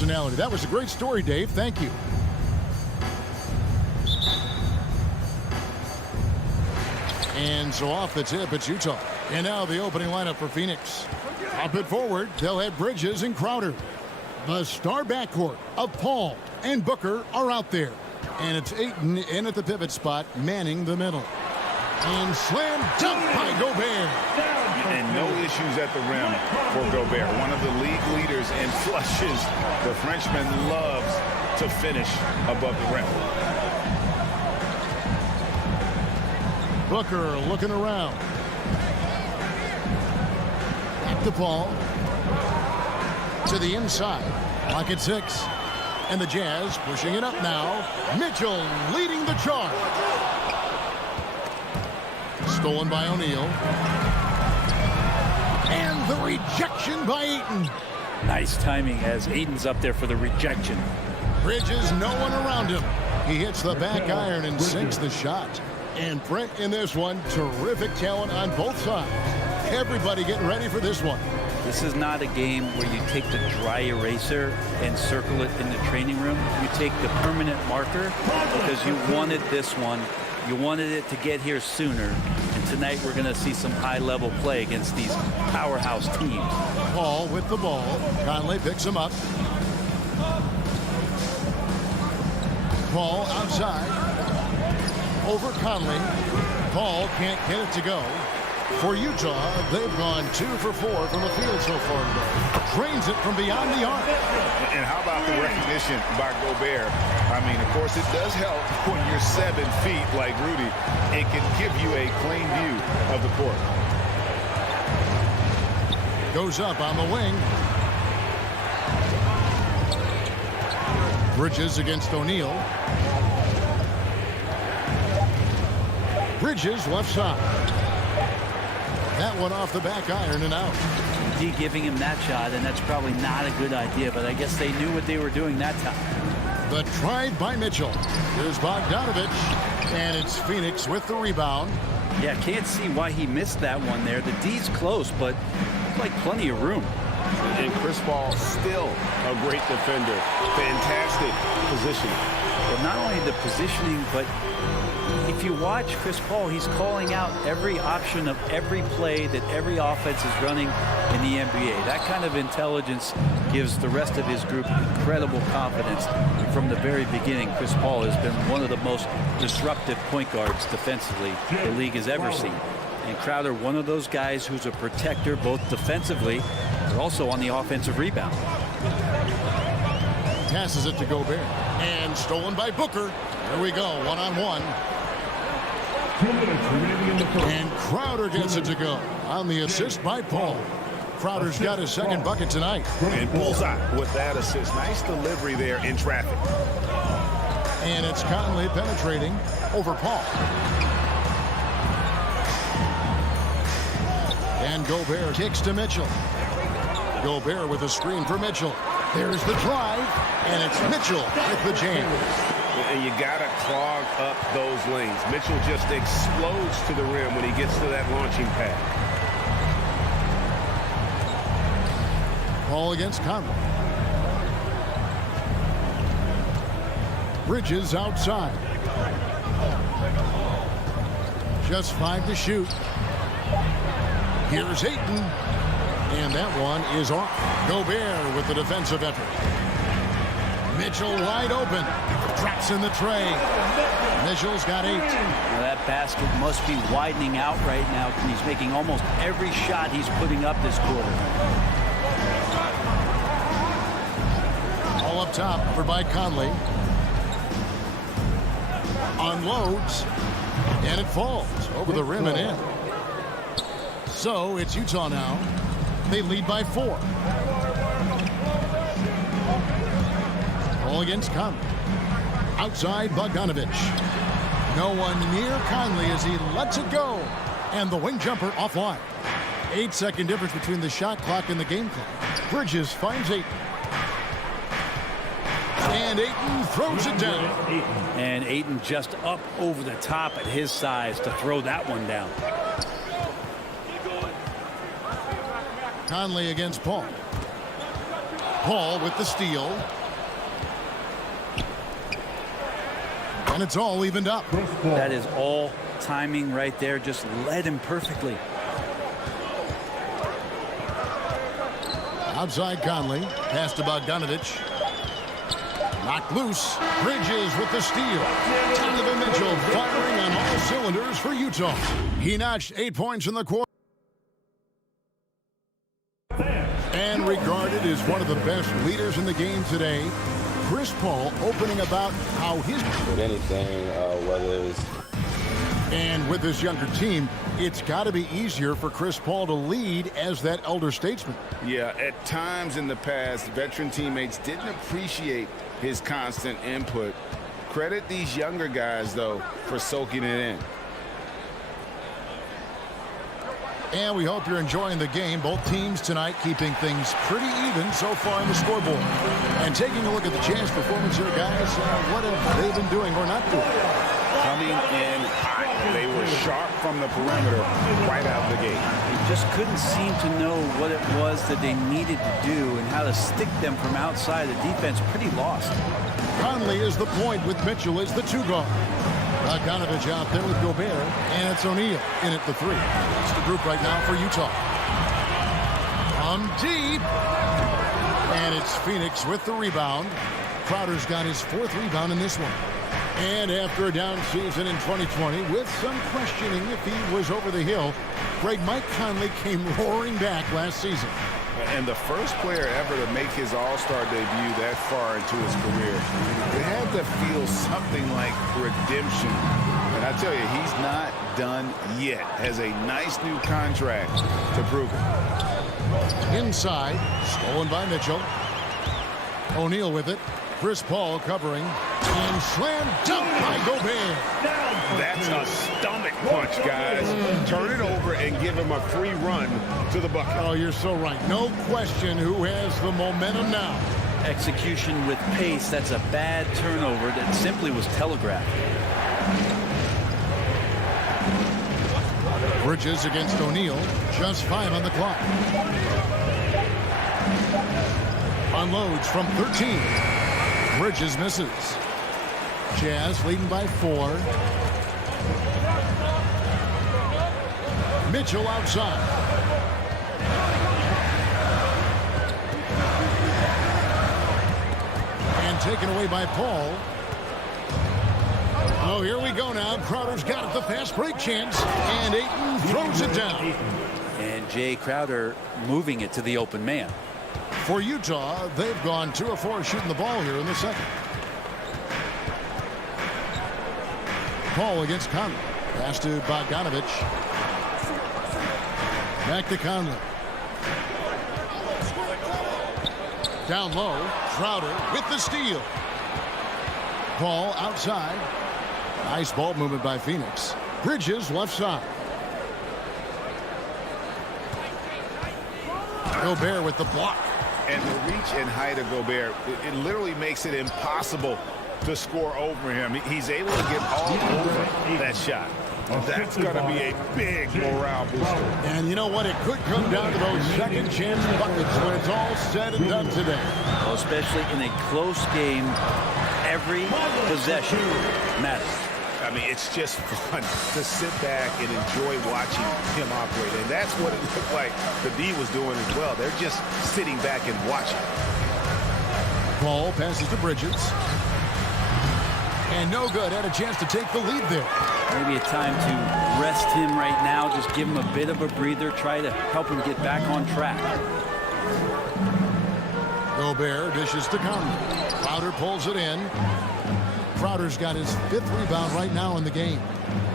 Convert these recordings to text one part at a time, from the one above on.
personality. That was a great story, Dave. Thank you. And so off the tip, it's Utah. And now the opening lineup for Phoenix. Up it forward, they'll have Bridges and Crowder. The star backcourt of Paul and Booker are out there. And it's Ayton in at the pivot spot, manning the middle. And slam dunk by Gobert. And no issues at the rim for Gobert. One of the league leaders in flushes. The Frenchman loves to finish above the rim. Booker looking around. Back to Paul. To the inside. Lock at 6. And the Jazz pushing it up now. Mitchell leading the charge. Stolen by O'Neal. And the rejection by Ayton. Nice timing as Ayton's up there for the rejection. Bridges, no one around him. He hits the back iron and sinks the shot. And Brent in this one, terrific talent on both sides. Everybody getting ready for this one. This is not a game where you take the dry eraser and circle it in the training room. You take the permanent marker because you wanted this one. You wanted it to get here sooner. And tonight we're going to see some high-level play against these powerhouse teams. Paul with the ball. Conley picks him up. Paul outside. Over Conley. Paul can't get it to go. For Utah, they've gone 2 for 4 from the field so far today. Drains it from beyond the arc. And how about the recognition by Gobert? I mean, of course, it does help when you're 7 feet like Rudy. It can give you a clean view of the court. Goes up on the wing. Bridges against O'Neal. Bridges left side. That one off the back iron and out. D giving him that shot, and that's probably not a good idea, but I guess they knew what they were doing that time. The try by Mitchell. Here's Bogdanovich, and it's Phoenix with the rebound. Yeah, can't see why he missed that one there. The D's close, but like plenty of room. And Chris Paul still a great defender. Fantastic positioning. Well, not only the positioning, but if you watch Chris Paul, he's calling out every option of every play that every offense is running in the NBA. That kind of intelligence gives the rest of his group incredible confidence. And from the very beginning, Chris Paul has been one of the most disruptive point guards defensively the league has ever seen. And Crowder, one of those guys who's a protector both defensively but also on the offensive rebound. Passes it to Gobert. And stolen by Booker. Here we go, one-on-one. And Crowder gets it to go on the assist by Paul. Crowder's got his second bucket tonight. And bullseye with that assist. Nice delivery there in traffic. And it's Conley penetrating over Paul. And Gobert kicks to Mitchell. Gobert with a screen for Mitchell. There's the drive, and it's Mitchell with the jam. And you got to clog up those lanes. Mitchell just explodes to the rim when he gets to that launching pad. Paul against Conley. Bridges outside. Just 5 to shoot. Here's Ayton. And that one is off. Gobert with the defensive effort. Mitchell wide open. Drops in the tray. Mitchell's got 8. Now that basket must be widening out right now. He's making almost every shot he's putting up this quarter. All up top for by Conley. Unloads. And it falls over the rim and in. So it's Utah now. They lead by 4. Ball against Conley. Outside Bogdanovich. No one near Conley as he lets it go. And the wing jumper offline. 8-second difference between the shot clock and the game clock. Bridges finds Ayton. And Ayton throws it down. And Ayton just up over the top at his size to throw that one down. Conley against Paul. Paul with the steal. And it's all evened up. That is all timing right there. Just led him perfectly. Outside Conley. Pass to Bogdanovich. Knocked loose. Bridges with the steal. Donovan Mitchell firing on all cylinders for Utah. He notched 8 points in the quarter. And regarded as one of the best leaders in the game today, Chris Paul opening about how his... With anything, whether it's... And with this younger team, it's got to be easier for Chris Paul to lead as that elder statesman. Yeah, at times in the past, veteran teammates didn't appreciate his constant input. Credit these younger guys, though, for soaking it in. And we hope you're enjoying the game. Both teams tonight keeping things pretty even so far in the scoreboard. And taking a look at the Jazz performance here, guys, what have they been doing or not doing? Coming in hot. They were sharp from the perimeter right out of the gate. They just couldn't seem to know what it was that they needed to do and how to stick them from outside. The defense pretty lost. Conley is the point with Mitchell as the two guard. Bogdanovich out there with Gobert, and it's O'Neal in at the three. That's the group right now for Utah. From deep. And it's Phoenix with the rebound. Crowder's got his fourth rebound in this one. And after a down season in 2020, with some questioning if he was over the hill, Mike Conley came roaring back last season. And the first player ever to make his All-Star debut that far into his career. It had to feel something like redemption. And I tell you, he's not done yet. Has a nice new contract to prove it. Inside, stolen by Mitchell. O'Neal with it. Chris Paul covering. And slam dunk by Gobert. That's a stomach punch, guys. Turn it over and give him a free run to the bucket. Oh, you're so right. No question who has the momentum now. Execution with pace. That's a bad turnover that simply was telegraphed. Bridges against O'Neal. Just 5 on the clock. Unloads from 13. Bridges misses. Jazz leading by 4. Mitchell outside. And taken away by Paul. Oh, here we go now. Crowder's got it, the fast break chance. And Ayton throws it down. And Jay Crowder moving it to the open man. For Utah, they've gone 2 of 4 shooting the ball here in the second. Paul against Conley. Pass to Bogdanovich. Back to Conley. Down low. Crowder with the steal. Paul outside. Nice ball movement by Phoenix. Bridges left side. Gobert with the block. And the reach and height of Gobert, it literally makes it impossible to score over him. He's able to get all over that shot. That's going to be a big morale booster. And you know what? It could come down to those second chance buckets when it's all said and done today. Well, especially in a close game, every possession matters. I mean, it's just fun to sit back and enjoy watching him operate. And that's what it looked like the D was doing as well. They're just sitting back and watching. Paul passes to Bridges. And no good. Had a chance to take the lead there. Maybe a time to rest him right now. Just give him a bit of a breather. Try to help him get back on track. Gobert dishes to Conley. Crowder pulls it in. Crowder's got his 5th rebound right now in the game.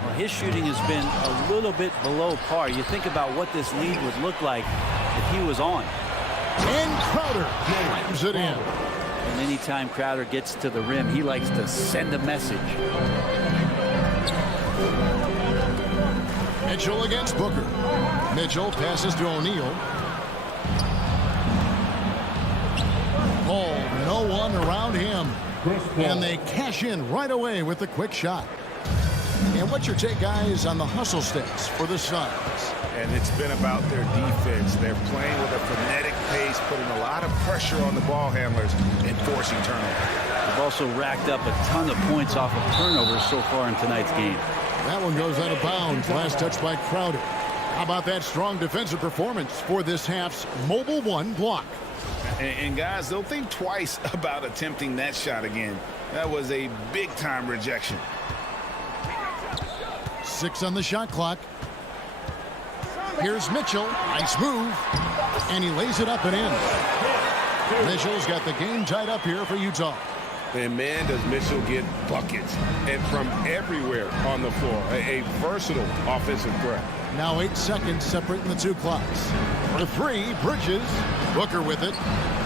Well, his shooting has been a little bit below par. You think about what this lead would look like if he was on. And Crowder slams it in. And anytime Crowder gets to the rim, he likes to send a message. Mitchell against Booker. Mitchell passes to O'Neal. Paul, no one around him. And they cash in right away with a quick shot. And what's your take, guys, on the hustle stats for the Suns? And it's been about their defense. They're playing with a frenetic pace, putting a lot of pressure on the ball handlers and forcing turnovers. They've also racked up a ton of points off of turnovers so far in tonight's game. That one goes out of bounds. Last touch by Crowder. How about that strong defensive performance for this half's Mobile One block? And guys, they'll think twice about attempting that shot again. That was a big-time rejection. 6 on the shot clock. Here's Mitchell. Nice move. And he lays it up and in. Mitchell's got the game tied up here for Utah. And man, does Mitchell get buckets. And from everywhere on the floor. A versatile offensive threat. Now 8 seconds separating the two clocks. For 3, Bridges. Booker with it.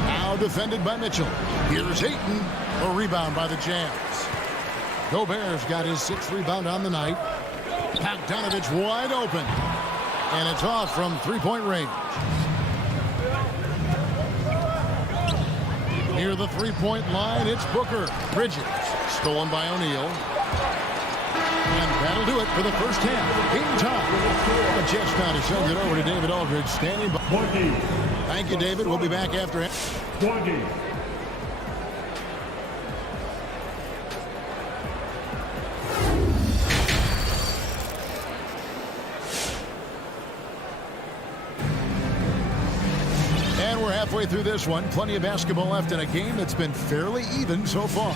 Now defended by Mitchell. Here's Ayton. A rebound by the Jazz. Gobert's got his 6th rebound on the night. Bogdanovich wide open. And it's off from three-point range. Near the three-point line, it's Booker. Bridges. Stolen by O'Neal. And that'll do it for the first half. Game time. The Jets now to send it over to David Aldridge, standing by. Thank you, David. We'll be back after it. And we're halfway through this one. Plenty of basketball left in a game that's been fairly even so far.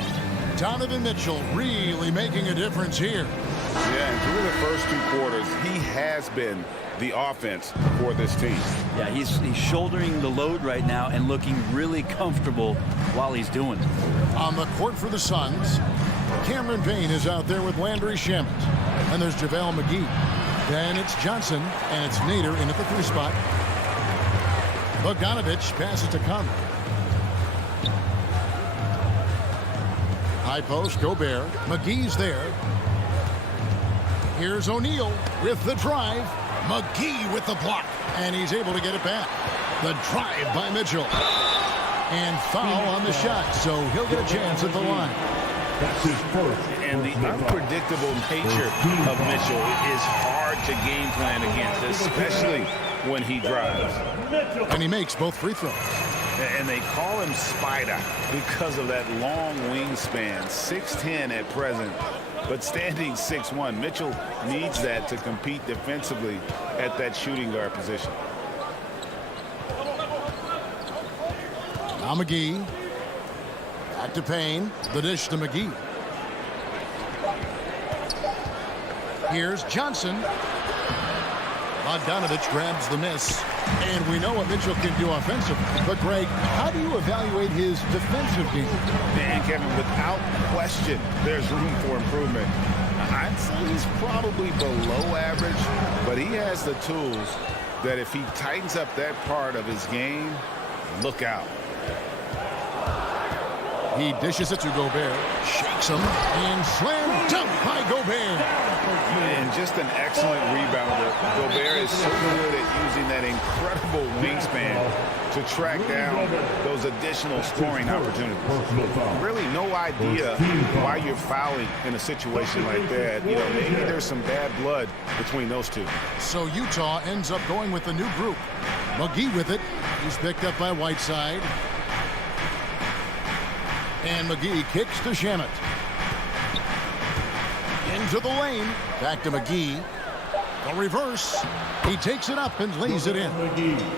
Donovan Mitchell really making a difference here. Yeah, and through the first 2 quarters, he has been the offense for this team. Yeah, he's shouldering the load right now and looking really comfortable while he's doing it. On the court for the Suns, Cameron Payne is out there with Landry Shamet. And there's JaVale McGee. Then it's Johnson, and it's Nader in at the 3 spot. Bogdanovich passes to Conley. High post, Gobert. McGee's there. Here's O'Neal with the drive. McGee with the block. And he's able to get it back. The drive by Mitchell. And foul on the shot, so he'll get a chance at the line. That's his first. And the unpredictable nature of Mitchell is hard to game plan against, especially when he drives. And he makes both free throws. And they call him Spider because of that long wingspan, 6'10" at present, but standing 6'1". Mitchell needs that to compete defensively at that shooting guard position. Now McGee. Back to Payne. The dish to McGee. Here's Johnson. Bogdanovich grabs the miss. And we know what Mitchell can do offensively. But, Greg, how do you evaluate his defensive game? And, Kevin, without question, there's room for improvement. I'd say he's probably below average, but he has the tools that if he tightens up that part of his game, look out. He dishes it to Gobert, shakes him, and slam dunk by Gobert. And just an excellent rebounder. Gobert is so good at using that incredible wingspan to track down those additional scoring opportunities. Really no idea why you're fouling in a situation like that. You know, maybe there's some bad blood between those two. So Utah ends up going with the new group. McGee with it. He's picked up by Whiteside. And McGee kicks to Shamet. Into the lane. Back to McGee. The reverse. He takes it up and lays it in.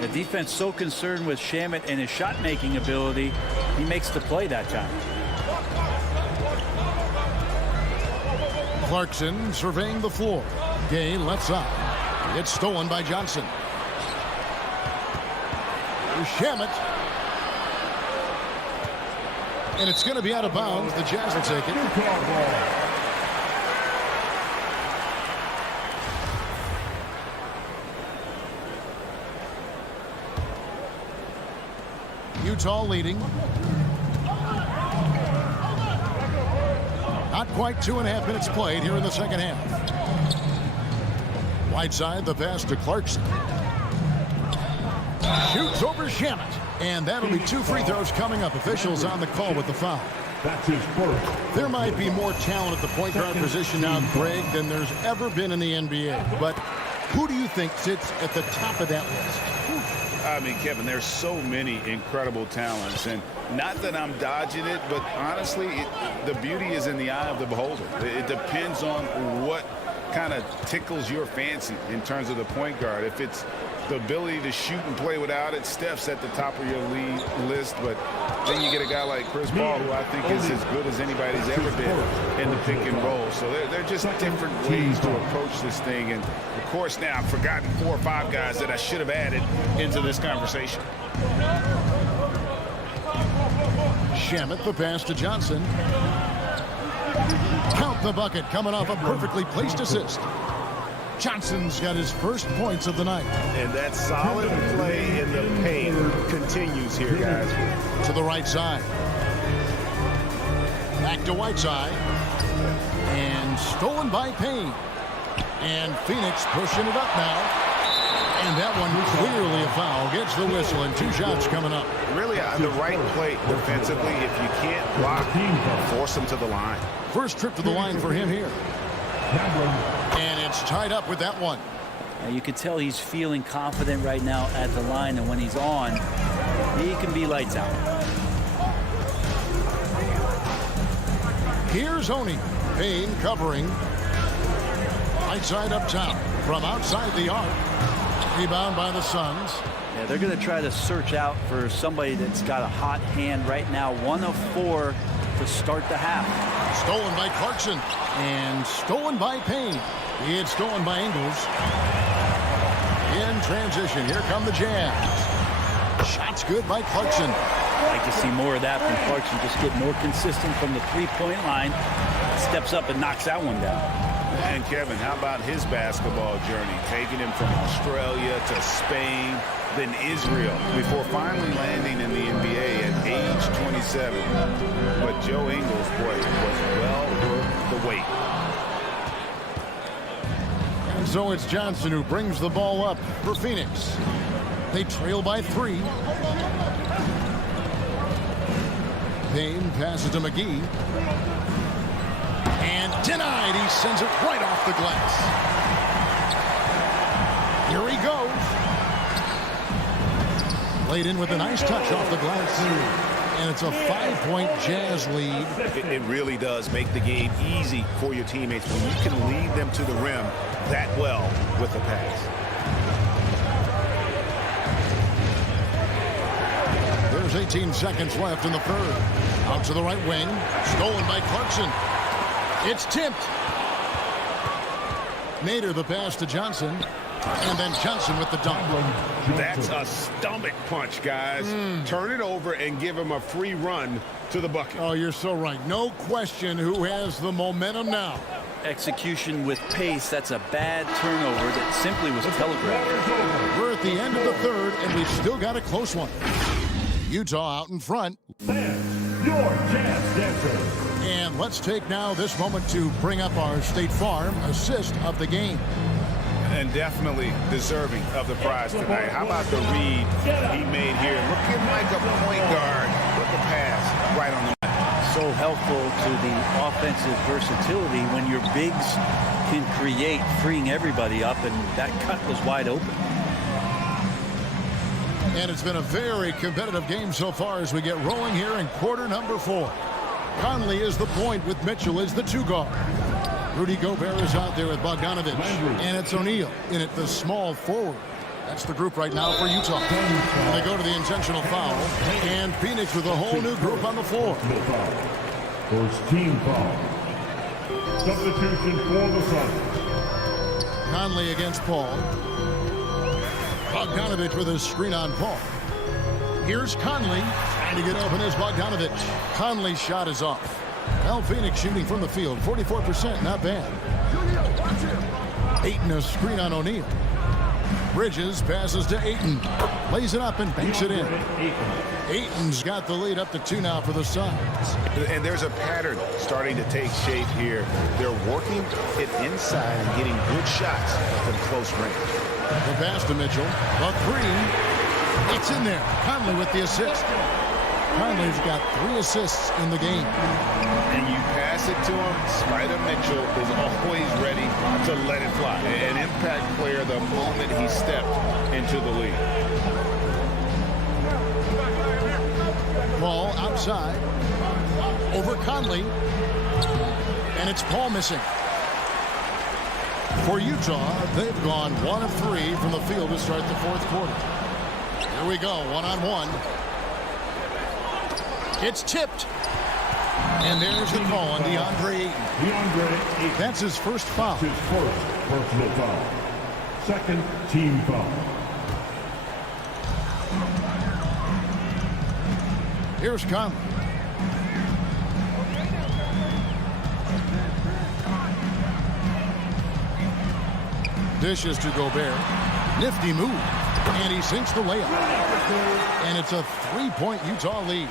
The defense so concerned with Shamet and his shot-making ability, he makes the play that time. Clarkson surveying the floor. Gay left side. It's stolen by Johnson. Shamet. And it's going to be out of bounds. The Jazz will take it. Utah leading. Not quite 2.5 minutes played here in the second half. Whiteside, the pass to Clarkson. Shoots over Shamet. And that'll be 2 free throws coming up. Officials on the call with the foul. That's his first. There might be more talent at the point guard position now, Greg, than there's ever been in the NBA. But Who do you think sits at the top of that list? I mean, Kevin, there's so many incredible talents, and not that I'm dodging it, but honestly, the beauty is in the eye of the beholder. It depends on what kind of tickles your fancy in terms of the point guard. If it's the ability to shoot and play without it, Steph's at the top of your league list, but then you get a guy like Chris Paul, who I think is as good as anybody's ever been in the pick and roll. So they're just different ways to approach this thing. And of course, now I've forgotten 4 or 5 guys that I should have added into this conversation. Shamet, the pass to Johnson. Count the bucket, coming off a perfectly placed assist. Johnson's got his first points of the night. And that solid play in the paint continues here, guys. To the right side. Back to Whiteside. And stolen by Payne. And Phoenix pushing it up now. And that one clearly a foul. Gets the whistle, and 2 shots coming up. Really, the right play defensively. If you can't block, force them to the line. First trip to the line for him here. And it's tied up with that one. Now you can tell he's feeling confident right now at the line, and when he's on, he can be lights out. Here's Oni. Payne covering. Right side up top. From outside the arc. Rebound by the Suns. Yeah, they're going to try to search out for somebody that's got a hot hand right now. 1 of 4 to start the half. Stolen by Clarkson. And stolen by Payne. It's stolen by Ingles. In transition, here come the Jazz. Shots good by Clarkson. I'd like to see more of that from Clarkson. Just get more consistent from the three-point line. Steps up and knocks that one down. And Kevin, how about his basketball journey? Taking him from Australia to Spain, then Israel, before finally landing in the NBA at age 27. But Joe Ingles, boy, was well worth the wait. And so it's Johnson who brings the ball up for Phoenix. They trail by 3. Payne passes to McGee. And denied. He sends it right off the glass. Here he goes. Laid in with a nice touch off the glass. And it's a 5-point Jazz lead. It really does make the game easy for your teammates when you can lead them to the rim that well with a pass. There's 18 seconds left in the third. Out to the right wing. Stolen by Clarkson. It's tipped. Nader the pass to Johnson. And then Johnson with the dunk. That's a stomach punch, guys. Turn it over and give him a free run to the bucket. Oh, you're so right. No question who has the momentum now. Execution with pace. That's a bad turnover that simply was telegraphed. We're at the end of the third, and we've still got a close one. Utah out in front. Your Jazz Dancer. And let's take now this moment to bring up our State Farm assist of the game. And definitely deserving of the prize tonight. How about the read he made here? Looking like a point guard with the pass right on the mat. So helpful to the offensive versatility when your bigs can create, freeing everybody up, and that cut was wide open. And it's been a very competitive game so far as we get rolling here in quarter number 4. Conley is the point with Mitchell as the 2 guard. Rudy Gobert is out there with Bogdanovich. And it's O'Neal in at the small forward. That's the group right now for Utah. They go to the intentional foul. And Phoenix with a whole new group on the floor. First team foul. Substitution for the Suns. Conley against Paul. Bogdanovich with a screen on Paul. Here's Conley. Trying to get open is Bogdanovich. Conley's shot is off. Well, Phoenix shooting from the field. 44%, not bad. Ayton a screen on O'Neal. Bridges passes to Ayton. Lays it up and banks it in. Ayton's got the lead up to 2 now for the Suns. And there's a pattern starting to take shape here. They're working it inside and getting good shots from close range. The pass to Mitchell. The 3. It's in there. Conley with the assist. Conley's got 3 assists in the game. And you pass it to him, Spider Mitchell is always ready to let it fly. An impact player the moment he stepped into the league. Ball outside. Over Conley. And it's Paul missing. For Utah, they've gone 1 of 3 from the field to start the fourth quarter. Here we go, one-on-one. It's tipped. And there's the call on DeAndre Ayton. DeAndre Ayton. That's his first foul. His first personal foul. Second team foul. Here's Conley. Dishes to Gobert. Nifty move. And he sinks the layup. And it's a 3-point Utah lead.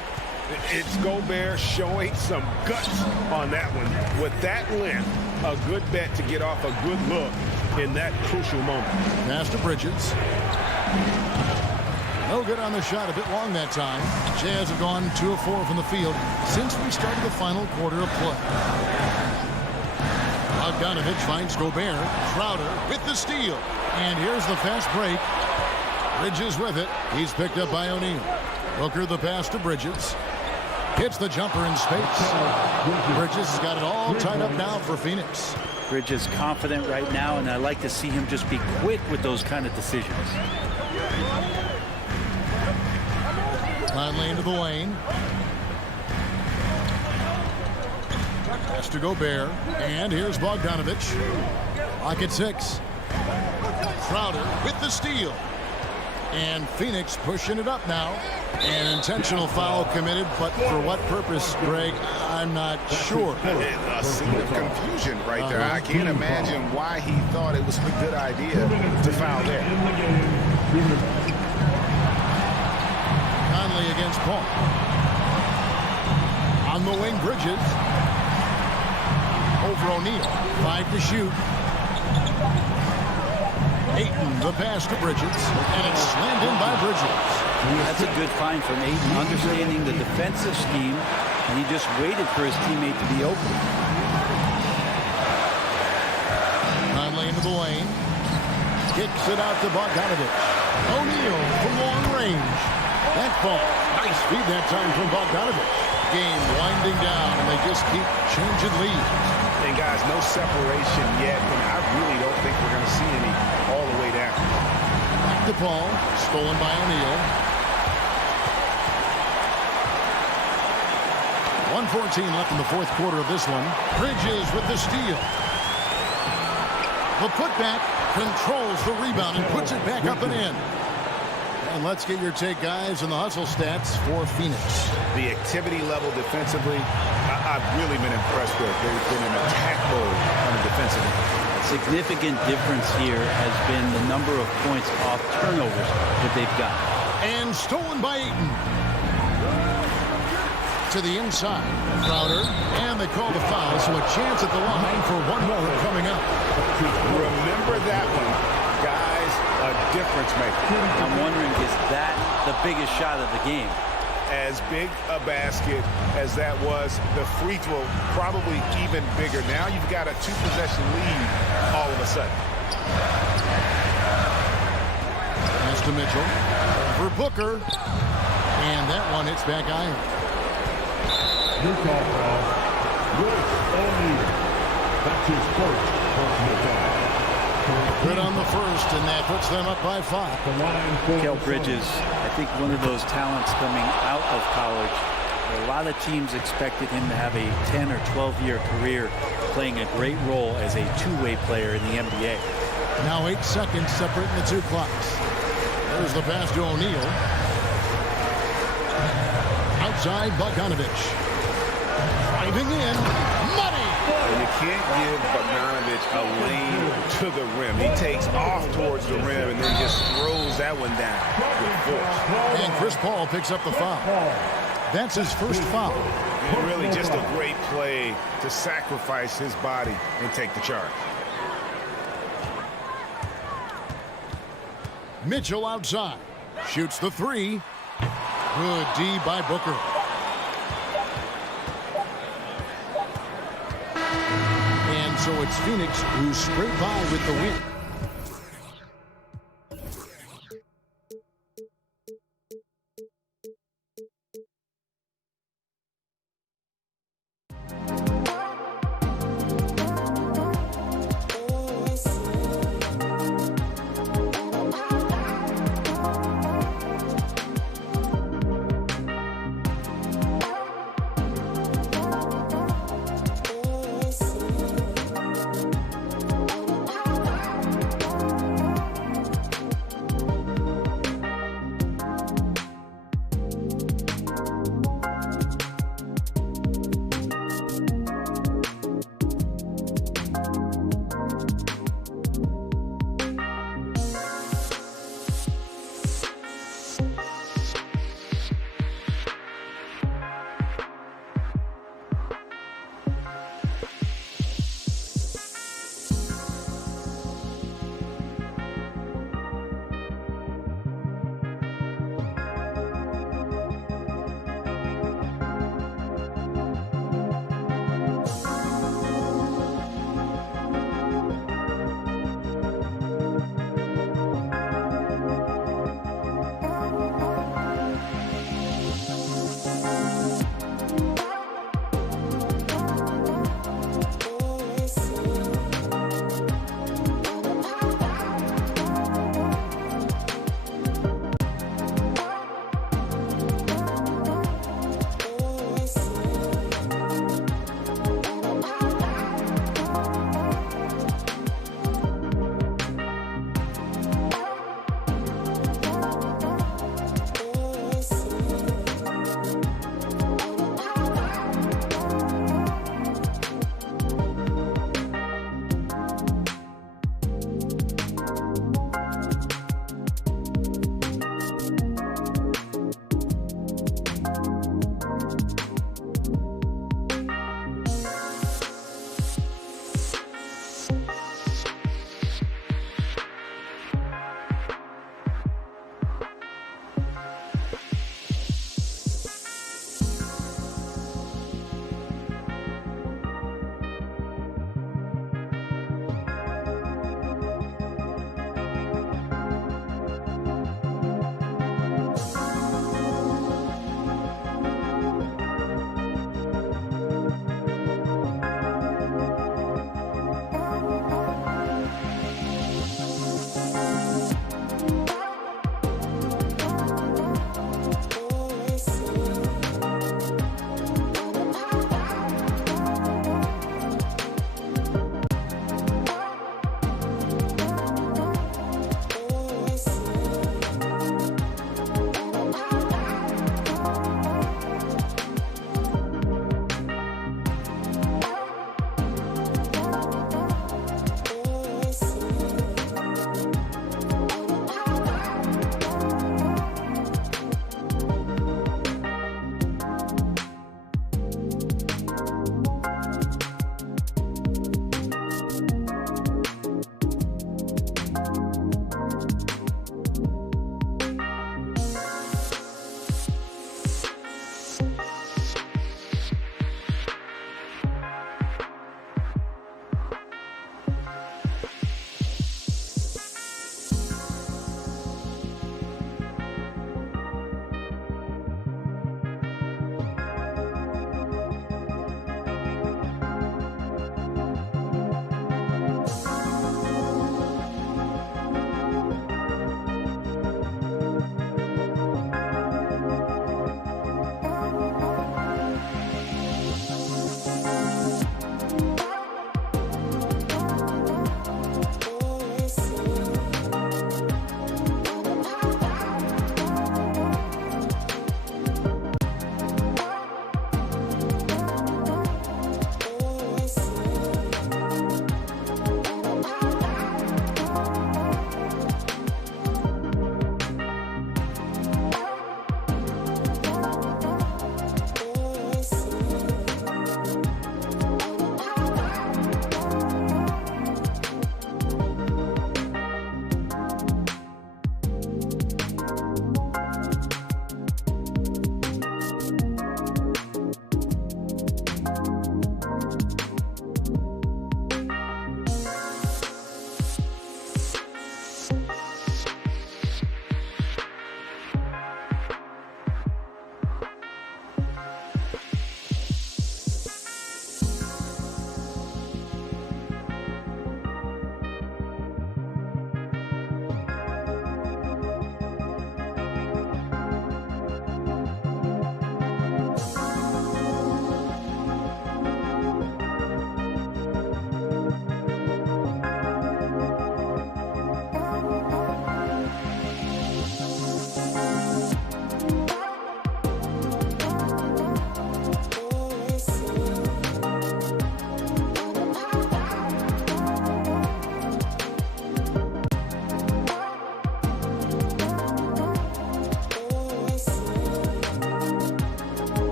It's Gobert showing some guts on that one. With that length, a good bet to get off a good look in that crucial moment. Pass to Bridges. No good on the shot, a bit long that time. Jazz have gone 2 of 4 from the field since we started the final quarter of play. Bogdanovich finds Gobert. Crowder with the steal. And here's the fast break. Bridges with it. He's picked up by O'Neal. Booker the pass to Bridges. Hits the jumper in space. Bridges has got it all tied up now for Phoenix. Bridges confident right now, and I like to see him just be quick with those kind of decisions. Conley into the lane. Pass to Gobert. And here's Bogdanovich. Lock at 6. Crowder with the steal. And Phoenix pushing it up now. An intentional foul committed, but for what purpose, Greg, I'm not sure. A scene of confusion right there. I can't imagine why he thought it was a good idea to foul there. Conley against Paul. On the wing, Bridges. Over O'Neal. 5 to shoot. Ayton, the pass to Bridges. And it's slammed in by Bridges. That's a good find from Ayton, understanding the defensive scheme, and he just waited for his teammate to be open. Conley into the lane. Kicks it out to Bogdanovich. O'Neal from long range. That ball. Nice feed that time from Bogdanovich. Game winding down, and they just keep changing leads. And guys, no separation yet, and I really don't think we're going to see any all the way down. Back to Paul. Stolen by O'Neal. 1:14 left in the fourth quarter of this one. Bridges with the steal. The putback controls the rebound and puts it back up and in. And let's get your take, guys, on the hustle stats for Phoenix. The activity level defensively, I've really been impressed with. They've been in attack mode on the defensive end. Significant difference here has been the number of points off turnovers that they've got. And stolen by Ayton. To the inside. Crowder. And they call the foul, so a chance at the line for one more coming up. Remember that one, guys, a difference maker. I'm wondering, is that the biggest shot of the game? As big a basket as that was, the free throw probably even bigger. Now you've got a 2-possession lead all of a sudden. Pass to Mitchell. For Booker. And that one hits back iron. Utah foul. Royce O'Neal. That's his first personal foul. Good on the first, and that puts them up by 5. The line for Kel Bridges, I think one of those talents coming out of college. A lot of teams expected him to have a 10 or 12-year career playing a great role as a two-way player in the NBA. Now 8 seconds separating the two clocks. There's the pass to O'Neal. Outside Bogdanovich. Driving in. Money! You can't give Bogdanovich a lane to the rim. He takes off towards the rim and then just throws that one down with force. And Chris Paul picks up the foul. That's his first foul. And really just a great play to sacrifice his body and take the charge. Mitchell outside. Shoots the 3. Good D by Booker. And so it's Phoenix who scrape by with the win.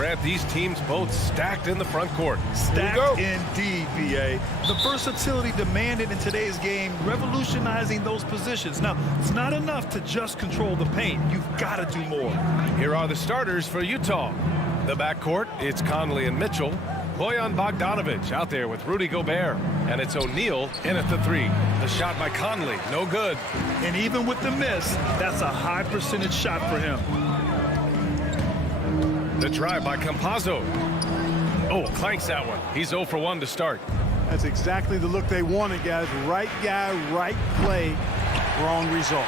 Grant, these teams both stacked in the front court. Stacked indeed, B.A. The versatility demanded in today's game, revolutionizing those positions. Now, it's not enough to just control the paint. You've got to do more. Here are the starters for Utah. The backcourt, it's Conley and Mitchell. Bojan Bogdanovic out there with Rudy Gobert. And it's O'Neal in at the 3. The shot by Conley, no good. And even with the miss, that's a high percentage shot for him. The drive by Campazzo. Oh, clanks that one. He's 0 for 1 to start. That's exactly the look they wanted, guys. Right guy, right play, wrong result.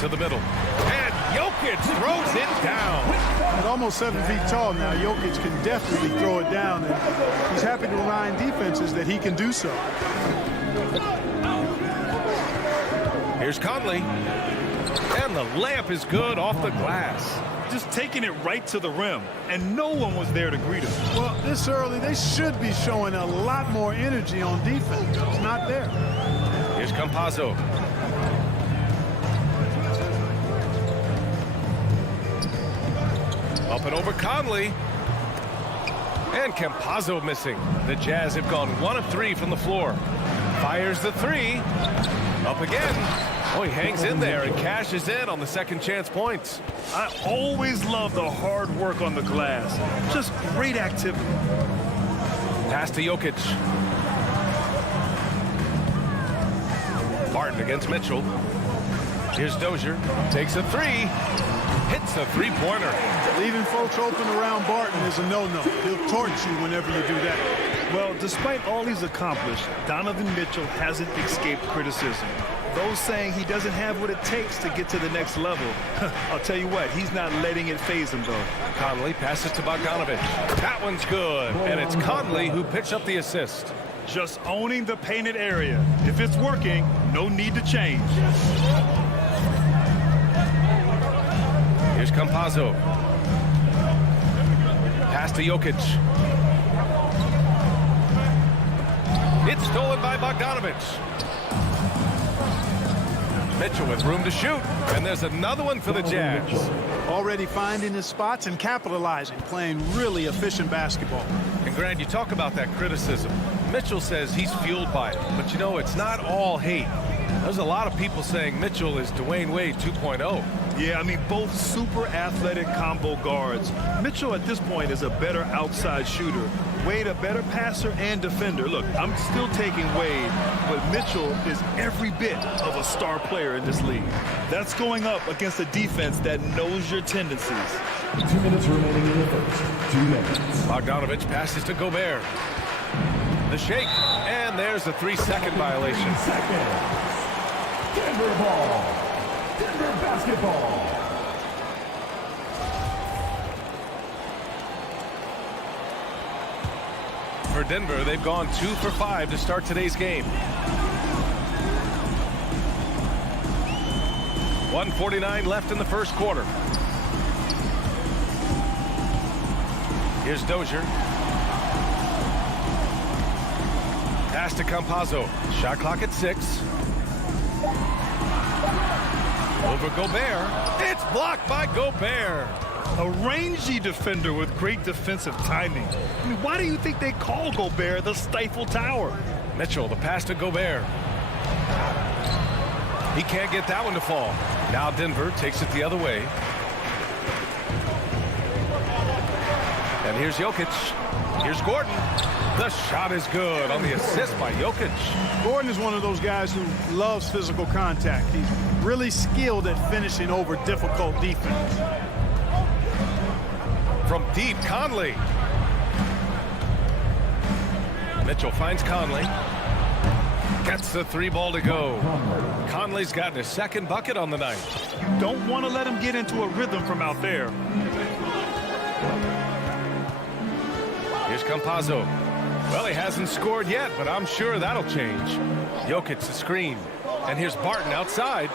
To the middle. And Jokic throws it down. At almost 7 feet tall now, Jokic can definitely throw it down. And he's happy to remind defenses that he can do so. Here's Conley. And the layup is good off the glass. Just taking it right to the rim, and no one was there to greet him. Well, this early, they should be showing a lot more energy on defense. It's not there. Here's Campazzo. Up and over Conley. And Campazzo missing. The Jazz have gone 1 of 3 from the floor. Fires the 3. Up again. Oh, he hangs in there and cashes in on the second chance points. I always love the hard work on the glass. Just great activity. Pass to Jokic. Barton against Mitchell. Here's Dozier. Takes a 3. Hits a 3-pointer. Leaving folks open around Barton is a no-no. He'll torch you whenever you do that. Well, despite all he's accomplished, Donovan Mitchell hasn't escaped criticism. Those saying he doesn't have what it takes to get to the next level. I'll tell you what, he's not letting it faze him, though. Conley passes to Bogdanovic. That one's good. And it's Conley who picks up the assist. Just owning the painted area. If it's working, no need to change. Here's Campazzo. Pass to Jokic. It's stolen by Bogdanovic. Mitchell with room to shoot. And there's another one for the Jazz. Already finding his spots and capitalizing, playing really efficient basketball. And Grant, you talk about that criticism. Mitchell says he's fueled by it. But you know, it's not all hate. There's a lot of people saying Mitchell is Dwayne Wade 2.0. Yeah, I mean, both super athletic combo guards. Mitchell at this point is a better outside shooter. Wade a better passer and defender. Look, I'm still taking Wade, but Mitchell is every bit of a star player in this league. That's going up against a defense that knows your tendencies. 2 minutes remaining in the first. 2 minutes. Bogdanovic passes to Gobert. The shake, and there's a 3-second violation. 3 seconds. Denver ball. Denver basketball. For Denver, they've gone 2 for 5 to start today's game. 1:49 left in the first quarter. Here's Dozier. Pass to Campazzo. Shot clock at 6. Over Gobert. It's blocked by Gobert. A rangy defender with great defensive timing. I mean, why do you think they call Gobert the Stifle Tower? Mitchell, the pass to Gobert. He can't get that one to fall. Now Denver takes it the other way. And here's Jokic. Here's Gordon. The shot is good on the assist by Jokic. Gordon is one of those guys who loves physical contact. He's really skilled at finishing over difficult defense. From deep, Conley. Mitchell finds Conley. Gets the 3 ball to go. Conley's gotten his second bucket on the night. You don't want to let him get into a rhythm from out there. Here's Campazzo. Well, he hasn't scored yet, but I'm sure that'll change. Jokic the screen. And here's Barton outside.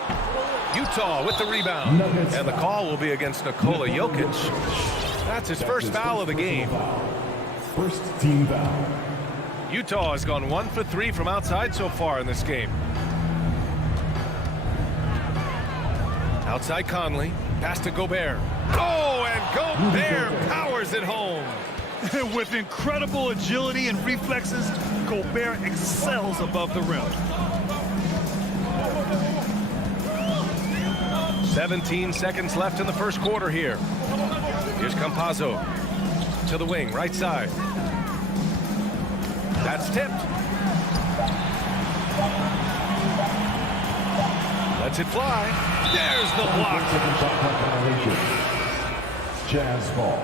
Utah with the rebound. And the call will be against Nikola Jokic. That's his first foul of the game. First team foul. Utah has gone 1 for 3 from outside so far in this game. Outside Conley. Pass to Gobert. Oh, and Gobert powers it home. With incredible agility and reflexes, Gobert excels above the rim. 17 seconds left in the first quarter here. Here's Campazzo to the wing, right side. That's tipped. Lets it fly. There's the block. Jazz ball.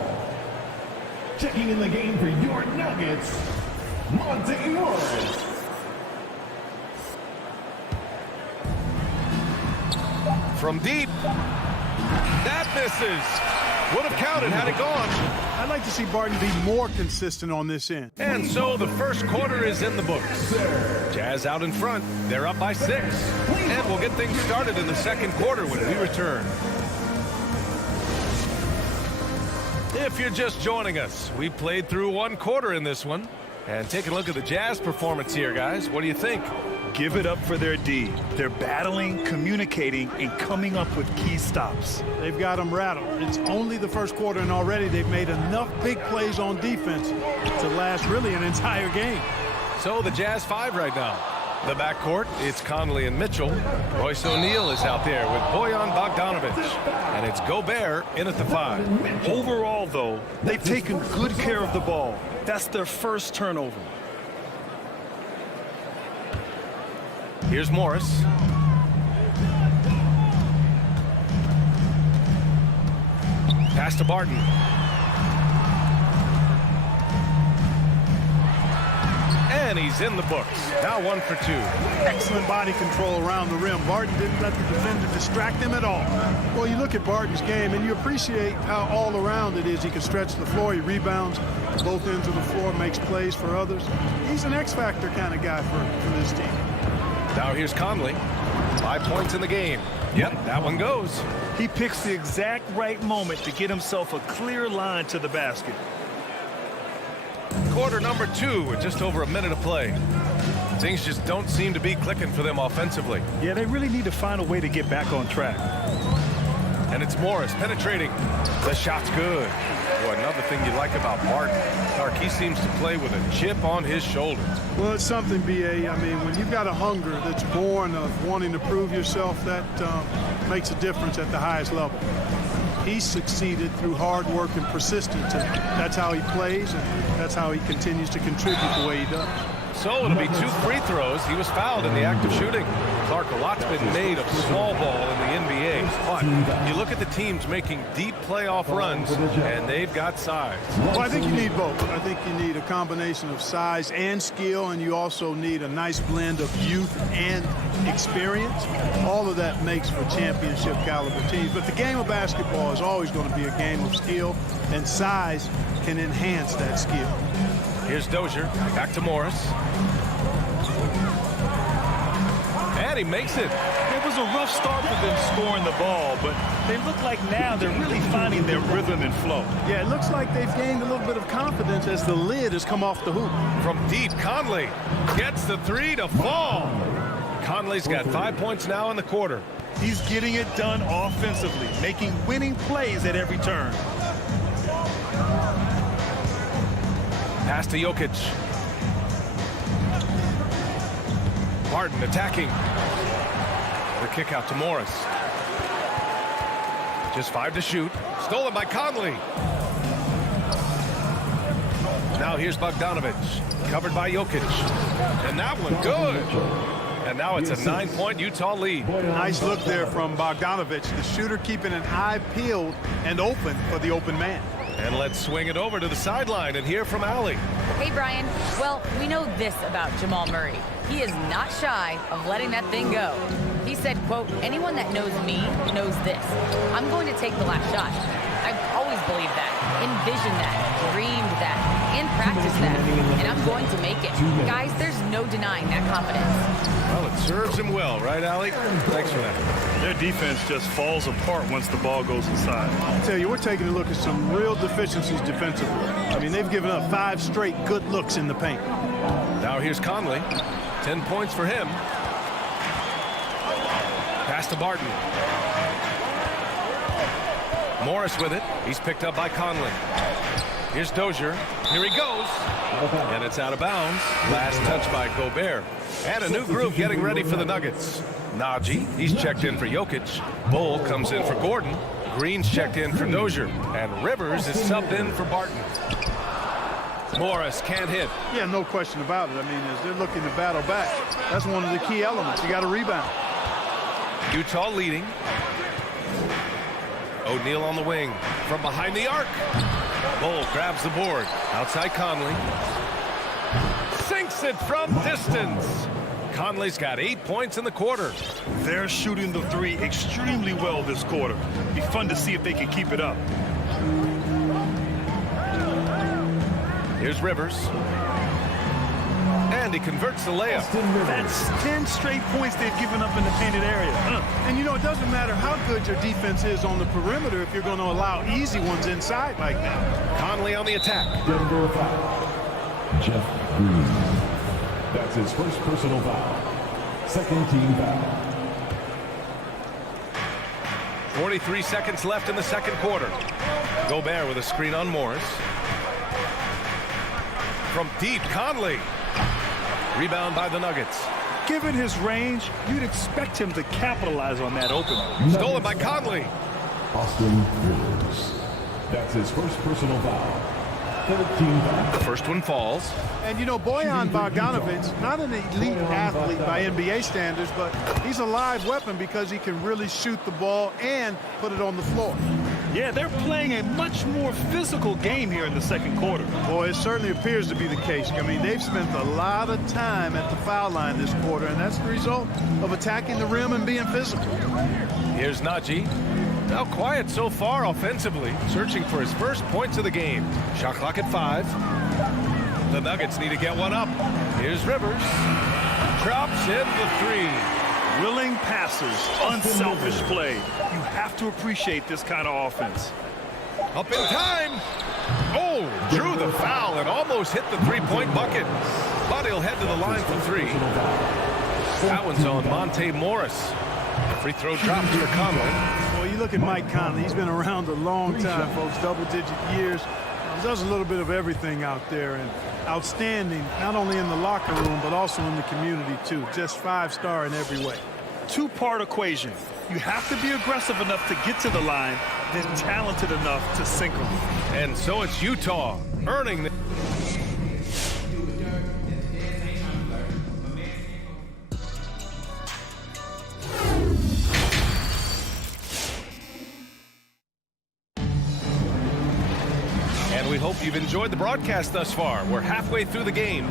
Checking in the game for your Nuggets, Monte Morris. From deep. That misses. Would have counted had it gone. I'd like to see Barton be more consistent on this end. And so the first quarter is in the books. Jazz out in front. They're up by 6. And we'll get things started in the second quarter when we return. If you're just joining us, we played through one quarter in this one. And take a look at the Jazz performance here, guys. What do you think? Give it up for their D. They're battling, communicating, and coming up with key stops. They've got them rattled. It's only the first quarter, and already they've made enough big plays on defense to last really an entire game. So the Jazz 5 right now. The backcourt, it's Conley and Mitchell. Royce O'Neal is out there with Bojan Bogdanovic. And it's Gobert in at the 5. Overall, though, they've taken good care of the ball. That's their first turnover. Here's Morris. Pass to Barton. And he's in the books. Now 1 for 2. Excellent body control around the rim. Barton didn't let the defender distract him at all. Well, you look at Barton's game, and you appreciate how all around it is. He can stretch the floor. He rebounds both ends of the floor, makes plays for others. He's an X-factor kind of guy for this team. Now here's Conley. 5 points in the game. Yep, that one goes. He picks the exact right moment to get himself a clear line to the basket. Quarter number 2 with just over a minute of play. Things just don't seem to be clicking for them offensively. Yeah, they really need to find a way to get back on track. And it's Morris penetrating. The shot's good. Boy, another thing you like about Barton, Clark, he seems to play with a chip on his shoulder. Well, it's something, B.A. I mean, when you've got a hunger that's born of wanting to prove yourself, that makes a difference at the highest level. He's succeeded through hard work and persistence, and that's how he plays, and that's how he continues to contribute the way he does. So it'll be 2 free throws. He was fouled in the act of shooting. Clark, a lot's been made of small ball in the NBA. But you look at the teams making deep playoff runs, and they've got size. Well, I think you need both. I think you need a combination of size and skill, and you also need a nice blend of youth and experience. All of that makes for championship caliber teams. But the game of basketball is always going to be a game of skill, and size can enhance that skill. Here's Dozier, back to Morris. And he makes it. It was a rough start for them scoring the ball, but they look like now they're really finding their rhythm and flow. Yeah, it looks like they've gained a little bit of confidence as the lid has come off the hoop. From deep, Conley gets the 3 to fall. Conley's got 5 points now in the quarter. He's getting it done offensively, making winning plays at every turn. Pass to Jokic. Barton attacking. The kick out to Morris. Just 5 to shoot. Stolen by Conley. Now here's Bogdanovic. Covered by Jokic. And that one good. And now it's a 9-point Utah lead. Nice look there from Bogdanovic. The shooter keeping an eye peeled and open for the open man. And let's swing it over to the sideline and hear from Allie. Hey, Brian. Well, we know this about Jamal Murray. He is not shy of letting that thing go. He said, quote, anyone that knows me knows this. I'm going to take the last shot. I've always believed that, envisioned that, dreamed that, and practiced that. And I'm going to make it. Guys, there's no denying that confidence. Well, it serves him well, right, Allie? Thanks for that. Their defense just falls apart once the ball goes inside. I tell you, we're taking a look at some real deficiencies defensively. I mean, they've given up 5 straight good looks in the paint. Now here's Conley. 10 points for him. Pass to Barton. Morris with it. He's picked up by Conley. Here's Dozier. Here he goes. And it's out of bounds. Last touch by Gobert. And a new group getting ready for the Nuggets. Najee, he's checked in for Jokic. Bull comes in for Gordon. Green's checked in for Dozier. And Rivers is subbed in for Barton. Morris can't hit. Yeah, no question about it. I mean, as they're looking to battle back, that's one of the key elements. You got to rebound. Utah leading. O'Neal on the wing. From behind the arc. Bull grabs the board. Outside Conley. Sinks it from distance. Conley's got 8 points in the quarter. They're shooting the three extremely well this quarter. Be fun to see if they can keep it up. Here's Rivers. And he converts the layup. That's 10 straight points they've given up in the painted area. And, you know, it doesn't matter how good your defense is on the perimeter if you're going to allow easy ones inside like that. Conley on the attack. Denver foul. Jeff Green. That's his first personal foul. Second team foul. 43 seconds left in the second quarter. Gobert with a screen on Morris. From deep, Conley. Rebound by the Nuggets. Given his range, you'd expect him to capitalize on that opening. Stolen by Conley. Austin Rivers. That's his first personal foul. Third team foul. The first one falls. And, you know, Bojan Bogdanovic, not an elite athlete by NBA standards, but he's a live weapon because he can really shoot the ball and put it on the floor. Yeah, they're playing a much more physical game here in the second quarter. Boy, it certainly appears to be the case. I mean, they've spent a lot of time at the foul line this quarter, and that's the result of attacking the rim and being physical. Here's Najee. Now quiet so far offensively, searching for his first points of the game. Shot clock at 5. The Nuggets need to get one up. Here's Rivers. Drops in the 3. Willing passers, unselfish play. You have to appreciate this kind of offense. Up in time. Oh, drew the foul and almost hit the three-point bucket. But he'll head to the line for 3. That one's on Monte Morris. Free throw drops for Conley. Well, you look at Mike Conley. He's been around a long time, folks, double-digit years. He does a little bit of everything out there, and outstanding, not only in the locker room, but also in the community, too. Just 5-star in every way. Two-part equation. You have to be aggressive enough to get to the line, then talented enough to sink them. And so it's Utah earning the... And we hope you've enjoyed the broadcast thus far. We're halfway through the game.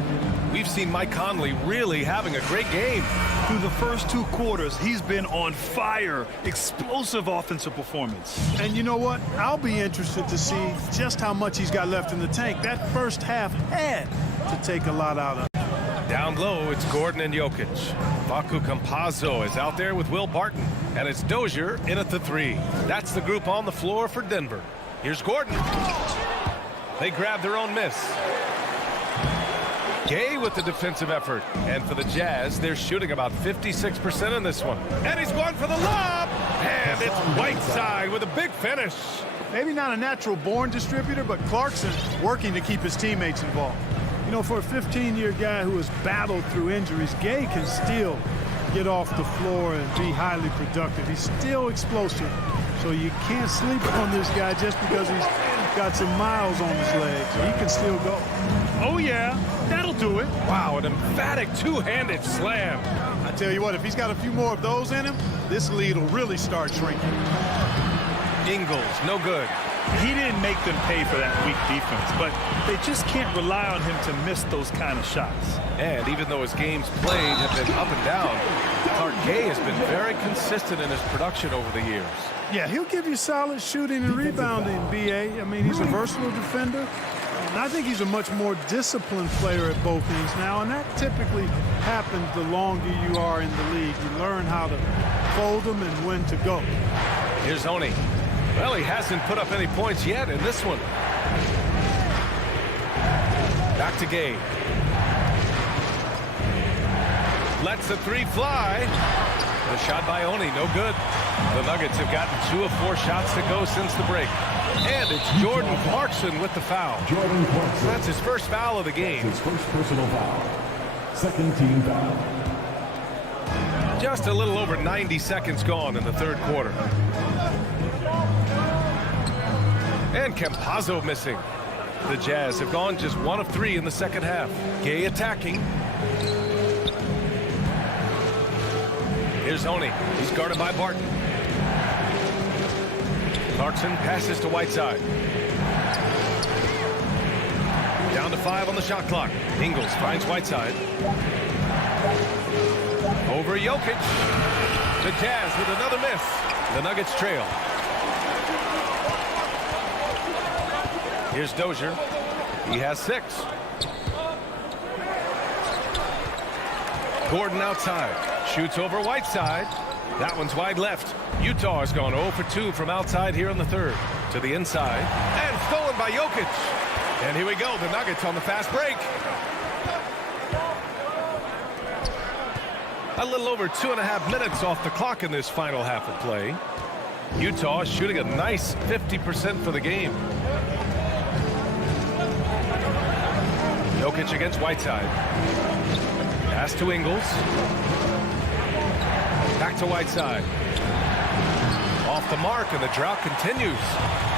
We've seen Mike Conley really having a great game. Through the first 2 quarters, he's been on fire. Explosive offensive performance. And you know what? I'll be interested to see just how much he's got left in the tank. That first half had to take a lot out of him. Down low, it's Gordon and Jokic. Facu Campazzo is out there with Will Barton. And it's Dozier in at the 3. That's the group on the floor for Denver. Here's Gordon. They grab their own miss. Gay with the defensive effort. And for the Jazz, they're shooting about 56% in this one. And he's going for the lob. And it's Whiteside with a big finish. Maybe not a natural-born distributor, but Clarkson working to keep his teammates involved. You know, for a 15-year guy who has battled through injuries, Gay can still get off the floor and be highly productive. He's still explosive, so you can't sleep on this guy just because he's got some miles on his legs. He can still go. Oh, yeah, that'll do it. Wow, an emphatic two-handed slam. I tell you what, if he's got a few more of those in him, this lead will really start shrinking. Ingles, no good. He didn't make them pay for that weak defense, but they just can't rely on him to miss those kind of shots. And even though his games played have been up and down, Clark Gay has been very consistent in his production over the years. Yeah, he'll give you solid shooting and rebounding, B.A. I mean, he's a versatile defender. And I think he's a much more disciplined player at both ends now, and that typically happens the longer you are in the league. You learn how to fold them and when to go. Here's Oni. Well, he hasn't put up any points yet in this one. Back to Gay. Lets the 3 fly. The shot by Oni, no good. The Nuggets have gotten 2 of 4 shots to go since the break. And it's Jordan Clarkson with the foul. Jordan Clarkson. That's his first foul of the game. His first personal foul. Second team foul. Just a little over 90 seconds gone in the third quarter. And Campazzo missing. The Jazz have gone just 1 of 3 in the second half. Gay attacking. Here's Oni. He's guarded by Barton. Clarkson passes to Whiteside. Down to 5 on the shot clock. Ingles finds Whiteside. Over Jokic. The Jazz with another miss. The Nuggets trail. Here's Dozier. He has 6. Gordon outside. Shoots over Whiteside. That one's wide left. Utah has gone 0 for 2 from outside here in the third. To the inside. And stolen by Jokic. And here we go. The Nuggets on the fast break. A little over 2.5 minutes off the clock in this final half of play. Utah shooting a nice 50% for the game. Jokic against Whiteside. Pass to Ingles. Back to Whiteside. Off the mark, and the drought continues.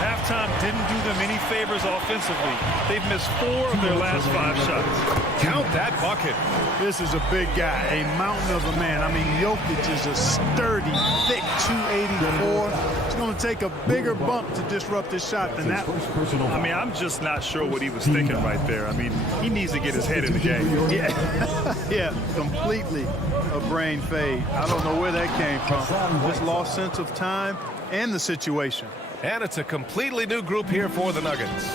Halftime didn't do them any favors offensively. They've missed 4 of their last 5 shots. Count that bucket. This is a big guy, a mountain of a man. I mean, Jokic is a sturdy, thick 284. It's going to take a bigger bump to disrupt his shot than that. I mean, I'm just not sure what he was thinking right there. I mean, he needs to get his head in the game. Yeah, yeah, completely a brain fade. I don't know where that came from. Just lost sense of time and the situation. And it's a completely new group here for the Nuggets.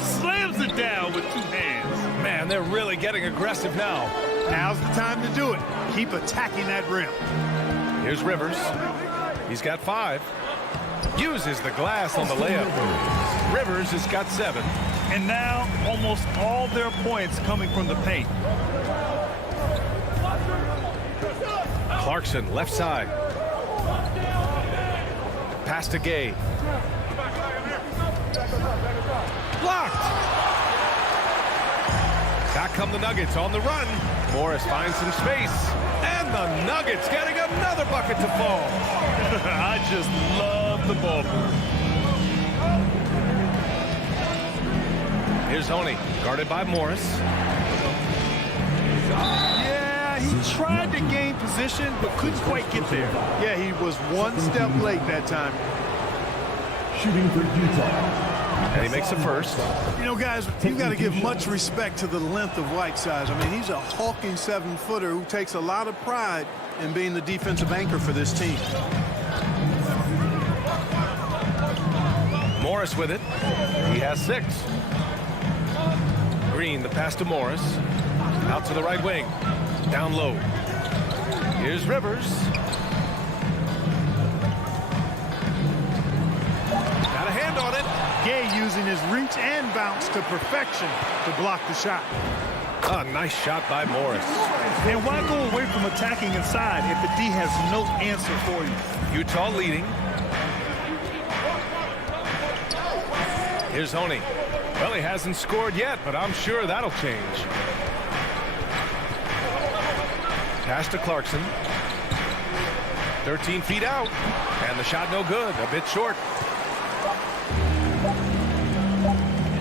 Slams it down with 2 hands. Man, they're really getting aggressive now. Now's the time to do it. Keep attacking that rim. Here's Rivers. He's got 5. Uses the glass on the layup. Rivers has got 7. And now almost all their points coming from the paint. Clarkson, left side. Pass to Gay. Blocked. Back come the Nuggets on the run. Morris finds some space. And the Nuggets getting another bucket to fall. I just love the ball move. Here's Oni, guarded by Morris. Yeah, he tried to gain position, but couldn't quite get there. Yeah, he was 1 step late that time. Shooting for Utah. And he makes the first. You know, guys, you've got to give much respect to the length of Whiteside. I mean, he's a hulking 7-footer who takes a lot of pride in being the defensive anchor for this team. Morris with it. He has 6. Green, the pass to Morris. Out to the right wing. Down low. Here's Rivers. Got a hand on it. Gay using his reach and bounce to perfection to block the shot. A nice shot by Morris. And why go away from attacking inside if the D has no answer for you? Utah leading. Here's Oni. Well, he hasn't scored yet, but I'm sure that'll change. Pass to Clarkson. 13 feet out. And the shot no good. A bit short.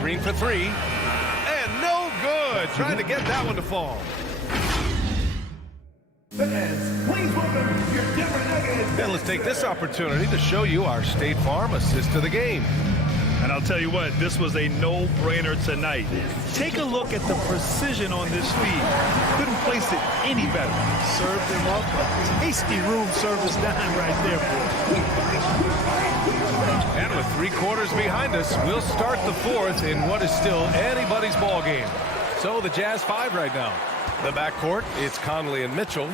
Green for 3. And no good. Trying to get that one to fall. And let's take this opportunity to show you our State Farm assist to the game. And I'll tell you what, this was a no-brainer tonight. Take a look at the precision on this feed. Couldn't place it any better. Served him up a tasty room service dime right there, boy. And with 3 quarters behind us, we'll start the 4th in what is still anybody's ball game. So the Jazz 5 right now. The backcourt, it's Conley and Mitchell.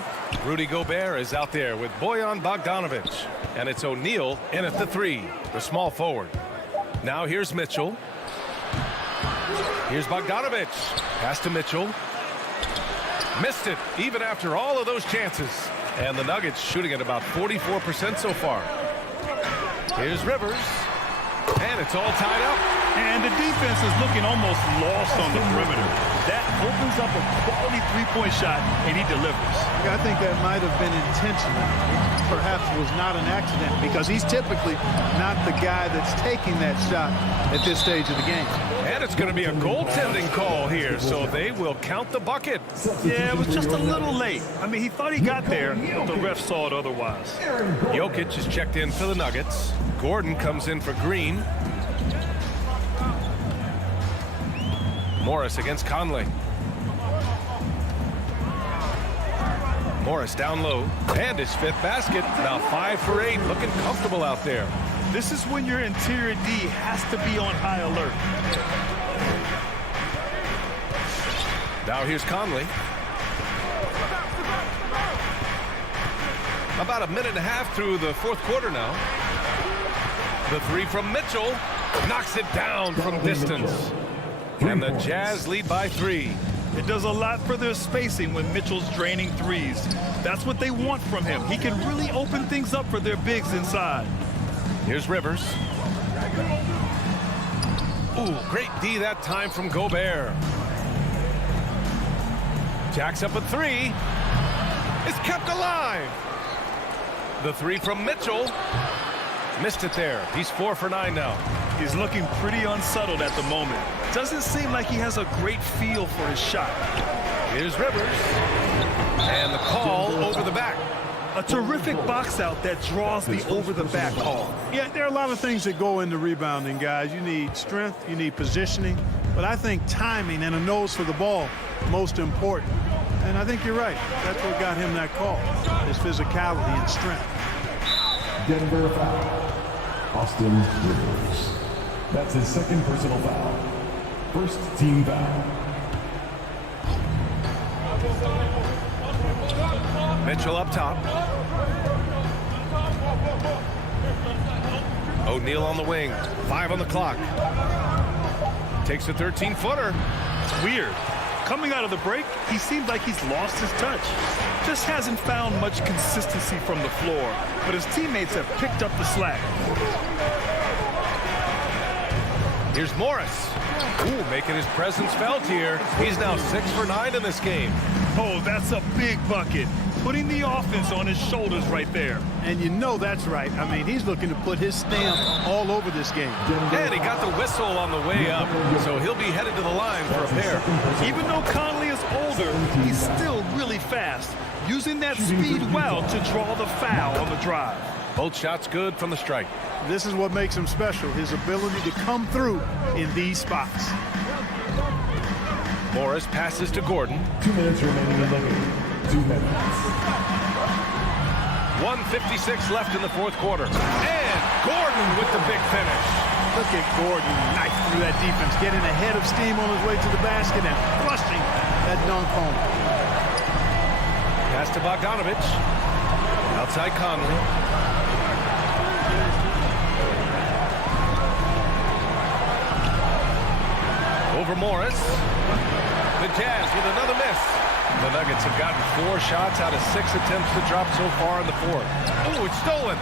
Rudy Gobert is out there with Bojan Bogdanovic. And it's O'Neal in at the 3, the small forward. Now here's Mitchell. Here's Bogdanovic. Pass to Mitchell. Missed it, even after all of those chances. And the Nuggets shooting at about 44% so far. Here's Rivers. And it's all tied up. And the defense is looking almost lost on the perimeter. That opens up a quality three-point shot, and he delivers. I think that might have been intentional. It perhaps was not an accident because he's typically not the guy that's taking that shot at this stage of the game. And it's going to be a goaltending call here, so they will count the bucket. Yeah, it was just a little late. I mean, he thought he got there, but the ref saw it otherwise. Jokic is checked in for the Nuggets. Gordon comes in for Green. Morris against Conley. Morris down low. And his fifth basket. Now 5 for 8. Looking comfortable out there. This is when your interior D has to be on high alert. Now here's Conley. About a minute and a half through the fourth quarter now. The three from Mitchell. Knocks it down from distance. And the Jazz lead by 3. It does a lot for their spacing when Mitchell's draining threes. That's what they want from him. He can really open things up for their bigs inside. Here's Rivers. Ooh, great D that time from Gobert. Jacks up a 3. It's kept alive. The 3 from Mitchell. Missed it there. He's 4 for 9 now. He's looking pretty unsettled at the moment. Doesn't seem like he has a great feel for his shot. Here's Rivers. And the call over the back. A terrific box out that draws the over-the-back call. Yeah, there are a lot of things that go into rebounding, guys. You need strength, you need positioning, but I think timing and a nose for the ball most important. And I think you're right. That's what got him that call, his physicality and strength. Denver foul. Austin Rivers. That's his second personal foul. First team foul. Mitchell up top. O'Neal on the wing. 5 on the clock. Takes a 13-footer. It's weird. Coming out of the break, he seems like he's lost his touch. Just hasn't found much consistency from the floor, but his teammates have picked up the slack. Here's Morris. Ooh, making his presence felt here. He's now 6 for 9 in this game. Oh, that's a big bucket. Putting the offense on his shoulders right there. And you know that's right. I mean, he's looking to put his stamp all over this game. And he got the whistle on the way up, so he'll be headed to the line for a pair. Even though Conley is older, he's still really fast, using that speed well to draw the foul on the drive. Both shots good from the strike. This is what makes him special, his ability to come through in these spots. Morris passes to Gordon. 2 minutes remaining in the game. 2 minutes. 1:56 left in the fourth quarter. And Gordon with the big finish. Look at Gordon knife through that defense, getting ahead of steam on his way to the basket and flushing that dunk home. Pass to Bogdanovich. Outside Conley. Over Morris. The Jazz with another miss. The Nuggets have gotten 4 shots out of 6 attempts to drop so far in the fourth. Oh, it's stolen.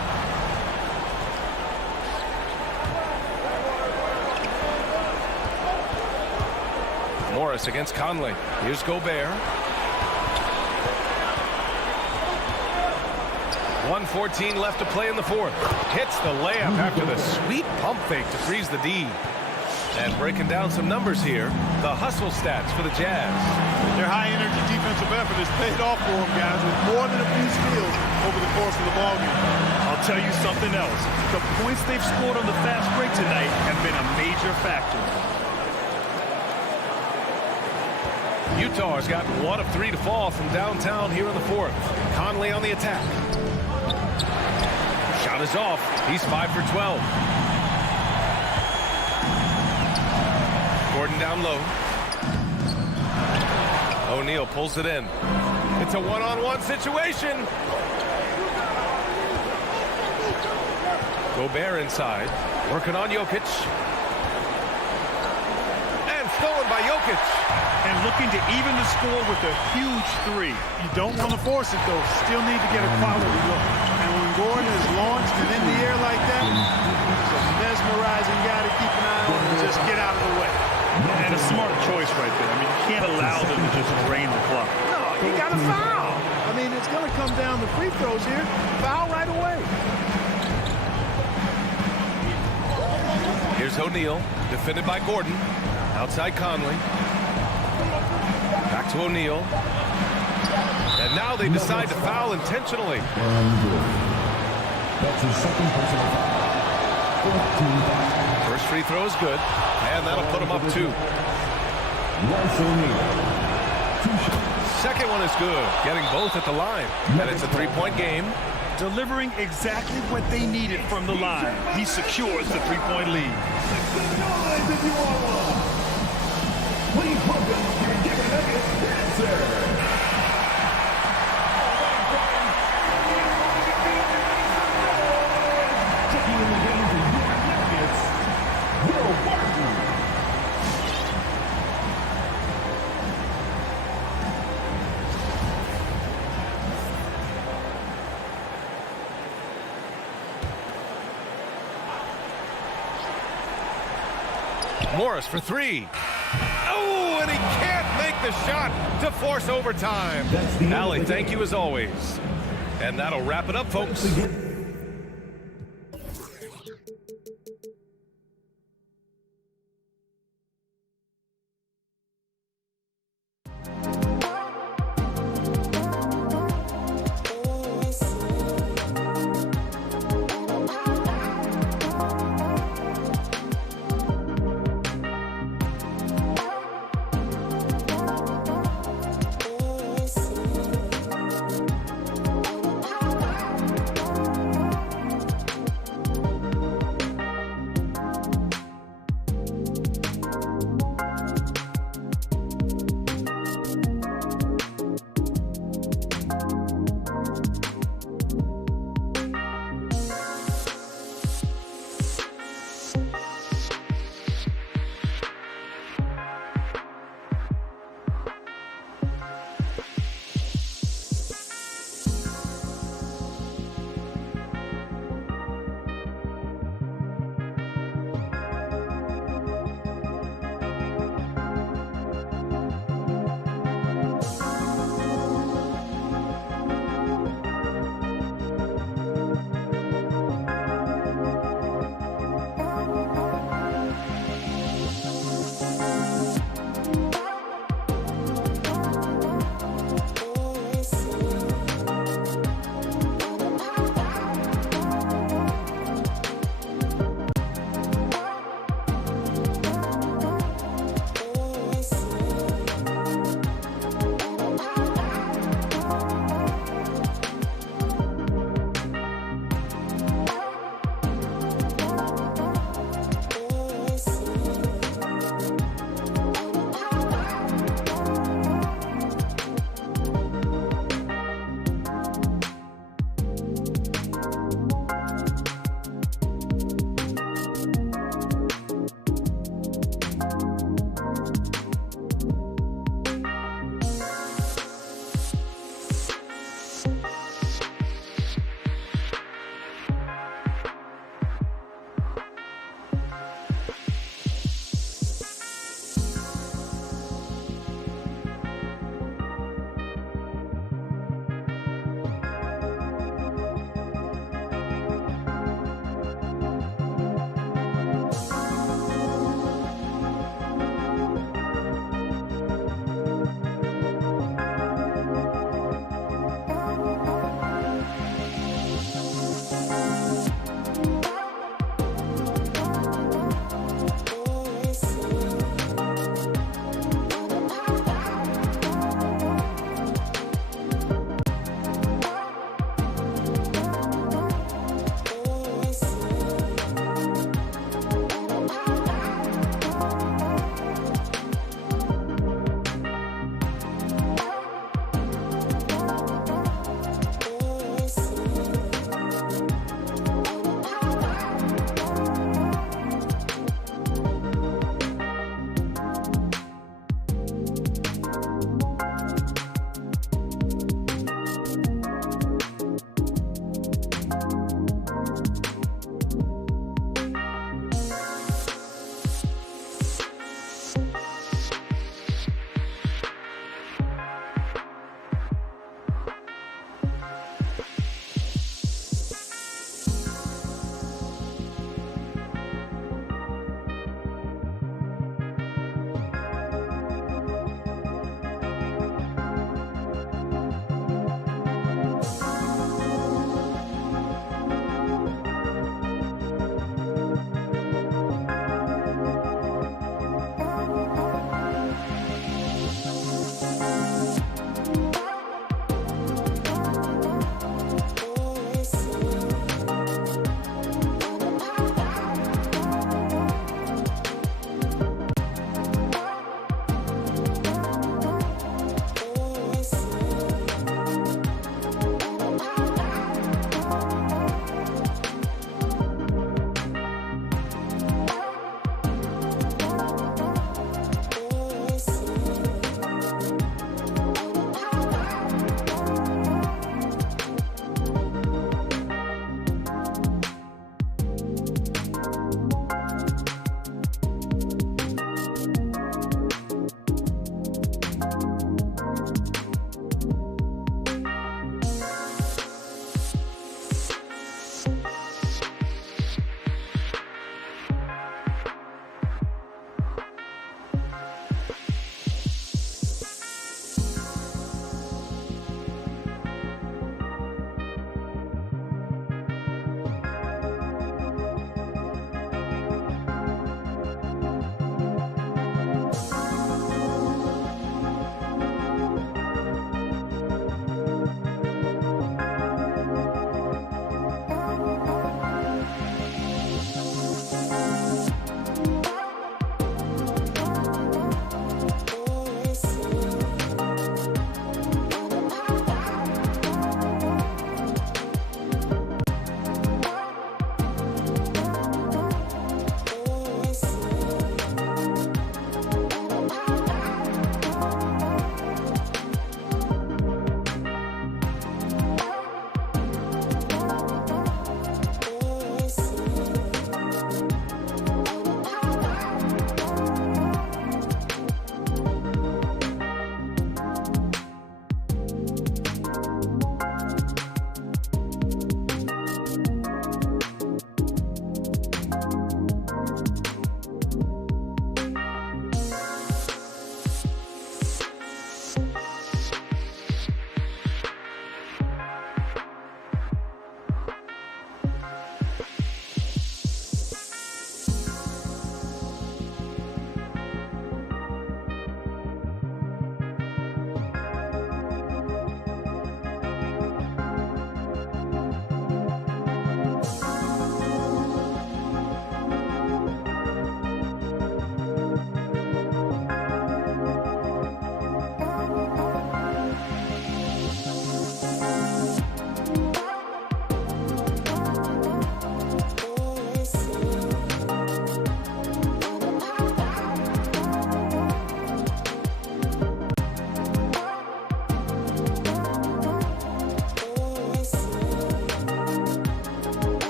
Morris against Conley. Here's Gobert. 1:14 left to play in the fourth. Hits the layup after the sweet pump fake to freeze the D. And breaking down some numbers here, the hustle stats for the Jazz. Their high-energy defensive effort has paid off for them, guys, with more than a few steals over the course of the ballgame. I'll tell you something else. The points they've scored on the fast break tonight have been a major factor. Utah has gotten 1 of 3 to fall from downtown here in the fourth. Conley on the attack. Shot is off. He's 5 for 12. Gordon down low. O'Neal pulls it in. It's a one-on-one situation. Gobert inside. Working on Jokic. And stolen by Jokic. and looking to even the score with a huge three. You don't want to force it, though. Still need to get a quality look. And when Gordon is launched and in the air like that, he's a mesmerizing guy to keep an eye on and just get out of the way. And a smart choice right there. I mean, you can't allow them to just drain the clock. No, he got a foul. I mean, it's going to come down to free throws here. Foul right away. Here's O'Neal, defended by Gordon. Outside Conley. Back to O'Neal. And now they decide to foul intentionally. That's his second personal foul. 14 foul. First free throw is good, and that'll put him up 2. Royce O'Neal. 2 shots. Second one is good, getting both at the line. And it's a 3-point game. Delivering exactly what they needed from the line. He secures the 3-point lead. Please welcome your Denver Nuggets dancer. Taking in the game for your Nuggets, Will Barton. Morris for 3. Oh, and he can't make the shot to force overtime. Allie, thank you as always. And that'll wrap it up, folks.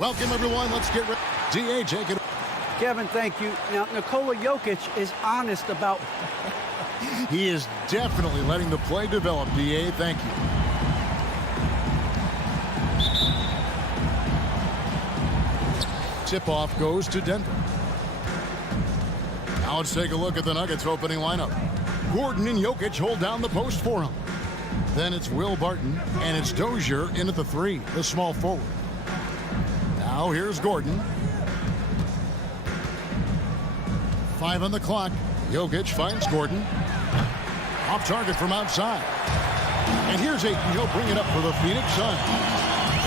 Welcome, everyone. Let's get ready. D.A., take it. Kevin, thank you. Now, Nikola Jokic is honest about... He is definitely letting the play develop, D.A. Thank you. Tip-off goes to Denver. Now let's take a look at the Nuggets opening lineup. Gordon and Jokic hold down the post for him. Then it's Will Barton, and it's Dozier in at the 3, the small forward. Now here's Gordon. 5 on the clock. Jokic finds Gordon. Off target from outside. And here's Ayton. He'll bring it up for the Phoenix Suns.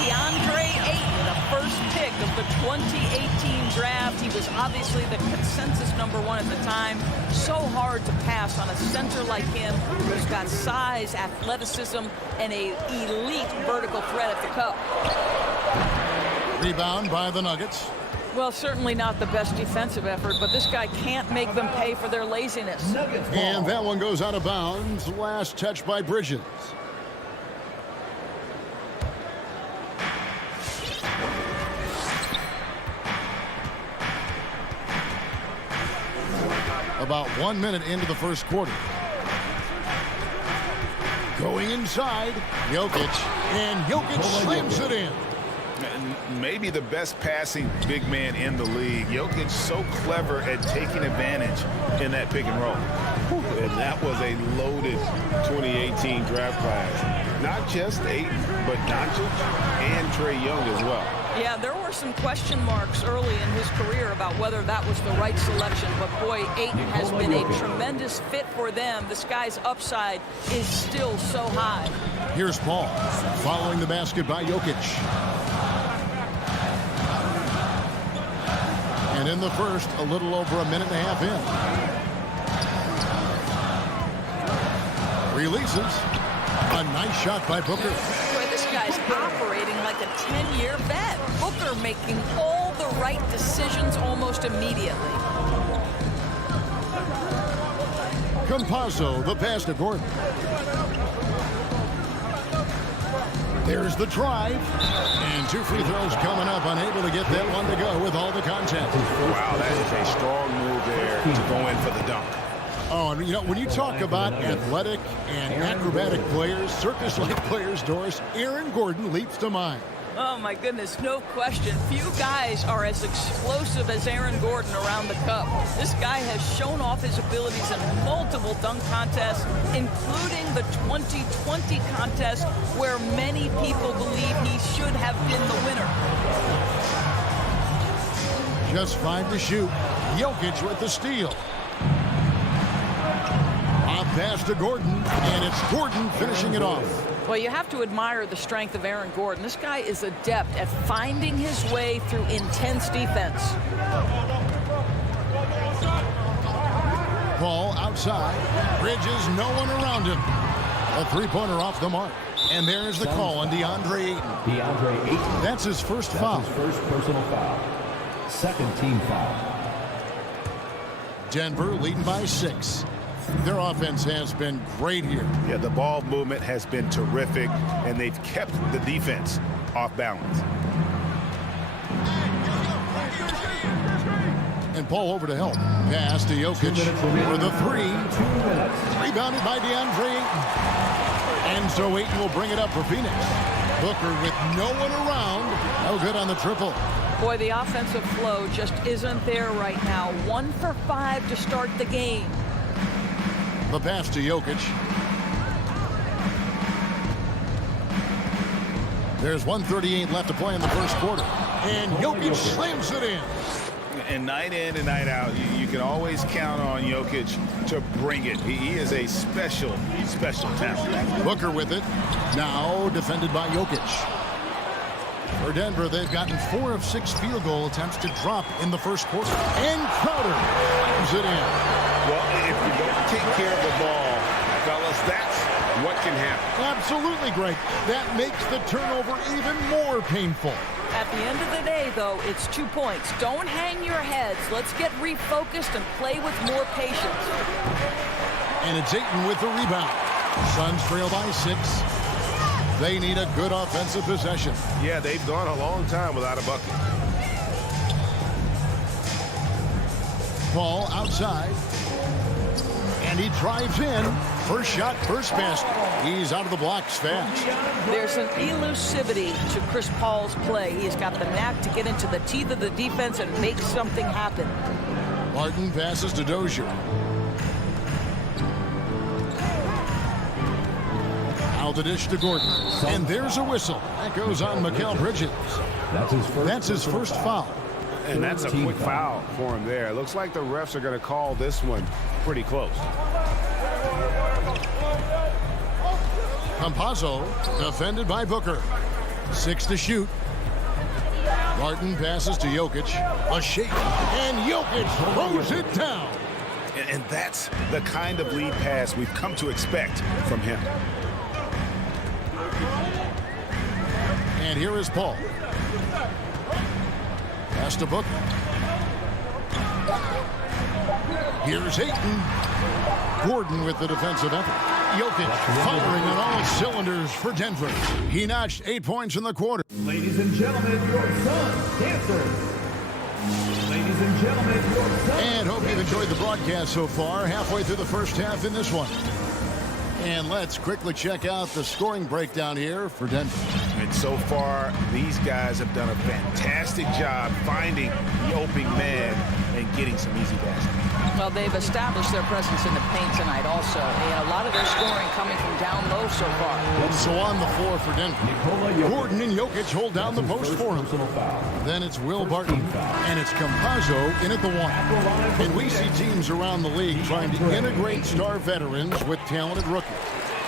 DeAndre Ayton, the first pick of the 2018 draft. He was obviously the consensus #1 at the time. So hard to pass on a center like him who's got size, athleticism, and an elite vertical threat at the cup. Rebound by the Nuggets. Well, certainly not the best defensive effort, but this guy can't make them pay for their laziness. And that one goes out of bounds. Last touch by Bridges. About 1 minute into the first quarter. Going inside, Jokic, and Jokic slams it in. Maybe the best passing big man in the league. Jokic so clever at taking advantage in that pick and roll. And that was a loaded 2018 draft class. Not just Ayton, but Doncic and Trae Young as well. Yeah, there were some question marks early in his career about whether that was the right selection. But, boy, Ayton has been a tremendous fit for them. This guy's upside is still so high. Here's Paul following the basket by Jokic. And in the first, a little over a minute and a half in. Releases. A nice shot by Booker. Boy, this guy's operating like a 10-year vet. Booker making all the right decisions almost immediately. Campazzo, the pass to Gordon. There's the drive. And 2 free throws coming up. Unable to get that one to go with all the contact. Wow, that is a strong move there to go in for the dunk. Oh, and you know, when you talk about athletic and acrobatic players, circus-like players, Doris, Aaron Gordon leaps to mind. Oh, my goodness, no question. Few guys are as explosive as Aaron Gordon around the cup. This guy has shown off his abilities in multiple dunk contests, including the 2020 contest, where many people believe he should have been the winner. Just 5 to shoot. Jokic with the steal. Pass to Gordon, and it's Gordon finishing it off. Well, you have to admire the strength of Aaron Gordon. This guy is adept at finding his way through intense defense. Ball outside. Bridges, no one around him. A three-pointer off the mark. And there's the call on DeAndre Ayton. DeAndre Ayton. That's his first foul. His first personal foul. Second team foul. Denver leading by 6. Their offense has been great here. Yeah, the ball movement has been terrific, and they've kept the defense off balance. And Paul over to help. Pass to Jokic for the 3. Rebounded by DeAndre Ayton. And so Ayton will bring it up for Phoenix. Booker with no one around. No good on the triple. Boy, the offensive flow just isn't there right now. 1 for 5 to start the game. The pass to Jokic. There's 1:38 left to play in the first quarter. And Jokic slams it in. And night in and night out, you can always count on Jokic to bring it. He is a special talent. Booker with it. Now defended by Jokic. For Denver, they've gotten 4 of 6 field goal attempts to drop in the first quarter. And Crowder slams it in. Well, if you don't take care of the ball, fellas, that's what can happen. Absolutely, Greg. That makes the turnover even more painful. At the end of the day, though, it's 2 points. Don't hang your heads. Let's get refocused and play with more patience. And it's Ayton with the rebound. Suns trail by 6. They need a good offensive possession. Yeah, they've gone a long time without a bucket. Paul outside. And he drives in. First shot, first basket. He's out of the blocks fast. There's an elusivity to Chris Paul's play. He has got the knack to get into the teeth of the defense and make something happen. Martin passes to Dozier. Now the dish to Gordon. And there's a whistle. That goes on Mikal Bridges. That's his first foul. And that's a quick foul for him there. It looks like the refs are going to call this one pretty close. Campazzo defended by Booker. 6 to shoot. Martin passes to Jokic. A shake. And Jokic throws it down. And that's the kind of lead pass we've come to expect from him. And here is Paul. Pass to Booker. Here's Ayton. Gordon with the defensive effort. Jokic firing on all cylinders for Denver. He notched 8 points in the quarter. Ladies and gentlemen, your son, Dancer. Ladies and gentlemen, your son. And hope you've enjoyed the broadcast so far. Halfway through the first half in this one. And let's quickly check out the scoring breakdown here for Denver. And so far, these guys have done a fantastic job finding the opening man and getting some easy baskets. Well, they've established their presence in the paint tonight also, and a lot of their scoring coming from down low so far. So on the floor for Denver, Gordon and Jokic hold down the post for him. Then it's Will Barton, and it's Campazzo in at the 1. And we see teams around the league trying to integrate star veterans with talented rookies.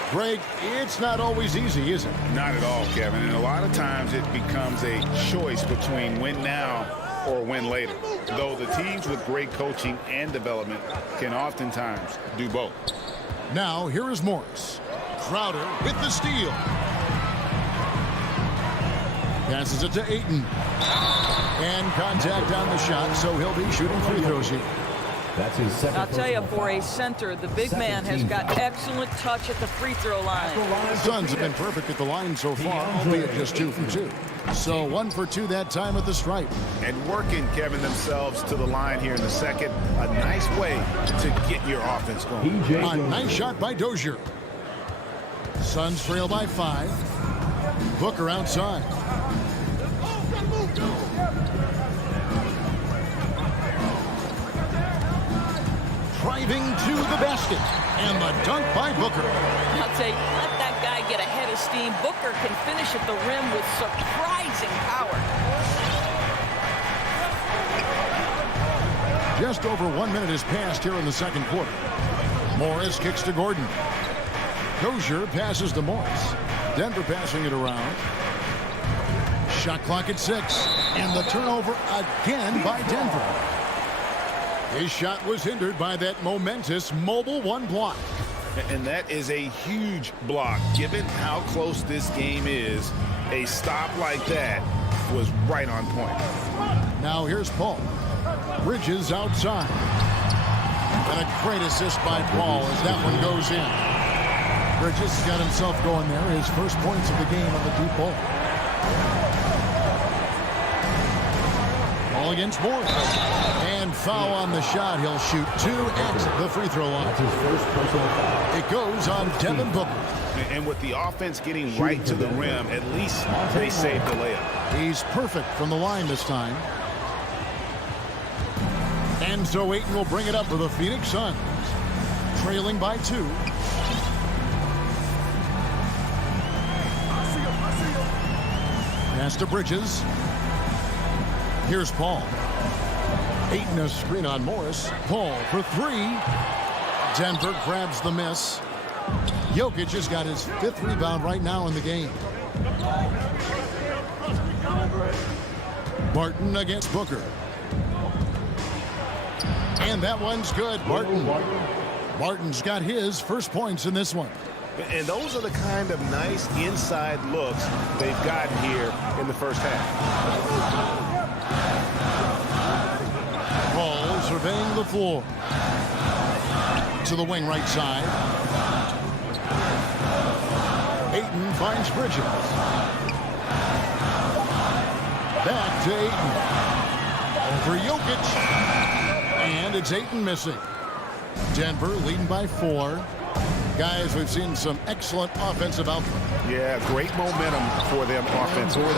Greg, it's not always easy, is it? Not at all, Kevin. And a lot of times it becomes a choice between win now or win later. Though the teams with great coaching and development can oftentimes do both. Now, here is Morris. Crowder with the steal. Passes it to Ayton. And contact on the shot, so he'll be shooting free throws here. That's his second. I'll tell you, for a center, the big man has got excellent touch at the free throw line. The Suns have been perfect at the line so far, albeit just 2 for 2. So 1 for 2 that time at the stripe. And working, Kevin, themselves to the line here in the second. A nice way to get your offense going. A nice shot by Dozier. Suns trail by 5. Booker outside. Driving to the basket. And the dunk by Booker. I'll tell you, let that guy get ahead of steam. Booker can finish at the rim with surprising power. Just over 1 minute has passed here in the second quarter. Morris kicks to Gordon. Dozier passes to Morris. Denver passing it around. Shot clock at 6. And the turnover again by Denver. His shot was hindered by that momentous mobile 1 block. And that is a huge block. Given how close this game is, a stop like that was right on point. Now here's Paul. Bridges outside. And a great assist by Paul as that one goes in. Bridges got himself going there. His first points of the game on the deep ball. Ball against Morris. And foul on the shot. He'll shoot 2 at the free throw line. It goes on Devin Booker. And with the offense getting right to the rim, at least they saved the layup. He's perfect from the line this time. And so Ayton will bring it up for the Phoenix Suns. Trailing by 2. Pass to Bridges. Here's Paul. Ayton a screen on Morris. Paul for 3. Denver grabs the miss. Jokic has got his 5th rebound right now in the game. Barton against Booker. And that one's good. Barton's got his first points in this one. And those are the kind of nice inside looks they've gotten here in the first half. Paul surveying the floor. To the wing right side. Ayton Ayton finds Bridges. Back to Ayton. Over Jokic. And it's Ayton missing. Denver leading by 4. Guys, we've seen some excellent offensive output. Yeah, great momentum for them offensively.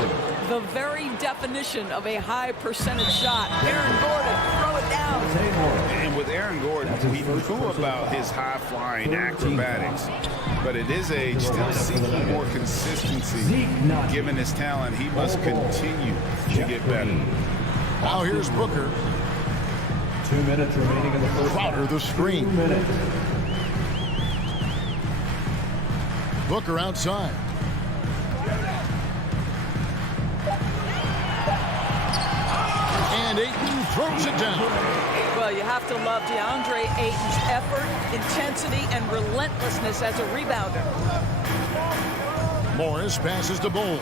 The very definition of a high percentage shot. Aaron Gordon, throw it down. And with Aaron Gordon, we knew about his high-flying acrobatics, but it is still seeking more consistency. Given his talent, he must continue to get better. Now here's Booker. 2 minutes remaining in the first. Crowder the screen. 2 minutes. Booker outside. And Ayton throws it down. Well, you have to love DeAndre Ayton's effort, intensity, and relentlessness as a rebounder. Morris passes to Bol.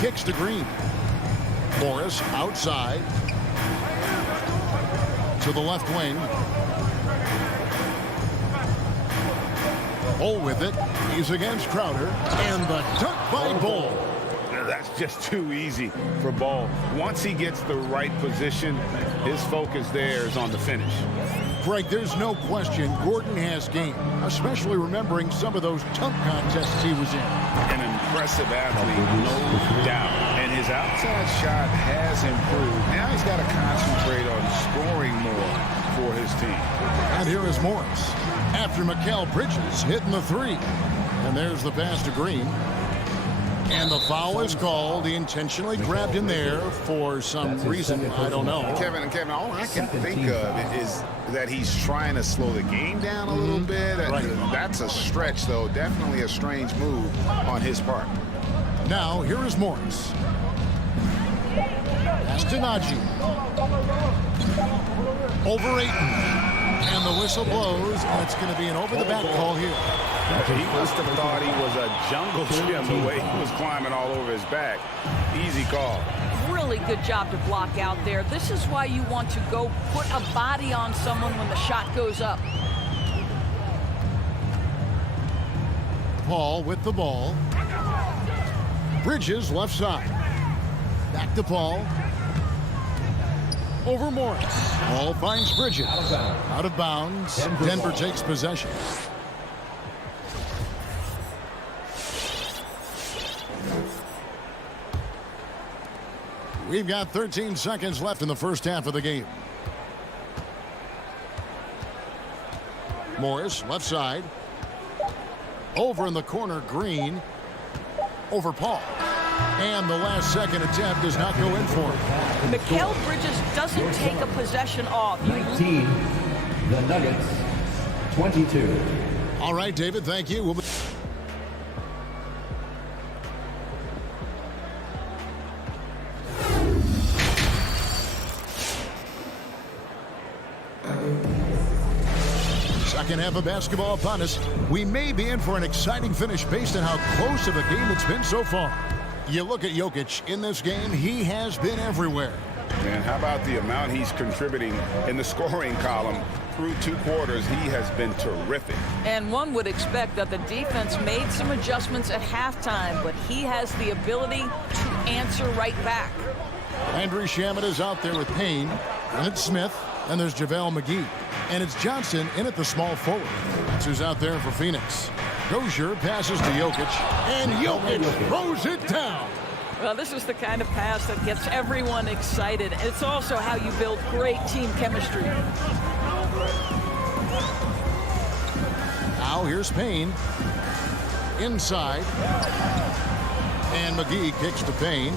Kicks to Green. Morris outside. To the left wing. Bol with it. He's against Crowder. And the dunk by Bol. That's just too easy for Bol. Once he gets the right position, his focus there is on the finish. Greg, there's no question Gordon has game, especially remembering some of those tough contests he was in. An impressive athlete, no doubt. And his outside shot has improved. Now he's got to concentrate on scoring more for his team. And here is Morris. After Mikal Bridges hitting the 3. And there's the pass to Green. And the foul is called. He intentionally grabbed him there for some reason. I don't know. Kevin, all I can think of is that he's trying to slow the game down a little bit. Right. That's a stretch, though. Definitely a strange move on his part. Now, here is Morris. Pass to Najee. Over Ayton. And the whistle blows, and it's going to be an over-the-back call here. He must have thought he was a jungle gym the way he was climbing all over his back. Easy call. Really good job to block out there. This is why you want to go put a body on someone when the shot goes up. Paul with the ball. Bridges left side. Back to Paul. Over Morris. Paul finds Bridges. Out of bounds. Denver takes possession. We've got 13 seconds left in the first half of the game. Morris, left side. Over in the corner, Green. Over Paul. And the last second attempt does not go in for him. Mikal Bridges doesn't take a possession off. 19, the Nuggets, 22. All right, David, thank you. We'll be second half of basketball upon us. We may be in for an exciting finish based on how close of a game it's been so far. You look at Jokic in this game, he has been everywhere. And how about the amount he's contributing in the scoring column? Through 2 quarters, he has been terrific. And one would expect that the defense made some adjustments at halftime, but he has the ability to answer right back. Landry Shamet is out there with Payne, and it's Smith, and there's JaVale McGee. And it's Johnson in at the small forward. That's who's out there for Phoenix. Dozier passes to Jokic, and Jokic throws it down. Well, this is the kind of pass that gets everyone excited. It's also how you build great team chemistry. Now here's Payne. Inside. And McGee kicks to Payne.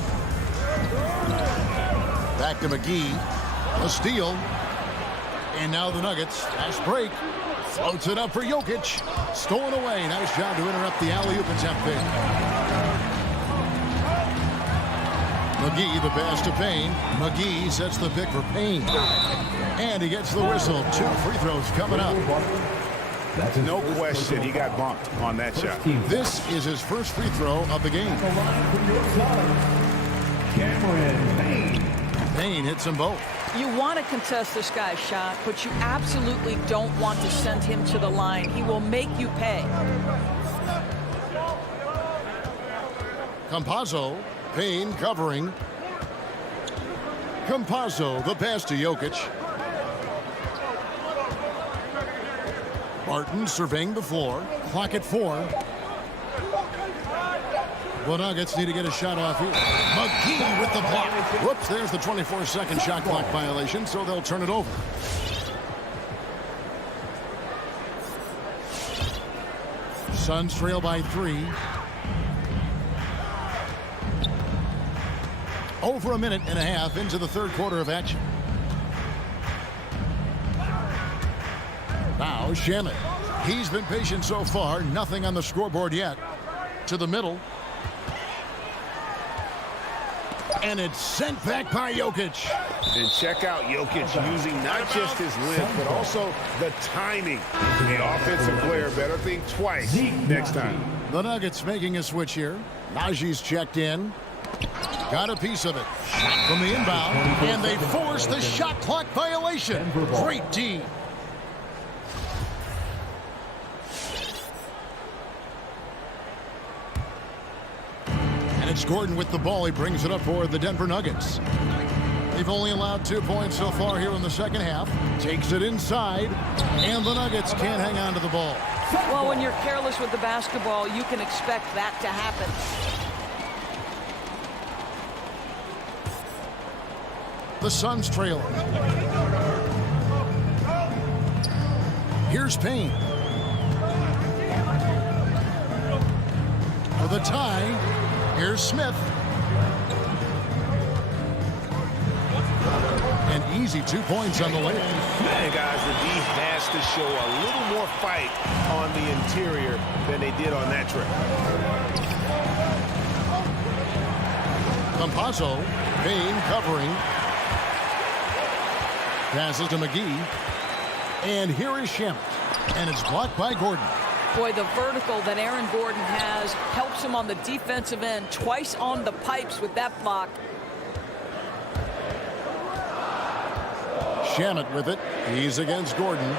Back to McGee. A steal. And now the Nuggets, fast break, floats it up for Jokic. Stolen away. Nice job to interrupt the alley-oop attempt there. McGee, the pass to Payne. McGee sets the pick for Payne. And he gets the whistle. 2 free throws coming up. No question, he got bumped on that shot. This is his first free throw of the game. Cameron Payne. Payne hits them both. You want to contest this guy's shot, but you absolutely don't want to send him to the line. He will make you pay. Campazzo. Payne covering. Campazzo, the pass to Jokic. Barton surveying the floor. Clock at 4. The Nuggets need to get a shot off here. McGee with the block. Whoops, there's the 24-second shot clock violation, so they'll turn it over. Suns trail by 3. Over a minute and a half into the third quarter of action. Now Shamet. He's been patient so far. Nothing on the scoreboard yet. To the middle. And it's sent back by Jokic. And check out Jokic using not just his length, but also the timing. The offensive player better think twice next time. The Nuggets making a switch here. Najee's checked in. Got a piece of it. Shot from the inbound. And they force the shot clock violation. Great D. And it's Gordon with the ball. He brings it up for the Denver Nuggets. They've only allowed 2 points so far here in the second half. Takes it inside. And the Nuggets can't hang on to the ball. Well, when you're careless with the basketball, you can expect that to happen. The Suns trail. Here's Payne. For the tie, here's Smith. An easy 2 points on the way. And guys, the D has to show a little more fight on the interior than they did on that trip. Campazzo, Payne covering. Passes to McGee. And here is Shamet. And it's blocked by Gordon. Boy, the vertical that Aaron Gordon has helps him on the defensive end. Twice on the pipes with that block. Shamet with it. He's against Gordon.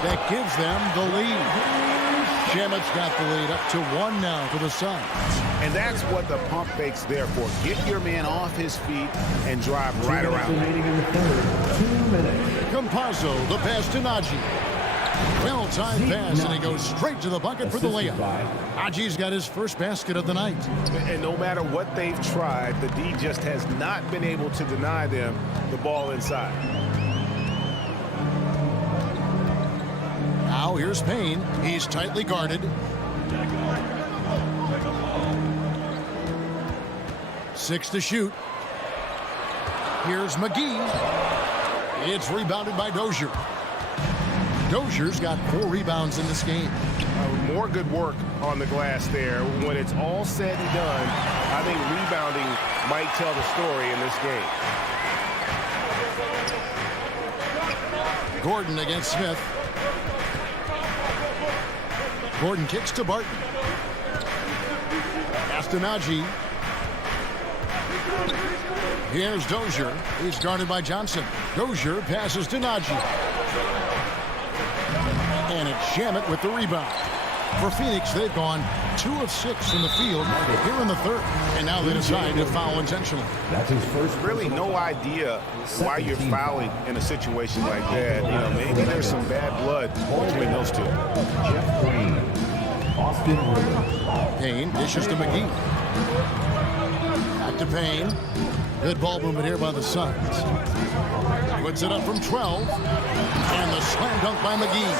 That gives them the lead. Shamet's got the lead up to 1 now for the Suns. And that's what the pump fake's there for. Get your man off his feet and drive right around. Campazzo, the pass to Naji. Well-timed pass, and he goes straight to the bucket for the layup. Naji's got his first basket of the night. And no matter what they've tried, the D just has not been able to deny them the ball inside. Now here's Payne. He's tightly guarded. 6 to shoot. Here's McGee. It's rebounded by Dozier. Dozier's got 4 rebounds in this game. More good work on the glass there. When it's all said and done, I think rebounding might tell the story in this game. Gordon against Smith. Gordon kicks to Barton. Pass to Naji. Here's Dozier. He's guarded by Johnson. Dozier passes to Naji. And it's Shamet with the rebound. For Phoenix, they've gone 2 of 6 from the field here in the third. And now they decide to foul intentionally. That's his first. Really no idea why you're fouling in a situation like that. You know, maybe there's some bad blood between those two. Jeff Green. Austin Rivers. Payne dishes to McGee. Back to Payne. Good ball movement here by the Suns. Puts it up from 12. And the slam dunk by McGee.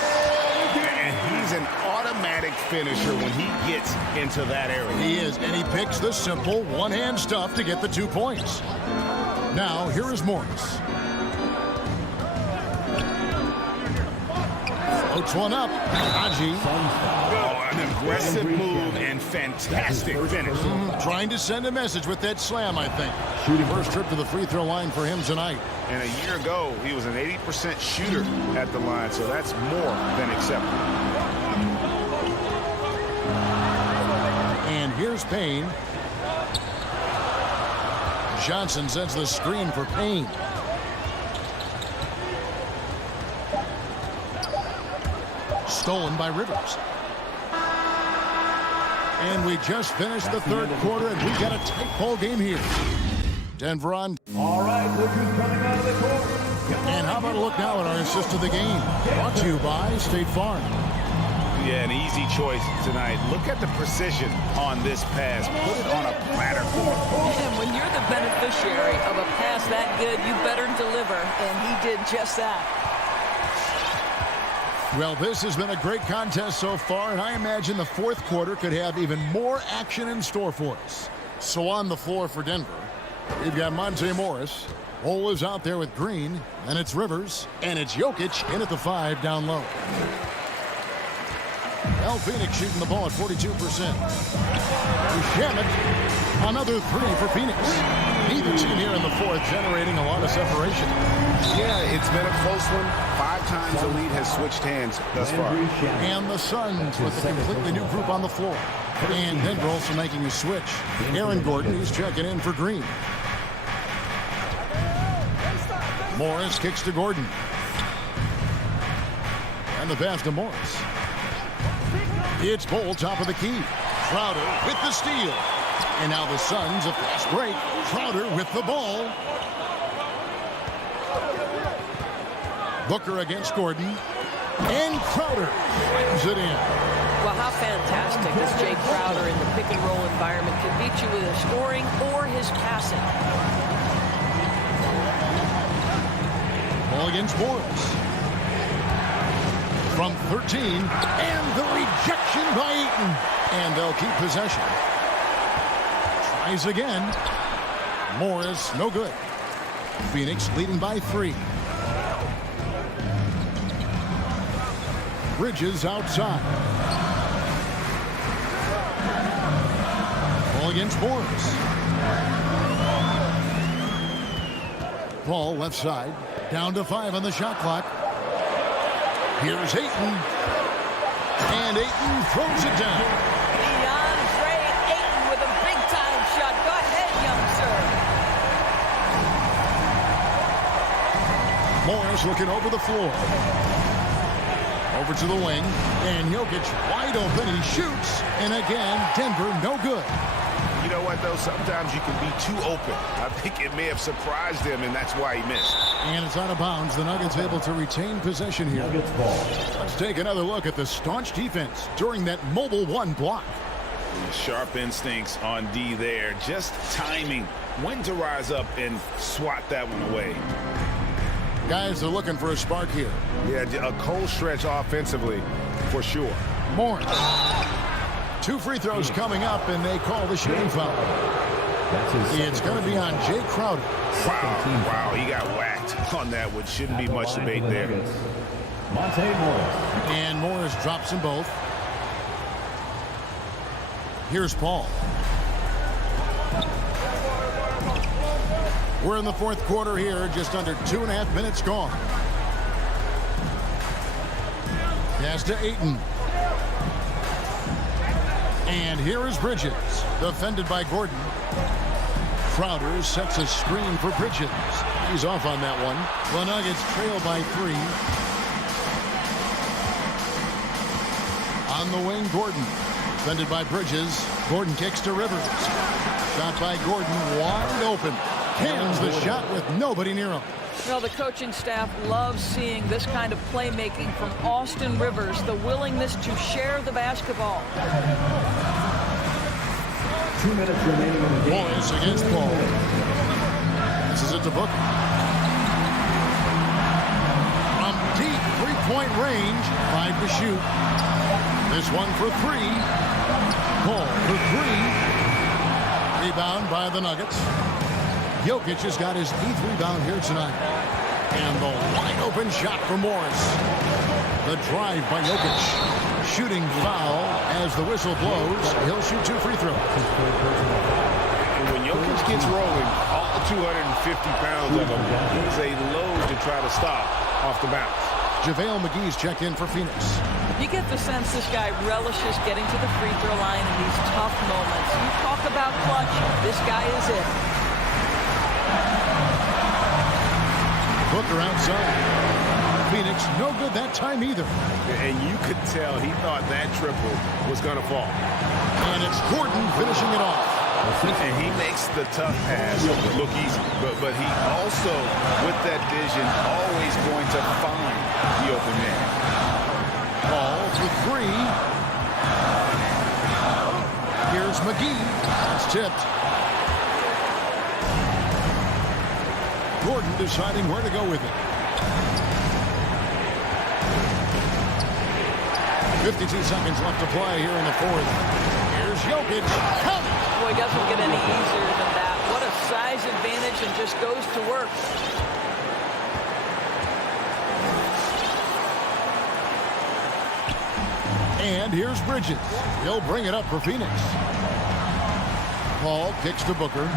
And he's an automatic finisher when he gets into that area. He is, and he picks the simple one-hand stuff to get the 2 points. Now, here is Morris. Floats one up. Naji. Oh, an aggressive move and fantastic finish. Trying to send a message with that slam, I think. First trip to the free throw line for him tonight. And a year ago, he was an 80% shooter at the line, so that's more than acceptable. And here's Payne. Johnson sends the screen for Payne. Stolen by Rivers. And we just finished the third quarter, and we've got a tight ball game here. Denver on. All right, look who's coming out of the court. And how about a look now at our assist of the game? Brought to you by State Farm. Yeah, an easy choice tonight. Look at the precision on this pass. Put it on a platter for him. And when you're the beneficiary of a pass that good, you better deliver, and he did just that. Well, this has been a great contest so far, and I imagine the fourth quarter could have even more action in store for us. So on the floor for Denver, we've got Monte Morris. Ole is out there with Green, and it's Rivers, and it's Jokic in at the 5 down low. El Phoenix shooting the ball at 42%. Shamet, another 3 for Phoenix. Neither team here in the fourth generating a lot of separation. Yeah, it's been a close one. 5 times the lead has switched hands thus far. And the Suns with a completely new group on the floor. And Denver also making a switch. Aaron Gordon, he's checking in for Green. Morris kicks to Gordon. And the pass to Morris. It's Bol, top of the key. Crowder with the steal. And now the Suns, a fast break. Crowder with the ball. Booker against Gordon. And Crowder brings it in. Well, how fantastic is Jay Crowder in the pick-and-roll environment. Can beat you with his scoring or his passing. Ball against Morris. From 13, and the rejection by Eaton. And they'll keep possession. Tries again. Morris, no good. Phoenix leading by 3. Bridges outside. Ball against Morris. Ball left side. Down to 5 on the shot clock. Here's Ayton. And Ayton throws it down. DeAndre Ayton with a big-time shot. Go ahead, young sir. Morris looking over the floor. Over to the wing. And Jokic wide open. He shoots. And again, Denver no good. You know what, though? Sometimes you can be too open. I think it may have surprised him, and that's why he missed. And it's out of bounds. The Nuggets able to retain possession here. Nuggets ball. Let's take another look at the staunch defense during that mobile 1 block. Sharp instincts on D there. Just timing when to rise up and swat that one away. Guys are looking for a spark here. Yeah, a cold stretch offensively, for sure. Morris. 2 free throws coming up, and they call the shooting foul. It's going to be on Jay Crowder. Wow, he got whacked on that one. Shouldn't be much debate there. Monte Morris. And Morris drops them both. Here's Paul. We're in the fourth quarter here, just under 2.5 minutes gone. Pass to Ayton. And here is Bridges, defended by Gordon. Crowder sets a screen for Bridges. He's off on that one. The Nuggets trail by 3. On the wing, Gordon. Defended by Bridges. Gordon kicks to Rivers. Shot by Gordon, wide open. Cans the shot with nobody near him. Well, the coaching staff loves seeing this kind of playmaking from Austin Rivers, the willingness to share the basketball. 2 minutes remaining in the game. Morris against Paul. This is it to Booker. From deep three-point range, 5 to shoot. This one for 3. Paul for 3. Rebound by the Nuggets. Jokic has got his 8th rebound here tonight. And the wide-open shot for Morris. The drive by Jokic. Shooting foul as the whistle blows. He'll shoot 2 free throws. When Jokic gets rolling, all 250 pounds of him, he's a load to try to stop off the bounce. JaVale McGee's checked in for Phoenix. You get the sense this guy relishes getting to the free throw line in these tough moments. You talk about clutch, this guy is it. Booker outside. Phoenix, no good that time either. And you could tell he thought that triple was going to fall. And it's Gordon finishing it off. And he makes the tough pass look easy. But he also, with that vision, always going to find the open man. Paul with 3. Here's McGee. It's tipped. Gordon deciding where to go with it. 52 seconds left to play here in the fourth. Here's Jokic. Boy, it doesn't get any easier than that. What a size advantage, and just goes to work. And here's Bridges. He'll bring it up for Phoenix. Paul kicks to Booker.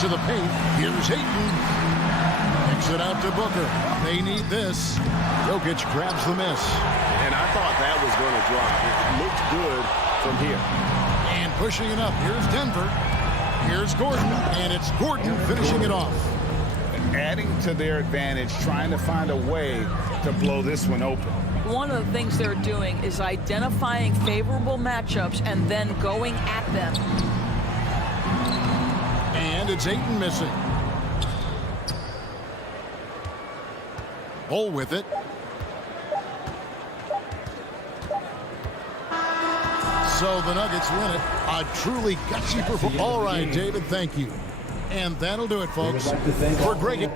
To the paint. Here's Ayton. Kicks it out to Booker. They need this. Jokic grabs the miss. And I thought that was going to drop. It looked good from here. And pushing it up. Here's Denver. Here's Gordon. And it's Gordon finishing it off. Adding to their advantage, trying to find a way to blow this one open. One of the things they're doing is identifying favorable matchups and then going at them. And it's Ayton missing. Bull with it. So the Nuggets win it. A truly gutsy performance. All right, David, thank you. And that'll do it, folks. For Greg.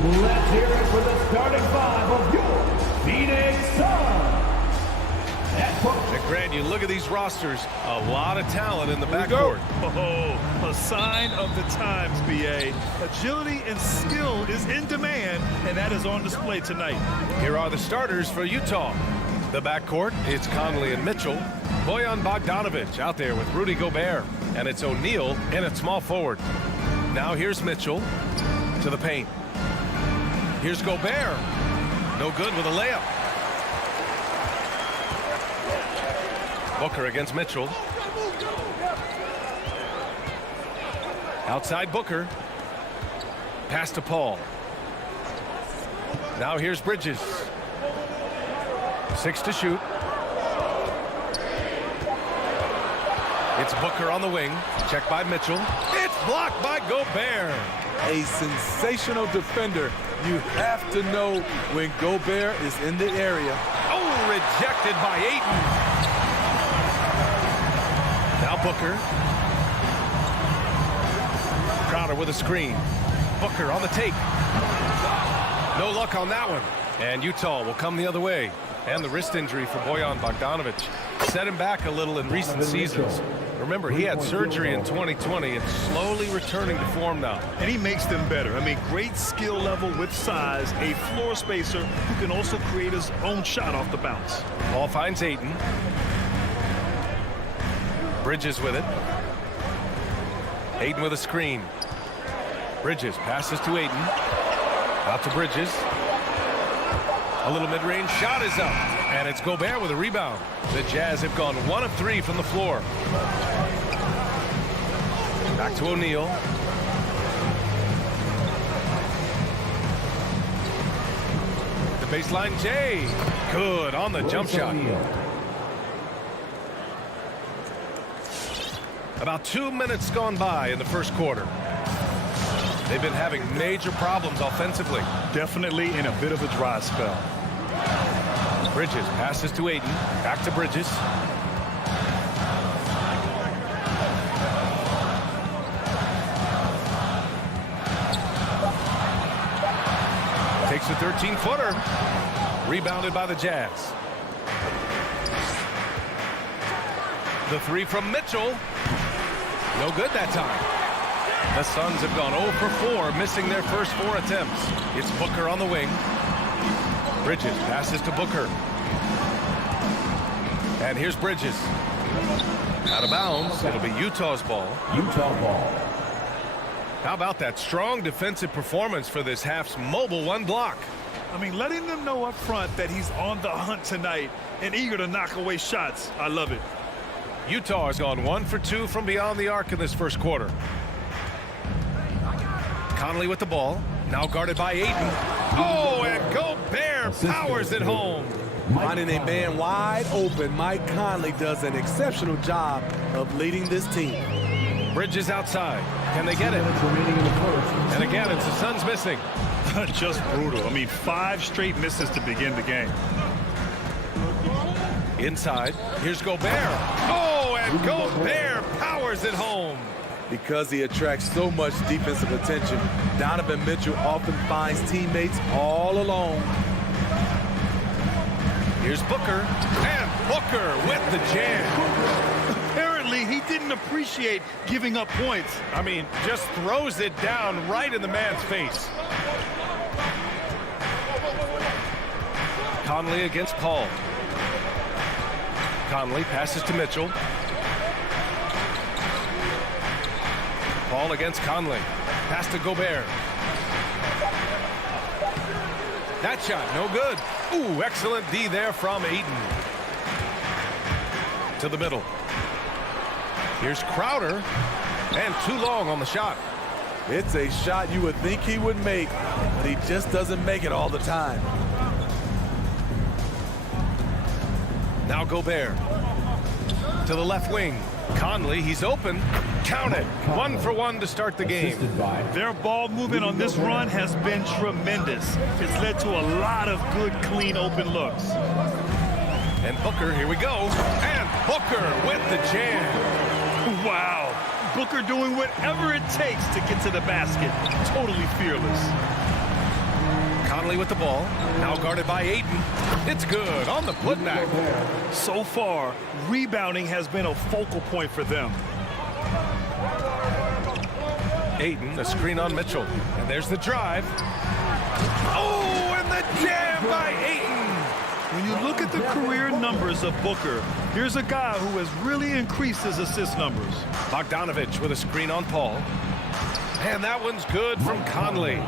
Let's hear it for the starting five of your Phoenix Suns. And Grant, you look at these rosters, a lot of talent in the backcourt. Oh, a sign of the times, B.A. Agility and skill is in demand, and that is on display tonight. Here are the starters for Utah. The backcourt, it's Conley and Mitchell. Bojan Bogdanovic out there with Rudy Gobert. And it's O'Neal in at small forward. Now here's Mitchell to the paint. Here's Gobert. No good with a layup. Booker against Mitchell. Outside Booker. Pass to Paul. Now here's Bridges. 6 to shoot. It's Booker on the wing. Checked by Mitchell. It's blocked by Gobert. A sensational defender. You have to know when Gobert is in the area. Oh, rejected by Ayton. Now Booker. Crowder with a screen. Booker on the take. No luck on that one. And Utah will come the other way. And the wrist injury for Bojan Bogdanovic set him back a little in recent seasons. Remember, he had surgery in 2020 and slowly returning to form now. And he makes them better. I mean, great skill level with size, a floor spacer who can also create his own shot off the bounce. Ball finds Ayton. Bridges with it. Ayton with a screen. Bridges passes to Ayton. Out to Bridges. A little mid-range shot is up. And it's Gobert with a rebound. The Jazz have gone 1 of 3 from the floor. Back to O'Neal. The baseline Jay. Good on the jump shot. About 2 minutes gone by in the first quarter. They've been having major problems offensively. Definitely in a bit of a dry spell. Bridges passes to Ayton. Back to Bridges. Takes a 13-footer. Rebounded by the Jazz. The three from Mitchell. No good that time. The Suns have gone 0 for 4, missing their first 4 attempts. It's Booker on the wing. Bridges passes to Booker. And here's Bridges. Out of bounds. It'll be Utah's ball. Utah ball. How about that strong defensive performance for this half's mobile one block? I mean, letting them know up front that he's on the hunt tonight and eager to knock away shots. I love it. Utah has gone 1 for 2 from beyond the arc in this first quarter. Conley with the ball. Now guarded by Ayton. Oh, and Gobert powers it home. Finding a man wide open, Mike Conley does an exceptional job of leading this team. Bridges outside. Can they get it? And again, it's the Suns missing. Just brutal. I mean, 5 straight misses to begin the game. Inside. Here's Gobert. Oh, and Gobert powers it home. Because he attracts so much defensive attention, Donovan Mitchell often finds teammates all alone. Here's Booker. And Booker with the jam. Apparently, he didn't appreciate giving up points. I mean, just throws it down right in the man's face. Conley against Paul. Conley passes to Mitchell. Paul against Conley. Pass to Gobert. That shot, no good. Ooh, excellent D there from Ayton. To the middle. Here's Crowder. And too long on the shot. It's a shot you would think he would make, but he just doesn't make it all the time. Now Gobert. To the left wing. Conley, he's open. Count it. 1 for 1 to start the game. Their ball movement on this run has been tremendous. It's led to a lot of good, clean, open looks. And Booker, here we go. And Booker with the jam. Wow. Booker doing whatever it takes to get to the basket. Totally fearless. Conley with the ball. Now guarded by Ayton. It's good on the putback. So far, rebounding has been a focal point for them. Ayton, the screen on Mitchell. And there's the drive. Oh, and the jam by Ayton. When you look at the career numbers of Booker, here's a guy who has really increased his assist numbers. Bogdanovich with a screen on Paul. And that one's good from Conley.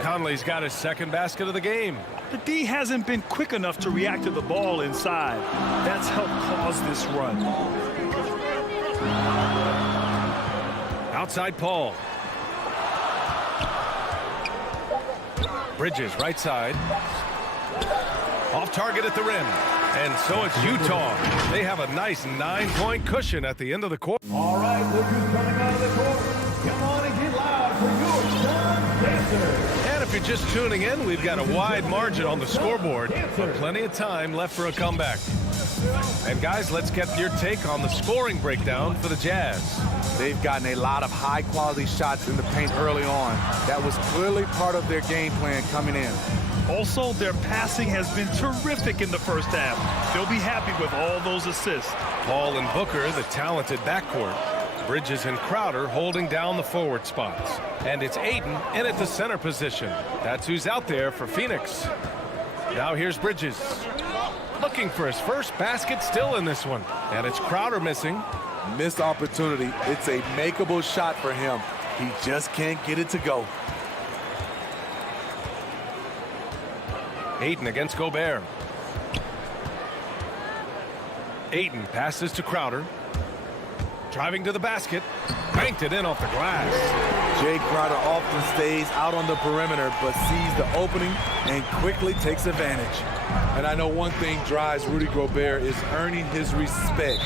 Conley's got his second basket of the game. The D hasn't been quick enough to react to the ball inside. That's helped cause this run. Outside Paul. Bridges right side. Off target at the rim. And so it's Utah. They have a nice 9-point cushion at the end of the court. All right, look who's coming out of the court. Come on and get loud for your John Dancer. And if you're just tuning in, we've got a wide margin on the scoreboard, but plenty of time left for a comeback. And guys, let's get your take on the scoring breakdown for the Jazz. They've gotten a lot of high-quality shots in the paint early on. That was clearly part of their game plan coming in. Also, their passing has been terrific in the first half. They'll be happy with all those assists. Paul and Booker, the talented backcourt. Bridges and Crowder holding down the forward spots. And it's Ayton in at the center position. That's who's out there for Phoenix. Now here's Bridges. Looking for his first basket still in this one. And it's Crowder missing. Missed opportunity. It's a makeable shot for him. He just can't get it to go. Ayton against Gobert. Ayton passes to Crowder. Driving to the basket. Banked it in off the glass. Jay Crowder often stays out on the perimeter but sees the opening and quickly takes advantage. And I know one thing drives Rudy Gobert is earning his respect.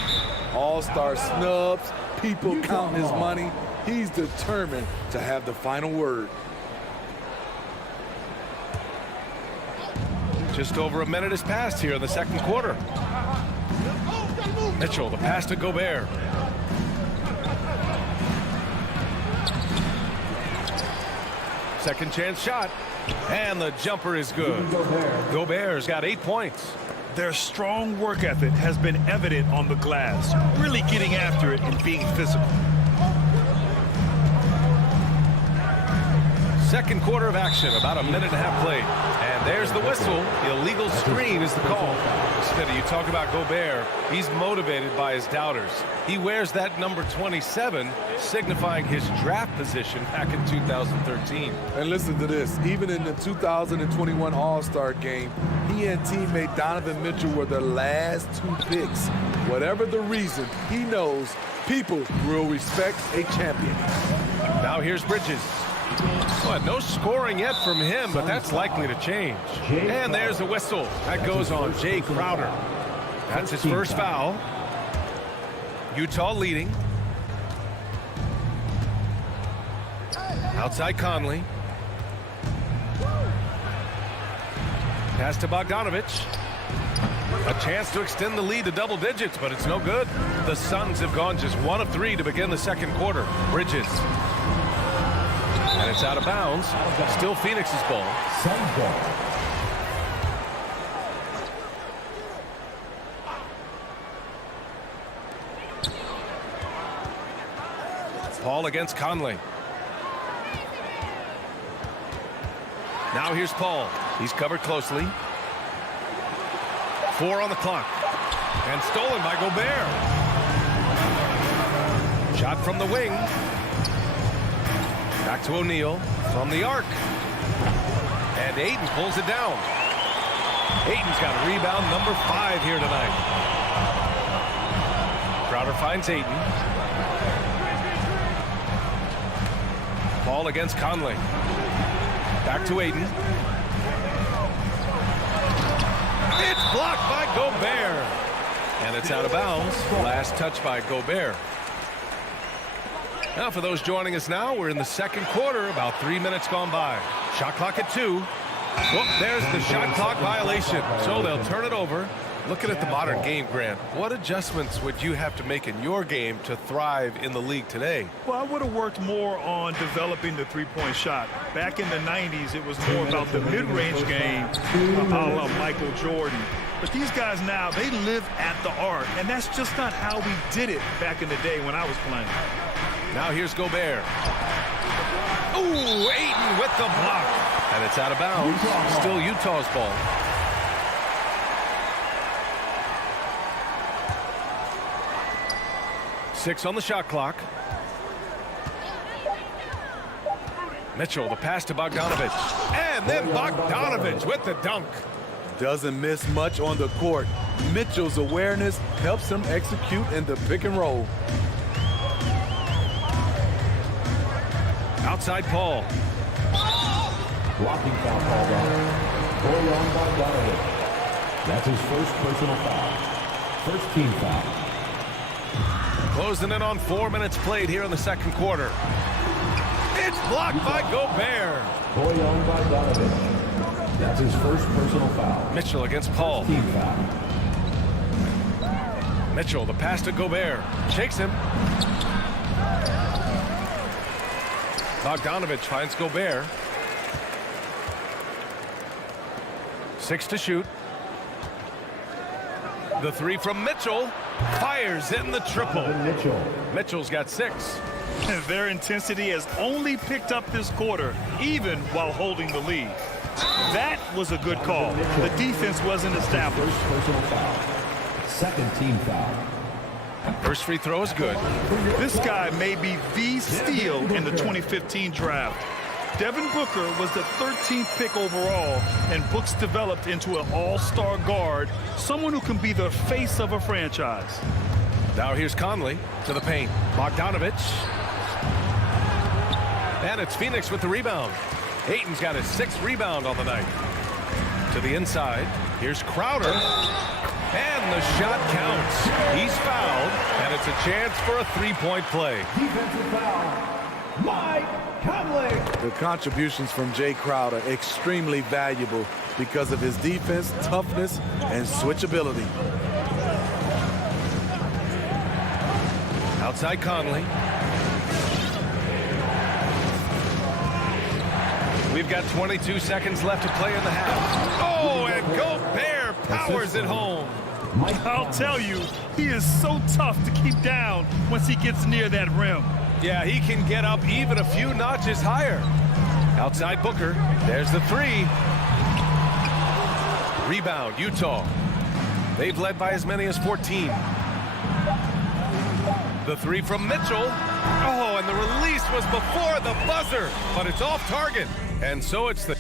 All-star snubs, people count his money. He's determined to have the final word. Just over a minute has passed here in the second quarter. Mitchell, the pass to Gobert. Second chance shot. And the jumper is good. Gobert's got 8 points. Their strong work ethic has been evident on the glass, really getting after it and being physical. Second quarter of action, about a minute and a half played. And there's the whistle. Illegal screen is the call. Smitty, you talk about Gobert. He's motivated by his doubters. He wears that number 27, signifying his draft position back in 2013. And listen to this. Even in the 2021 All-Star game, he and teammate Donovan Mitchell were the last 2 picks. Whatever the reason, he knows people will respect a champion. Now here's Bridges. Well, no scoring yet from him, but that's likely to change. And there's the whistle. That goes on Jay Crowder. That's his first foul. Utah leading. Outside Conley. Pass to Bogdanovich. A chance to extend the lead to double digits, but it's no good. The Suns have gone just 1 of 3 to begin the second quarter. Bridges. And it's out of bounds. Still Phoenix's ball. Suns ball. Paul against Conley. Now here's Paul. He's covered closely. 4 on the clock. And stolen by Gobert. Shot from the wing. Back to O'Neal from the arc. And Ayton pulls it down. Ayton's got a rebound number 5 here tonight. Crowder finds Ayton. Paul against Conley. Back to Ayton. It's blocked by Gobert. And it's out of bounds. Last touch by Gobert. Now, for those joining us now, we're in the second quarter, about 3 minutes gone by. Shot clock at 2. Well, there's the shot clock violation. So they'll turn it over. Looking at the modern game, Grant, what adjustments would you have to make in your game to thrive in the league today? Well, I would have worked more on developing the three-point shot. Back in the 90s, it was more about the mid-range game, a la Michael Jordan. But these guys now, they live at the arc, and that's just not how we did it back in the day when I was playing. Now here's Gobert. Ooh, Ayton with the block. And it's out of bounds. Still Utah's ball. Six on the shot clock. Mitchell, the pass to Bogdanovic. And then Bogdanovic with the dunk. Doesn't miss much on the court. Mitchell's awareness helps him execute in the pick and roll. Outside Paul. Blocking foul called on Bojan Bogdanovic. That's his first personal foul. First team foul. Closing in on 4 minutes played here in the second quarter. It's blocked by Gobert. Bojan Bogdanovic. That's his first personal foul. Mitchell against Paul. Team foul. Mitchell, the pass to Gobert. Shakes him. Bogdanovic finds Gobert. 6 to shoot. The three from Mitchell. Fires in the triple. Mitchell's got 6. Their intensity has only picked up this quarter, even while holding the lead. That was a good call. The defense wasn't established. First personal foul. Second team foul. First free throw is good. This guy may be the steal in the 2015 draft. Devin Booker was the 13th pick overall, and Books developed into an all-star guard, someone who can be the face of a franchise. Now here's Conley to the paint. Bogdanovic. And it's Phoenix with the rebound. Ayton's got his 6th rebound on the night. To the inside. Here's Crowder. And the shot counts. He's fouled, and it's a chance for a three-point play. Defensive foul. Mike Conley. The contributions from Jay Crowder extremely valuable because of his defense, toughness, and switchability. Outside Conley. We've got 22 seconds left to play in the half. Oh, and Gobert powers it home. I'll tell you, he is so tough to keep down once he gets near that rim. Yeah, he can get up even a few notches higher. Outside Booker. There's the three. Rebound, Utah. They've led by as many as 14. The three from Mitchell. Oh, and the release was before the buzzer, but it's off target. And so it's the...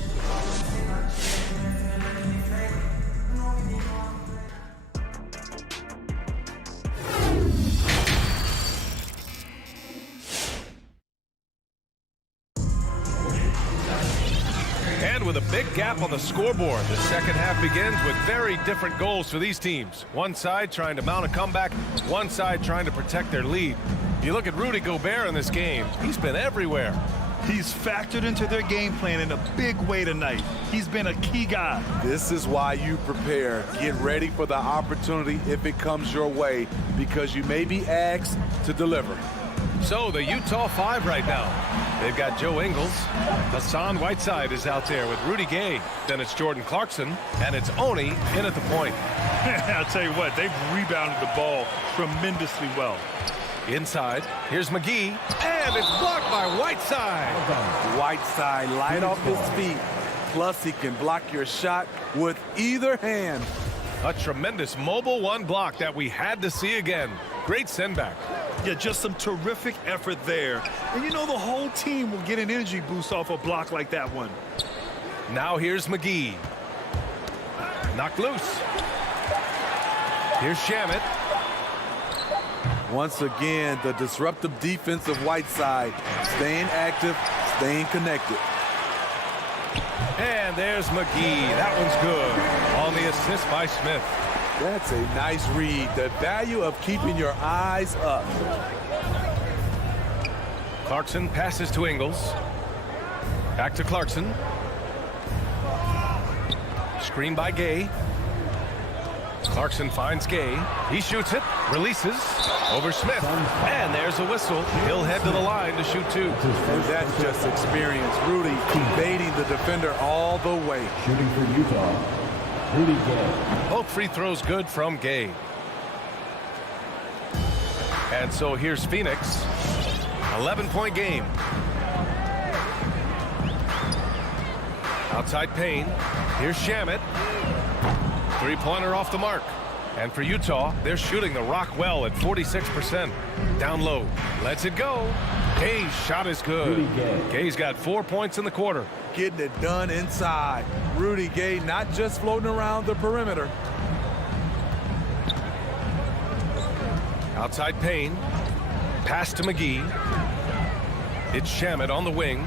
With a big gap on the scoreboard, the second half begins with very different goals for these teams. One side trying to mount a comeback, one side trying to protect their lead. You look at Rudy Gobert in this game, he's been everywhere. He's factored into their game plan in a big way tonight. He's been a key guy. This is why you prepare. Get ready for the opportunity if it comes your way, because you may be asked to deliver. So the Utah 5 right now. They've got Joe Ingles. Hassan Whiteside is out there with Rudy Gay. Then it's Jordan Clarkson, and it's Oni in at the point. I'll tell you what, they've rebounded the ball tremendously well. Inside, here's McGee, and it's blocked by Whiteside. Whiteside light off his feet, plus he can block your shot with either hand. A tremendous mobile one block that we had to see again. Great send back. Yeah, just some terrific effort there. And you know the whole team will get an energy boost off a block like that one. Now here's McGee. Knocked loose. Here's Shamet. Once again, the disruptive defense of Whiteside. Staying active, staying connected. And there's McGee. That one's good. On the assist by Smith. That's a nice read. The value of keeping your eyes up. Clarkson passes to Ingles. Back to Clarkson. Screen by Gay. Clarkson finds Gay. He shoots it, releases, over Smith, and there's a whistle. He'll head to the line to shoot 2. And that's just experience. Rudy evading the defender all the way. Shooting for Utah, Rudy Gay. Both free throws good from Gay. And so here's Phoenix. 11-point game. Outside Payne. Here's Shamet. Three-pointer off the mark. And for Utah, they're shooting the rock well at 46%. Down low. Lets it go. Gay's shot is good. Gay's got 4 points in the quarter. Getting it done inside. Rudy Gay not just floating around the perimeter. Outside Payne. Pass to McGee. It's Shamet on the wing.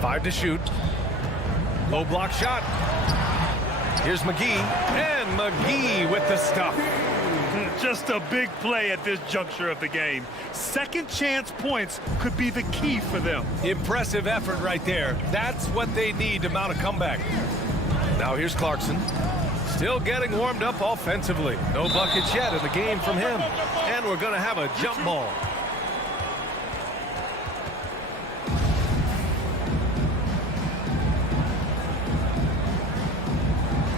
Five to shoot. Low block shot. Here's McGee. And McGee with the stuff. Just a big play at this juncture of the game. Second chance points could be the key for them. Impressive effort right there. That's what they need to mount a comeback. Now here's Clarkson. Still getting warmed up offensively. No buckets yet in the game from him. And we're going to have a jump ball.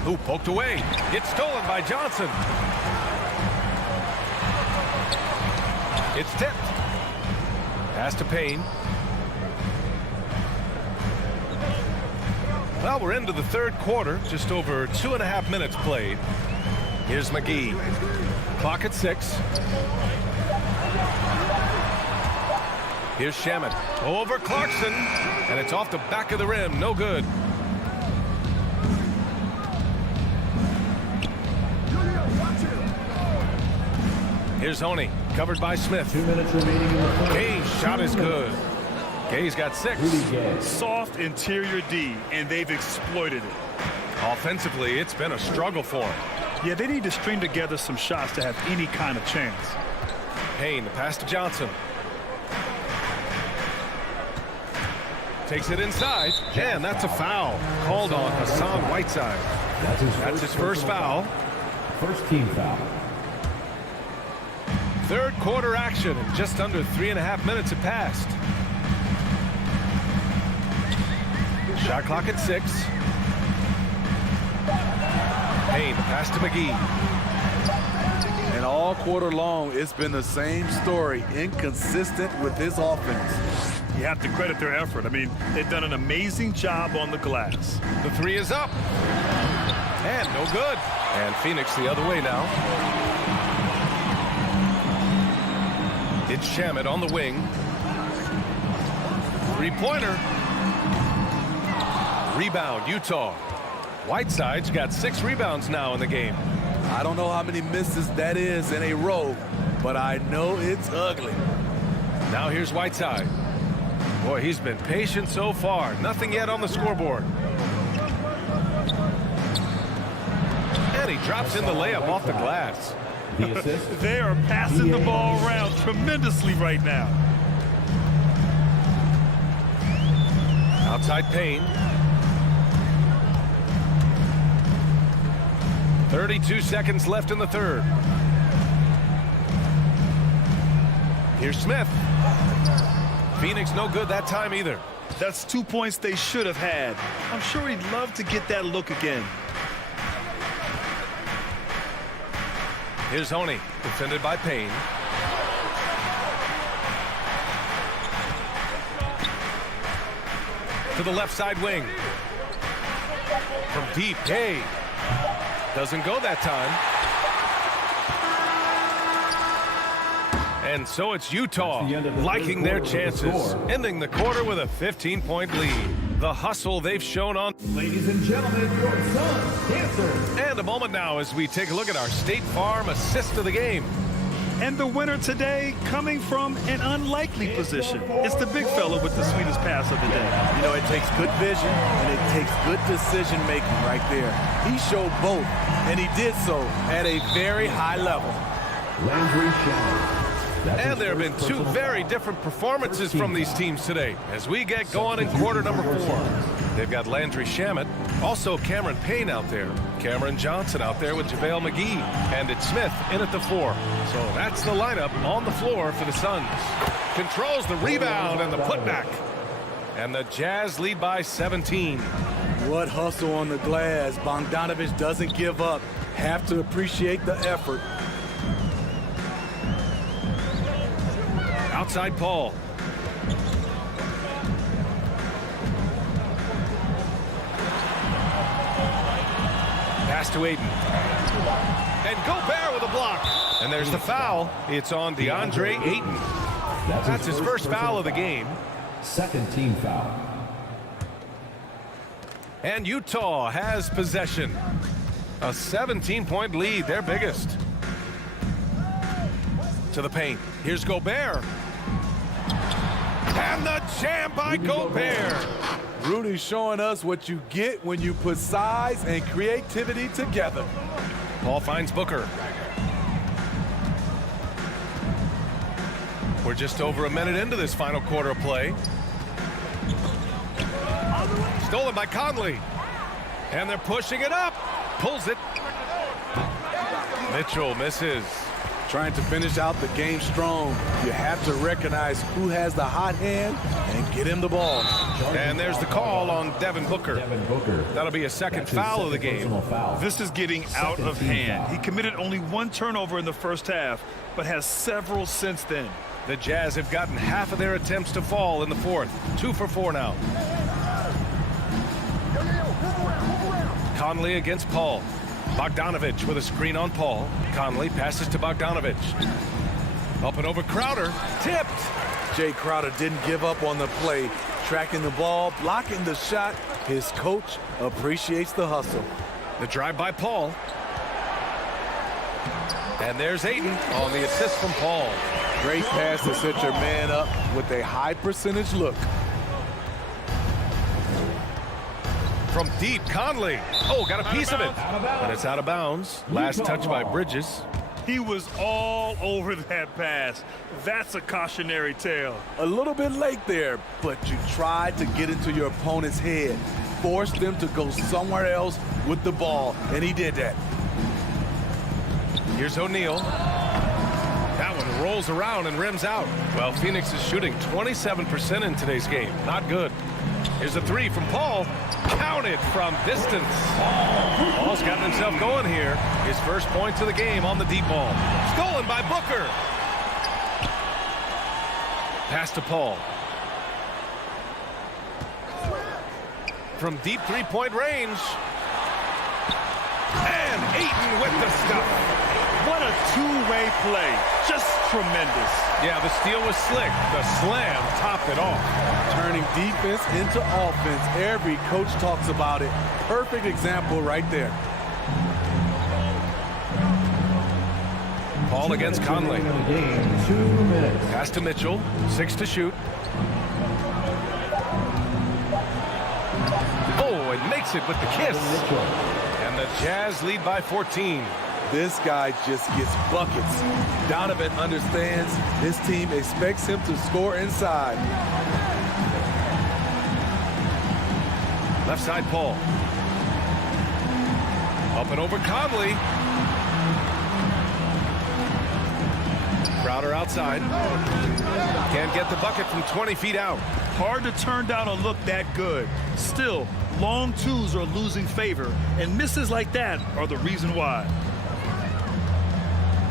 Ooh, poked away. It's stolen by Johnson. It's tipped. Pass to Payne. Well, we're into the third quarter. Just over 2.5 minutes played. Here's McGee. Clock at 6. Here's Shamet. Over Clarkson. And it's off the back of the rim. No good. Here's Honey, covered by Smith. 2 minutes remaining in the fourth. Gay's shot is good. Gay's got 6. Soft interior D, and they've exploited it. Offensively, it's been a struggle for him. Yeah, they need to string together some shots to have any kind of chance. Payne, the pass to Johnson. Takes it inside, and that's a foul. Called on Hassan Whiteside. That's his first foul. First team foul. Third quarter action, and just under 3.5 minutes have passed. Shot clock at 6. Payne, pass to McGee. And all quarter long, it's been the same story. Inconsistent with his offense. You have to credit their effort. I mean, they've done an amazing job on the glass. The 3 is up. And no good. And Phoenix the other way now. It's Shamet on the wing. Three-pointer. Rebound, Utah. Whiteside's got 6 rebounds now in the game. I don't know how many misses that is in a row, but I know it's ugly. Now here's Whiteside. Boy, he's been patient so far. Nothing yet on the scoreboard. And he drops in the layup off the glass. They are passing the ball around tremendously right now. Outside Payne. 32 seconds left in the third. Here's Smith. Phoenix no good that time either. That's 2 points they should have had. I'm sure he'd love to get that look again. Here's Honey, defended by Payne. To the left side wing. From deep, Gay. Doesn't go that time. And so it's Utah liking their chances, ending the quarter with a 15-point lead. The hustle they've shown on. Ladies and gentlemen, your Suns dancers. And a moment now as we take a look at our State Farm assist of the game. And the winner today coming from an unlikely position. It's the big fella with the sweetest pass of the day. You know, it takes good vision and it takes good decision making right there. He showed both, and he did so at a very high level. Landry Shamet. And there have been two very different performances from these teams today as we get going in quarter number 4. They've got Landry Shamet, also Cameron Payne out there, Cameron Johnson out there with JaVale McGee, and it's Smith in at the 4. So that's the lineup on the floor for the Suns. Controls the rebound and the putback. And the Jazz lead by 17. What hustle on the glass. Bogdanovic doesn't give up. Have to appreciate the effort. Outside Paul. Pass to Ayton. And Gobert with a block. And there's the foul. It's on DeAndre Ayton. That's his first foul of the game. Second team foul. And Utah has possession. A 17-point lead, their biggest. To the paint. Here's Gobert. And the jam by Gobert. Rudy showing us what you get when you put size and creativity together. Paul finds Booker. We're just over a minute into this final quarter of play. Stolen by Conley. And they're pushing it up. Pulls it. Mitchell misses. Trying to finish out the game strong. You have to recognize who has the hot hand and get him the ball. And there's the call on Devin Booker. That'll be a second foul of the game. This is getting out of hand. He committed only one turnover in the first half, but has several since then. The Jazz have gotten half of their attempts to fall in the fourth. 2 for 4 now. Conley against Paul. Bogdanovic with a screen on Paul. Conley passes to Bogdanovic. Up and over Crowder. Tipped. Jay Crowder didn't give up on the play. Tracking the ball, blocking the shot. His coach appreciates the hustle. The drive by Paul. And there's Ayton on the assist from Paul. Great pass to set your man up with a high percentage look. From deep, Conley. Oh, got a piece of it. And it's out of bounds. Last touch by Bridges. He was all over that pass. That's a cautionary tale. A little bit late there, but you tried to get into your opponent's head. Forced them to go somewhere else with the ball, and he did that. Here's O'Neal. That one rolls around and rims out. Well, Phoenix is shooting 27% in today's game. Not good. Here's a 3 from Paul. Counted from distance. Paul's gotten himself going here. His first points of the game on the deep ball. Stolen by Booker. Pass to Paul. From deep three-point range. And Ayton with the stuff. What a two-way play. Just tremendous. Yeah, the steal was slick. The slam topped it off. Turning defense into offense. Every coach talks about it. Perfect example right there. Paul against Conley. 2 minutes. Pass to Mitchell. 6 to shoot. Oh, and makes it with the kiss. And the Jazz lead by 14. This guy just gets buckets. Donovan understands his team expects him to score inside. Left side, Paul. Up and over Conley. Crowder outside. Can't get the bucket from 20 feet out. Hard to turn down a look that good. Still, long twos are losing favor, and misses like that are the reason why.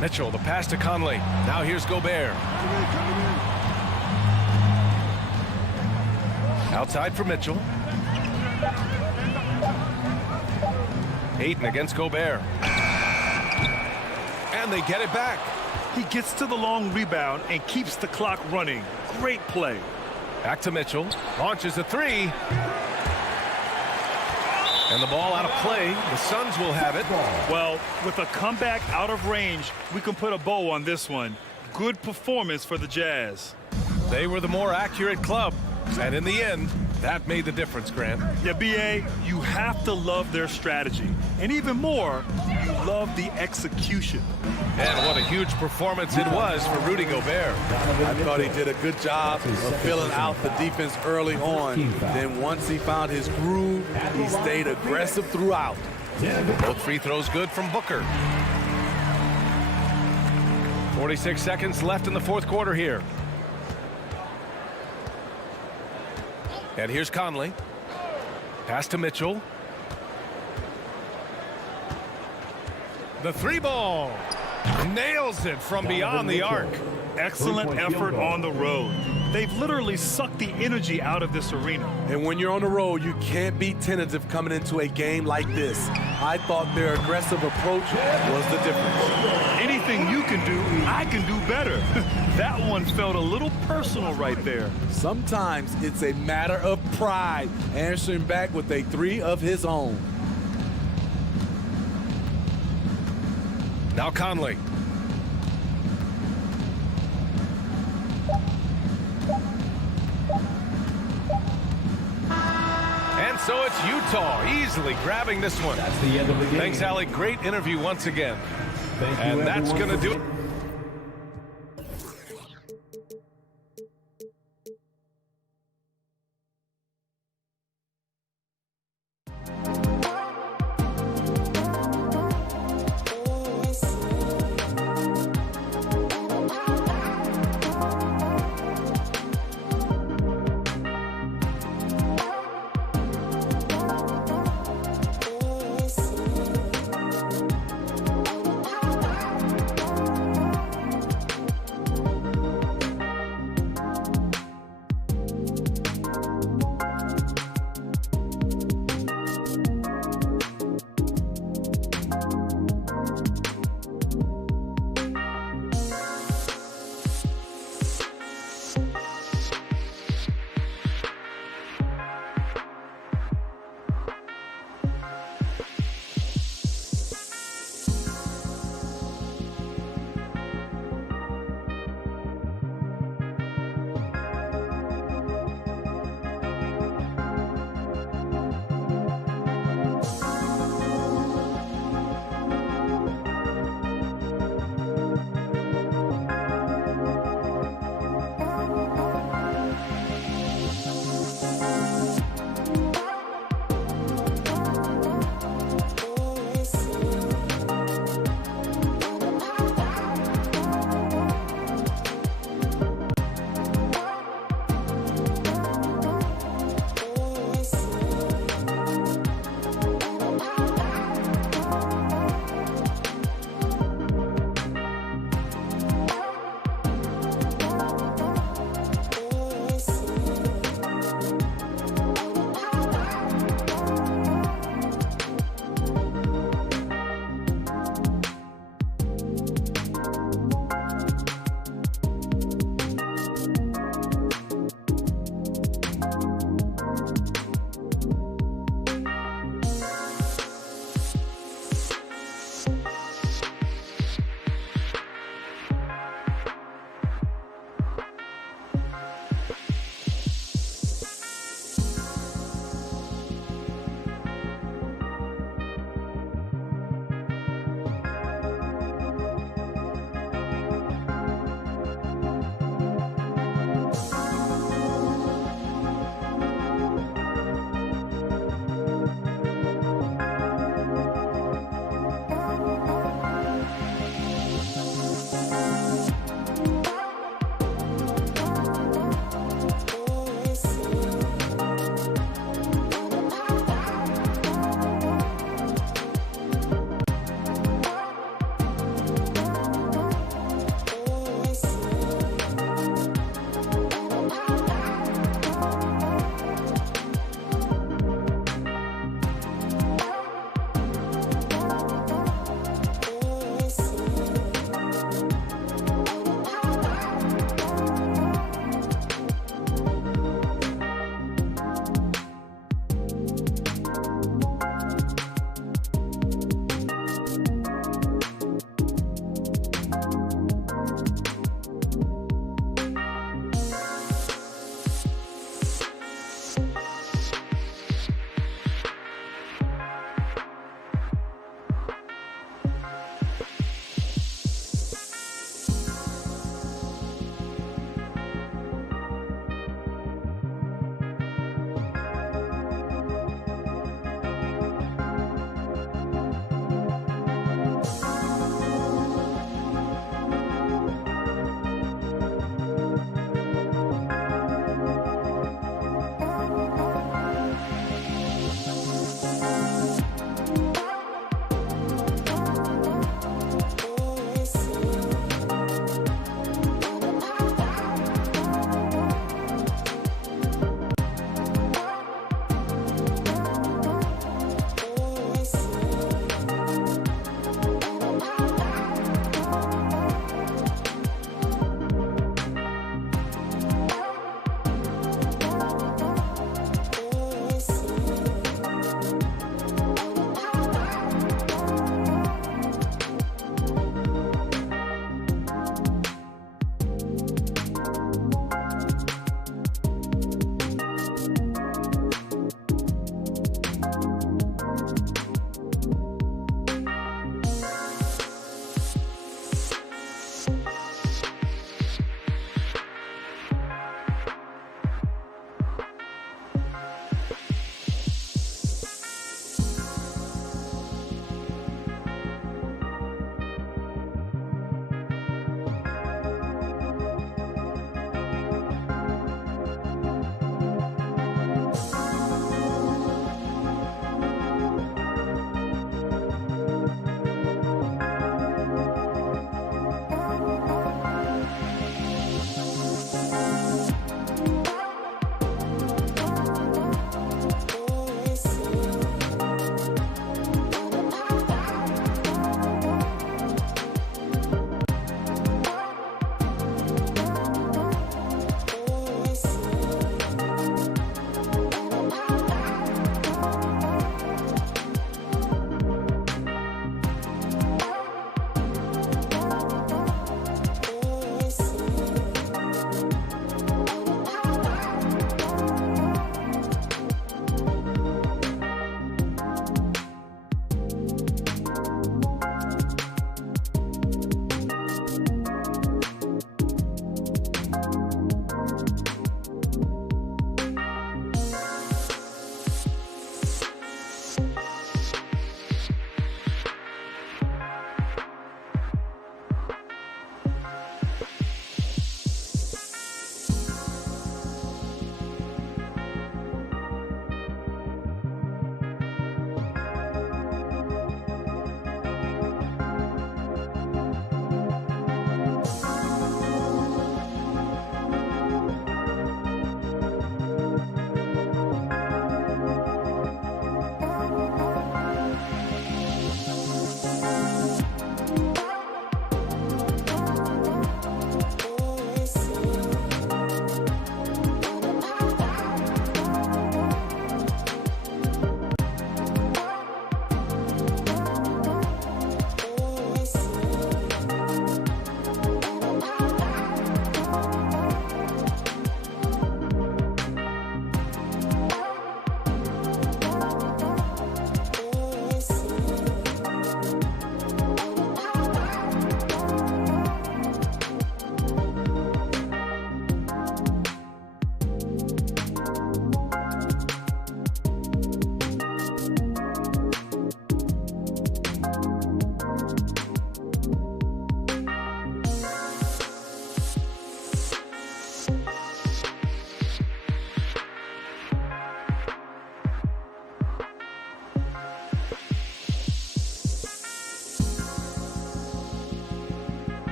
Mitchell, the pass to Conley. Now here's Gobert. Outside for Mitchell. Ayton against Gobert. And they get it back. He gets to the long rebound and keeps the clock running. Great play. Back to Mitchell. Launches a 3. And the ball out of play. The Suns will have it. Well, with a comeback out of range, we can put a bow on this one. Good performance for the Jazz. They were the more accurate club, and in the end, that made the difference, Grant. Yeah, B.A., you have to love their strategy. And even more, you love the execution. And what a huge performance it was for Rudy Gobert. I thought he did a good job of filling out the defense early on. Then once he found his groove, he stayed aggressive throughout. Both free throws good from Booker. 46 seconds left in the fourth quarter here. And here's Conley. Pass to Mitchell. The three ball. Nails it from beyond the arc. Excellent effort on the road. They've literally sucked the energy out of this arena. And when you're on the road, you can't be tentative coming into a game like this. I thought their aggressive approach was the difference. Anything you can do, I can do better. That one felt a little personal right there. Sometimes it's a matter of pride, answering back with a three of his own. Now Conley. And so it's Utah easily grabbing this one. That's the end of the game. Thanks, Allie. Great interview once again. And that's going to do it.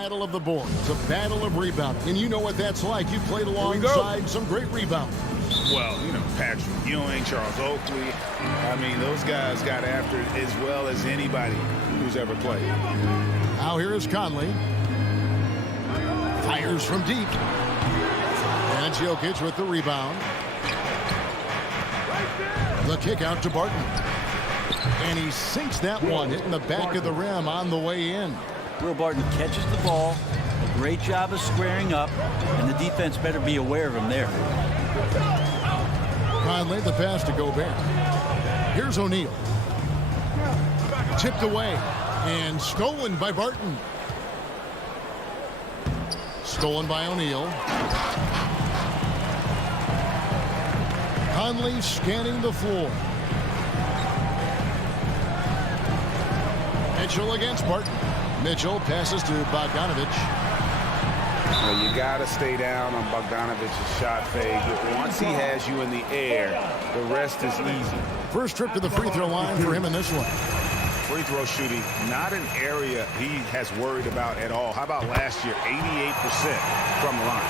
battle of the boards, a battle of rebounding. And you know what that's like. You played alongside some great rebounders. Well, you know, Patrick Ewing, Charles Oakley. I mean, those guys got after it as well as anybody who's ever played. Now here is Conley. Fires from deep. And it's Jokic with the rebound. The kick out to Barton. And he sinks that one, hitting the back of the rim on the way in. Will Barton catches the ball. A great job of squaring up, and the defense better be aware of him there. Conley, the pass to Gobert. Here's O'Neal. Tipped away and stolen by Barton. Stolen by O'Neal. Conley scanning the floor. Mitchell against Barton. Mitchell passes to Bogdanovic. Well, you got to stay down on Bogdanovic's shot fade. Once he has you in the air, the rest is easy. First trip to the free throw line for him in this one. Free throw shooting, not an area he has worried about at all. How about last year, 88% from the line?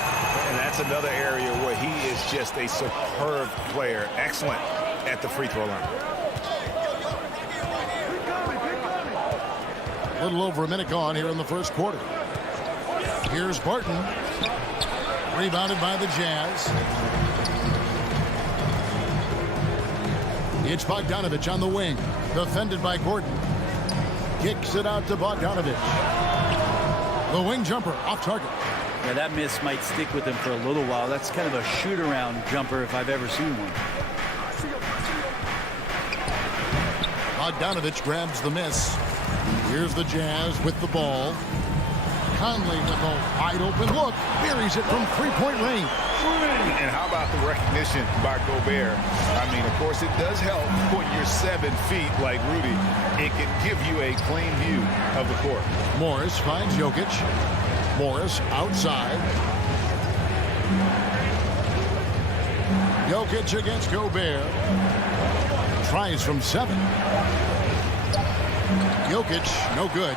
And that's another area where he is just a superb player. Excellent at the free throw line. A little over a minute gone here in the first quarter. Here's Barton. Rebounded by the Jazz. It's Bogdanovic on the wing. Defended by Gordon. Kicks it out to Bogdanovic. The wing jumper off target. Yeah, that miss might stick with him for a little while. That's kind of a shoot-around jumper if I've ever seen one. Bogdanovic grabs the miss. Here's the Jazz with the ball. Conley with a wide open look. Buries it from three-point range. And how about the recognition by Gobert? I mean, of course, it does help when you're 7 feet like Rudy. It can give you a clean view of the court. Morris finds Jokic. Morris outside. Jokic against Gobert. Tries from 7. Jokic, no good.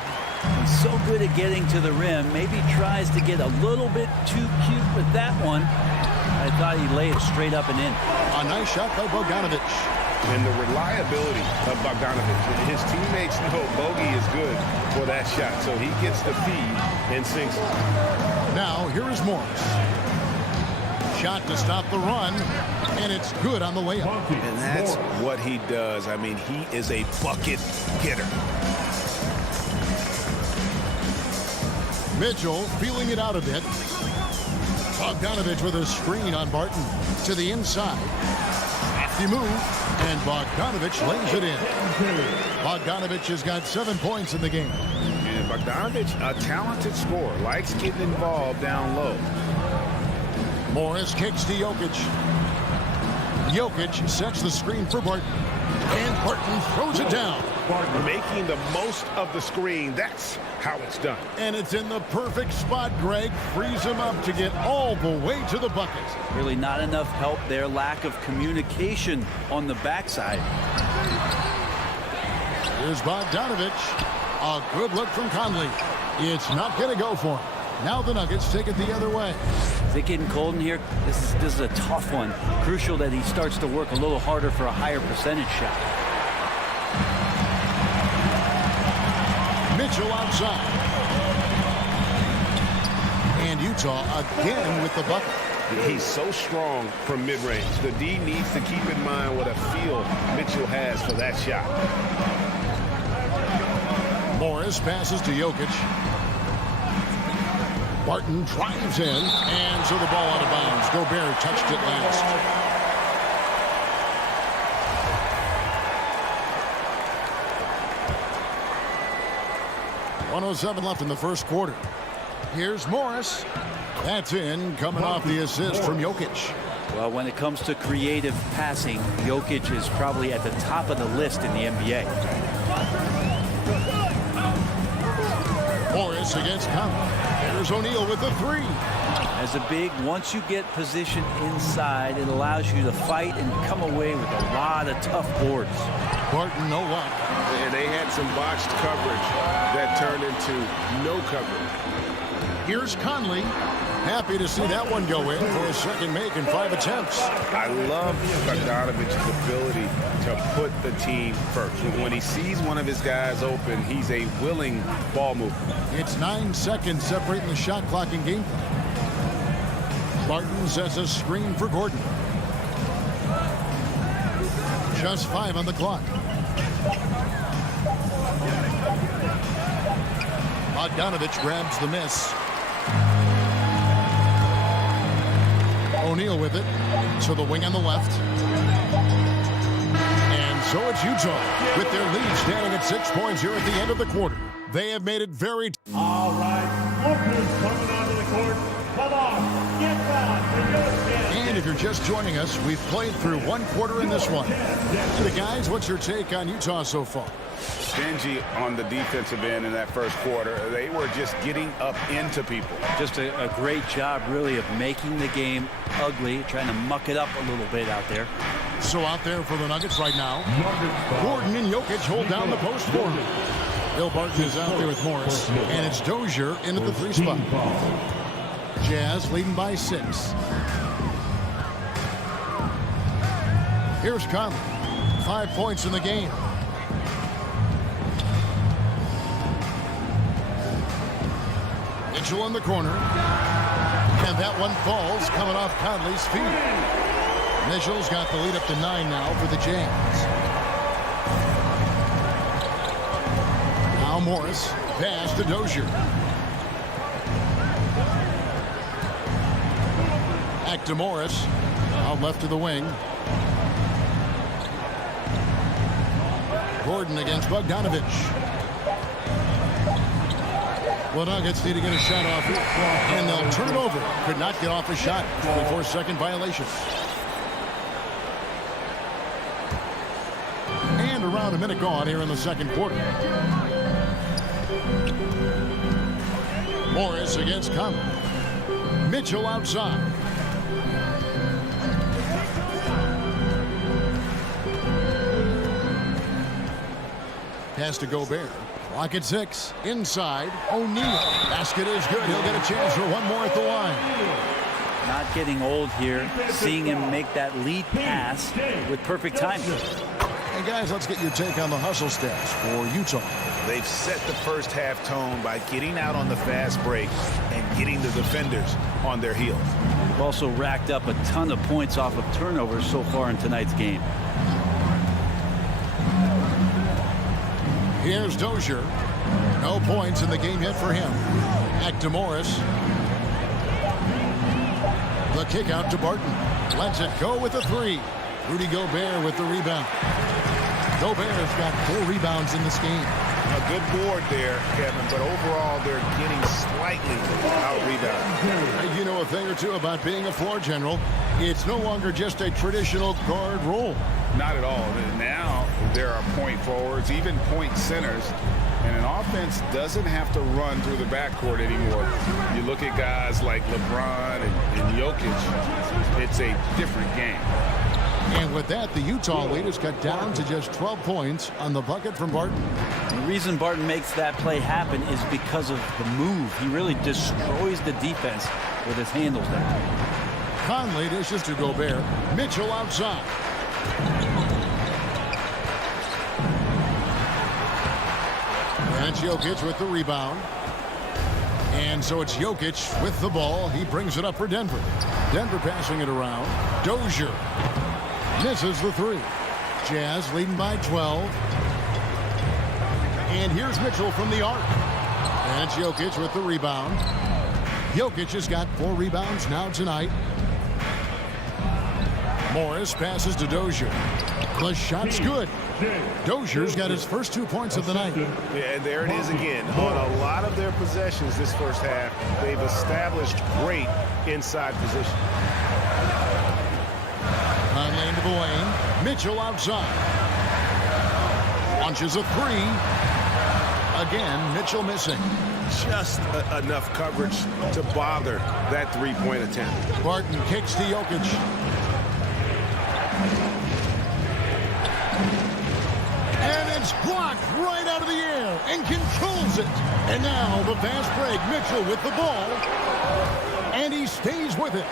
He's so good at getting to the rim. Maybe tries to get a little bit too cute with that one. I thought he laid it straight up and in. A nice shot by Bogdanovic. And the reliability of Bogdanovic. His teammates know bogey is good for that shot. So he gets the feed and sinks it. Now, here is Morris. Shot to stop the run. And it's good on the way up. And that's what he does. I mean, he is a bucket getter. Mitchell feeling it out a bit. Bogdanovic with a screen on Barton to the inside. Crafty move, and Bogdanovic lays it in. Bogdanovic has got 7 points in the game. And Bogdanovic, a talented scorer, likes getting involved down low. Morris kicks to Jokic. Jokic sets the screen for Barton. And Barton throws it down. Barton making the most of the screen. That's how it's done. And it's in the perfect spot. Greg frees him up to get all the way to the bucket. Really not enough help there. Lack of communication on the backside. Here's Bogdanovic. A good look from Conley. It's not going to go for him. Now the Nuggets take it the other way. Is it getting cold in here? This is a tough one. Crucial that he starts to work a little harder for a higher percentage shot. Mitchell outside. And Utah again with the bucket. He's so strong from mid-range. The D needs to keep in mind what a feel Mitchell has for that shot. Morris passes to Jokic. Barton drives in, and so the ball out of bounds. Gobert touched it last. .107 left in the first quarter. Here's Morris. That's in, coming off the assist from Jokic. Well, when it comes to creative passing, Jokic is probably at the top of the list in the NBA. Morris against Conley. There's O'Neal with the 3. As a big, once you get position inside, it allows you to fight and come away with a lot of tough boards. Barton, no luck. And they had some botched coverage that turned into no coverage. Here's Conley. Happy to see that one go in for a second make in 5 attempts. I love Bogdanovic's ability to put the team first. When he sees one of his guys open, he's a willing ball mover. It's 9 seconds separating the shot clock and game clock. Barton sets a screen for Gordon. Just 5 on the clock. Bogdanovich grabs the miss. O'Neal with it to the wing on the left. And so it's Utah with their lead standing at 6 points here at the end of the quarter. They have made it very... All right, Booker's coming onto the court. Come on, get down. And if you're just joining us, we've played through 1 quarter in this one. The guys, what's your take on Utah so far? Stingy on the defensive end in that first quarter. They were just getting up into people. Just a great job, really, of making the game ugly, trying to muck it up a little bit out there. So out there for the Nuggets right now, Gordon and Jokic hold down the post for him. Bill Barton is out there with Morris, and it's Dozier in at the 3 spot. Jazz leading by 6. Here's Conley. 5 points in the game. Mitchell in the corner. And that one falls coming off Conley's feet. Mitchell's got the lead up to 9 now for the Jazz. Now Morris. Pass to Dozier. Back to Morris. Out left to the wing. Gordon against Bogdanovich. Well, Nuggets need to get a shot off, and they'll turn it over. Could not get off a shot before second violation. And around a minute gone here in the second quarter. Morris against Conley. Mitchell outside. Pass to Gobert. Clock at 6. Inside. O'Neal. Basket is good. He'll get a chance for one more at the line. Not getting old here. Seeing him make that lead pass with perfect timing. Hey, guys, let's get your take on the hustle stats for Utah. They've set the first half tone by getting out on the fast break and getting the defenders on their heels. They've also racked up a ton of points off of turnovers so far in tonight's game. Here's Dozier. No points in the game yet for him. Back to Morris. The kick out to Barton. Lets it go with a 3. Rudy Gobert with the rebound. Gobert's got 4 rebounds in this game. A good board there, Kevin, but overall they're getting slightly out-rebounded. You know a thing or two about being a floor general. It's no longer just a traditional guard role. Not at all. Now there are point forwards, even point centers, and an offense doesn't have to run through the backcourt anymore. You look at guys like LeBron and Jokic, it's a different game. And with that, the Utah lead is cut down to just 12 points on the bucket from Barton. The reason Barton makes that play happen is because of the move. He really destroys the defense with his handles down. Conley dishes to Gobert. Mitchell outside. And it's Jokic with the rebound. And so it's Jokic with the ball. He brings it up for Denver. Denver passing it around. Dozier misses the 3. Jazz leading by 12. And here's Mitchell from the arc. And it's Jokic with the rebound. Jokic has got 4 rebounds now tonight. Morris passes to Dozier. The shot's good. Dozier's got his first 2 points of the night. Yeah, and there it is again. On a lot of their possessions this first half, they've established great inside position. Conley into the lane. Mitchell outside. Launches a 3. Again, Mitchell missing. Just enough coverage to bother that 3-point attempt. Barton kicks to Jokic. And it's It's blocked right out of the air and controls it. And now the fast break. Mitchell with the ball. And he stays with it.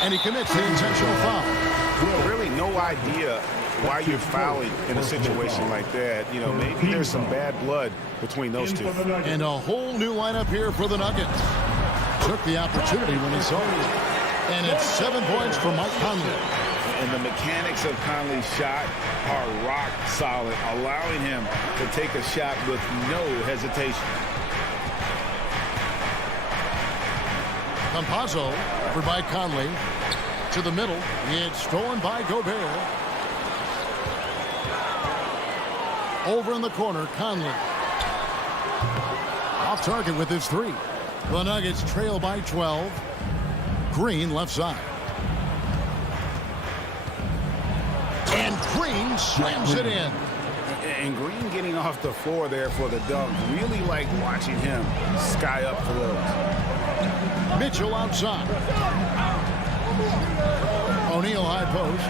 And he commits the intentional foul. Really no idea why you're fouling in a situation like that. You know, maybe there's some bad blood between those two. And a whole new lineup here for the Nuggets. Took the opportunity when he saw it. And it's 7 points for Mike Conley. And the mechanics of Conley's shot are rock solid, allowing him to take a shot with no hesitation. Campazzo over by Conley. To the middle. It's stolen by Gobert. Over in the corner, Conley. Off target with his three. The Nuggets trail by 12. Green left side. And Green slams it in. And Green getting off the floor there for the dunk. Really like watching him sky up for those. Mitchell outside. O'Neal high post.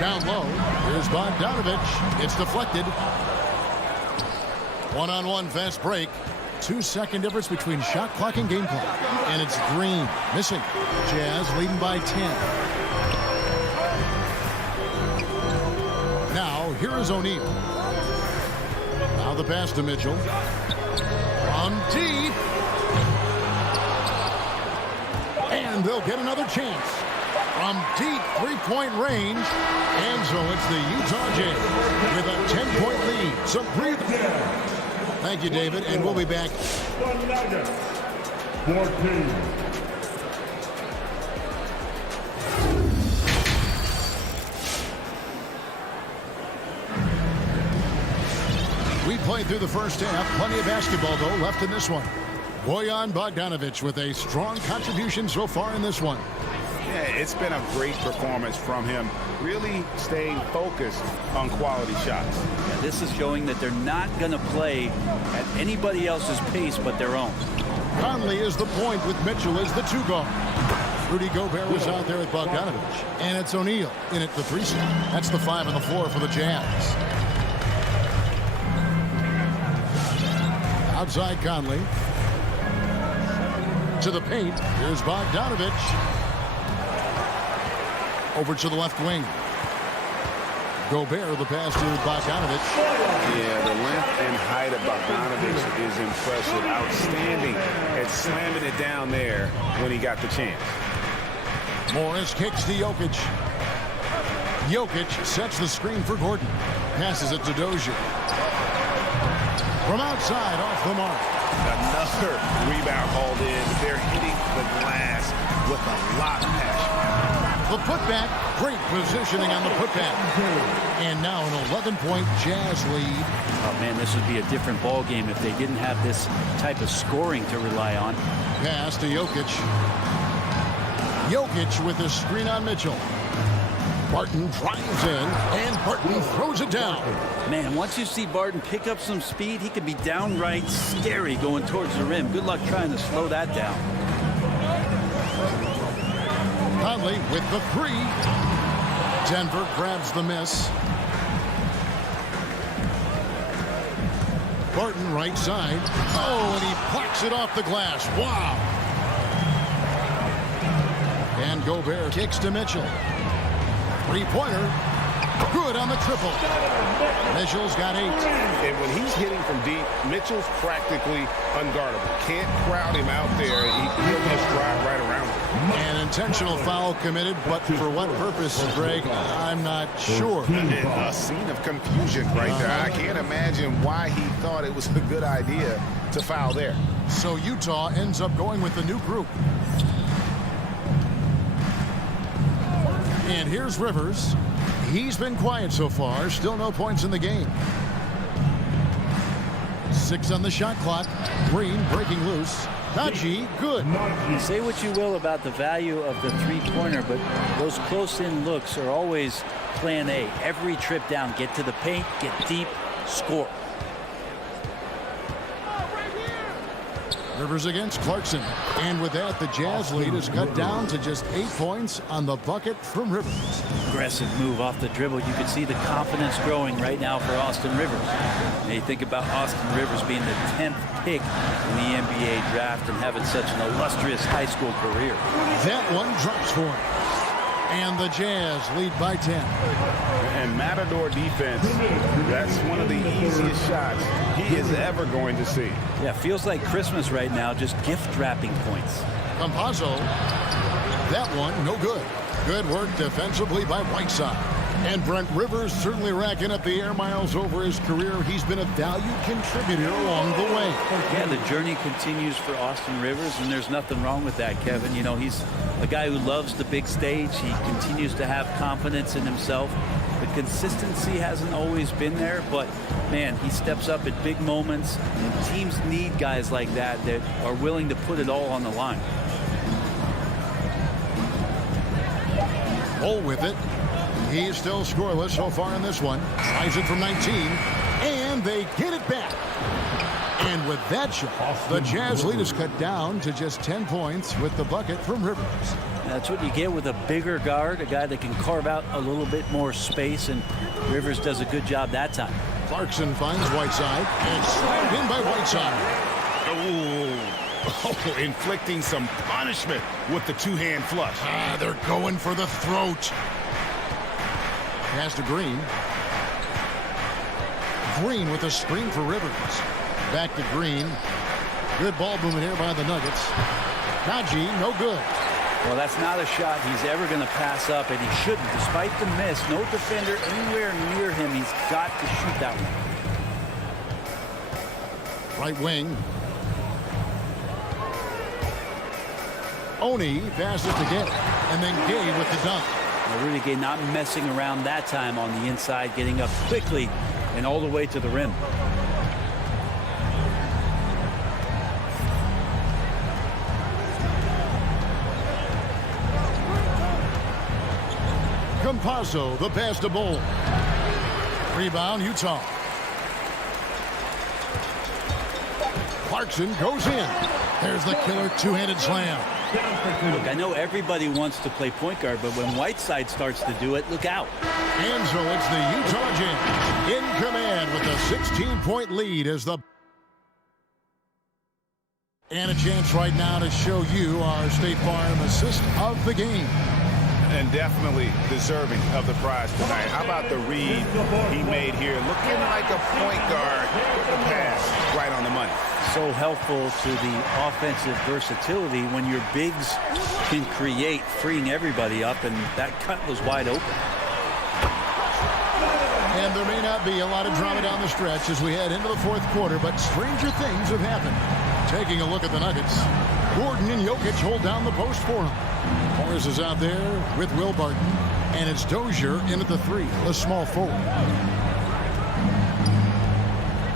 Down low. Here's Bogdanovich. It's deflected. One-on-one fast break. 2-second difference between shot clock and game clock. And it's Green missing. Jazz leading by 10. Now, here is O'Neal. Now the pass to Mitchell. On deep. And they'll get another chance. From deep three-point range. And so it's the Utah Jazz with a 10-point lead. So breathe. Thank you, David, and we'll be back. 14. We played through the first half. Plenty of basketball, though, left in this one. Bojan Bogdanovich with a strong contribution so far in this one. Yeah, it's been a great performance from him. Really staying focused on quality shots. Yeah, this is showing that they're not going to play at anybody else's pace but their own. Conley is the point with Mitchell as the two guard. Rudy Gobert was out there with Bogdanovich. And it's O'Neal in at the 3 spot. That's the 5 on the floor for the Jazz. Outside Conley. To the paint. Here's Bogdanovich. Over to the left wing. Gobert, the pass to Bogdanovich. Yeah, the length and height of Bogdanovich is impressive. Outstanding at slamming it down there when he got the chance. Morris kicks to Jokic. Jokic sets the screen for Gordon. Passes it to Dozier. From outside, off the mark. Another rebound hauled in. They're hitting the glass with a lot of passion. The putback, great positioning on the putback. And now an 11-point Jazz lead. Oh, man, this would be a different ball game if they didn't have this type of scoring to rely on. Pass to Jokic. Jokic with the screen on Mitchell. Barton drives in, and Barton throws it down. Man, once you see Barton pick up some speed, he can be downright scary going towards the rim. Good luck trying to slow that down. Conley with the 3. Denver grabs the miss. Barton right side. Oh, and he plucks it off the glass. Wow. And Gobert kicks to Mitchell. 3-pointer. Good on the triple. Mitchell's got 8. And when he's hitting from deep, Mitchell's practically unguardable. Can't crowd him out there. He'll just drive right around him. An intentional foul committed, but for what purpose, Greg, I'm not sure. A scene of confusion right there. I can't imagine why he thought it was a good idea to foul there. So Utah ends up going with the new group. And here's Rivers. He's been quiet so far. Still no points in the game. 6 on the shot clock. Green breaking loose. Haji, good. Say what you will about the value of the three-pointer, but those close-in looks are always plan A. Every trip down, get to the paint, get deep, score. Rivers against Clarkson. And with that, the Jazz lead is cut down to just 8 points on the bucket from Rivers. Aggressive move off the dribble. You can see the confidence growing right now for Austin Rivers. And you think about Austin Rivers being the 10th pick in the NBA draft and having such an illustrious high school career. That one drops for him. And the Jazz lead by 10. And Matador defense, that's one of the easiest shots he is ever going to see. Yeah, feels like Christmas right now, just gift wrapping points. Campazzo, that one no good. Good work defensively by Whiteside. And Brent Rivers certainly racking up the air miles over his career. He's been a valued contributor along the way. Yeah, the journey continues for Austin Rivers, and there's nothing wrong with that, Kevin. You know, he's a guy who loves the big stage. He continues to have confidence in himself. The consistency hasn't always been there, but, man, he steps up at big moments, and teams need guys like that that are willing to put it all on the line. Bull with it. He's still scoreless so far in this one. Tries it from 19, and they get it back. And with that shot, the Jazz lead is cut down to just 10 points with the bucket from Rivers. That's what you get with a bigger guard, a guy that can carve out a little bit more space, and Rivers does a good job that time. Clarkson finds Whiteside, and slammed in by Whiteside. Oh, inflicting some punishment with the two-hand flush. They're going for the throat. Pass to Green. Green with a screen for Rivers. Back to Green. Good ball movement here by the Nuggets. Kaji, no good. Well, that's not a shot he's ever going to pass up, and he shouldn't. Despite the miss, no defender anywhere near him. He's got to shoot that one. Right wing. Oni passes to Gay, and then Gay with the dunk. Rudy Gay not messing around that time on the inside, getting up quickly and all the way to the rim. Campazzo, the pass to Bull. Rebound, Utah. Clarkson goes in. There's the killer two-handed slam. Look, I know everybody wants to play point guard, but when Whiteside starts to do it, look out. And so it's the Utah Jazz in command with a 16-point lead as the... And a chance right now to show you our State Farm assist of the game. And definitely deserving of the prize tonight. How about the read he made here? Looking like a point guard with the pass right on the money. So helpful to the offensive versatility when your bigs can create, freeing everybody up, and that cut was wide open. And there may not be a lot of drama down the stretch as we head into the fourth quarter, but stranger things have happened. Taking a look at the Nuggets, Gordon and Jokic hold down the post for him. Morris is out there with Will Barton, and it's Dozier in at the three, a small forward.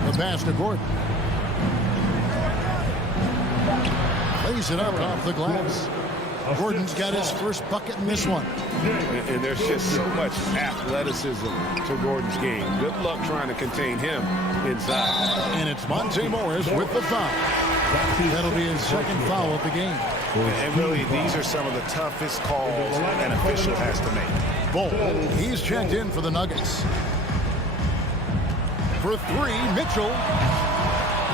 The pass to Gordon. Lays it up off the glass. Gordon's got his first bucket in this one. And there's just so much athleticism to Gordon's game. Good luck trying to contain him inside. And it's Monte Morris with the foul. That'll be his second foul of the game. And really, these are some of the toughest calls an official has to make. Bull, he's checked in for the Nuggets. For three, Mitchell.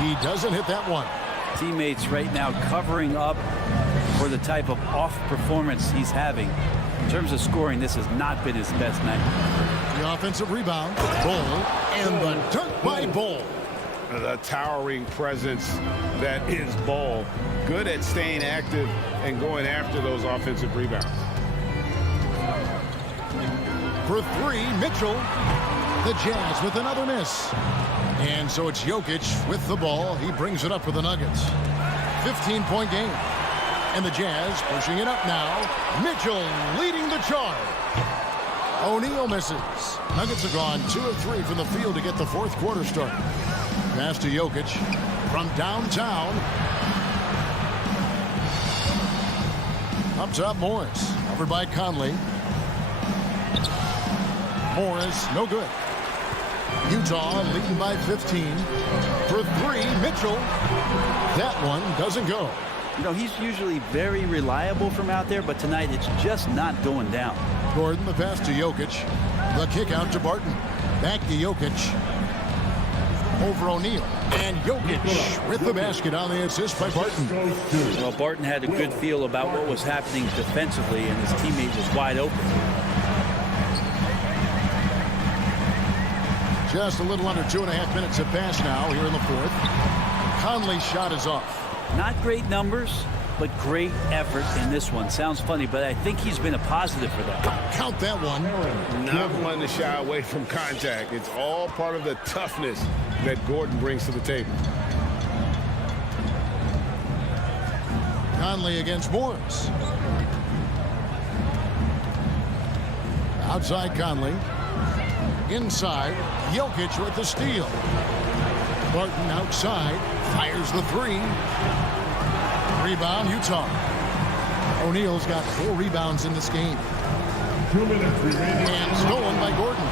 He doesn't hit that one. Teammates right now covering up for the type of off performance he's having. In terms of scoring, this has not been his best night. The offensive rebound, Bull, and the dunk by Bull. The towering presence that is Bull. Good at staying active and going after those offensive rebounds. For three, Mitchell. The Jazz with another miss. And so it's Jokic with the ball. He brings it up for the Nuggets. 15-point game. And the Jazz pushing it up now. Mitchell leading the charge. O'Neal misses. Nuggets have gone 2 of 3 from the field to get the fourth quarter started. Pass to Jokic from downtown. Up top, Morris. Covered by Conley. Morris, no good. Utah leading by 15. For three, Mitchell. Mitchell. That one doesn't go. You know, he's usually very reliable from out there, but tonight it's just not going down. Gordon, the pass to Jokic. The kick out to Barton. Back to Jokic. Over O'Neal. And Jokic with the basket on the assist by Barton. Well, Barton had a good feel about what was happening defensively, and his teammate was wide open. Just a little under 2.5 minutes have passed now here in the fourth. Conley's shot is off. Not great numbers, but great effort in this one. Sounds funny, but I think he's been a positive for that. Count that one. Not one to shy away from contact. It's all part of the toughness that Gordon brings to the table. Conley against Morris. Outside Conley. Inside, Jokic with the steal. Barton outside, fires the three. Rebound, Utah. O'Neal's got 4 rebounds in this game. 2 minutes remaining. And stolen by Gordon.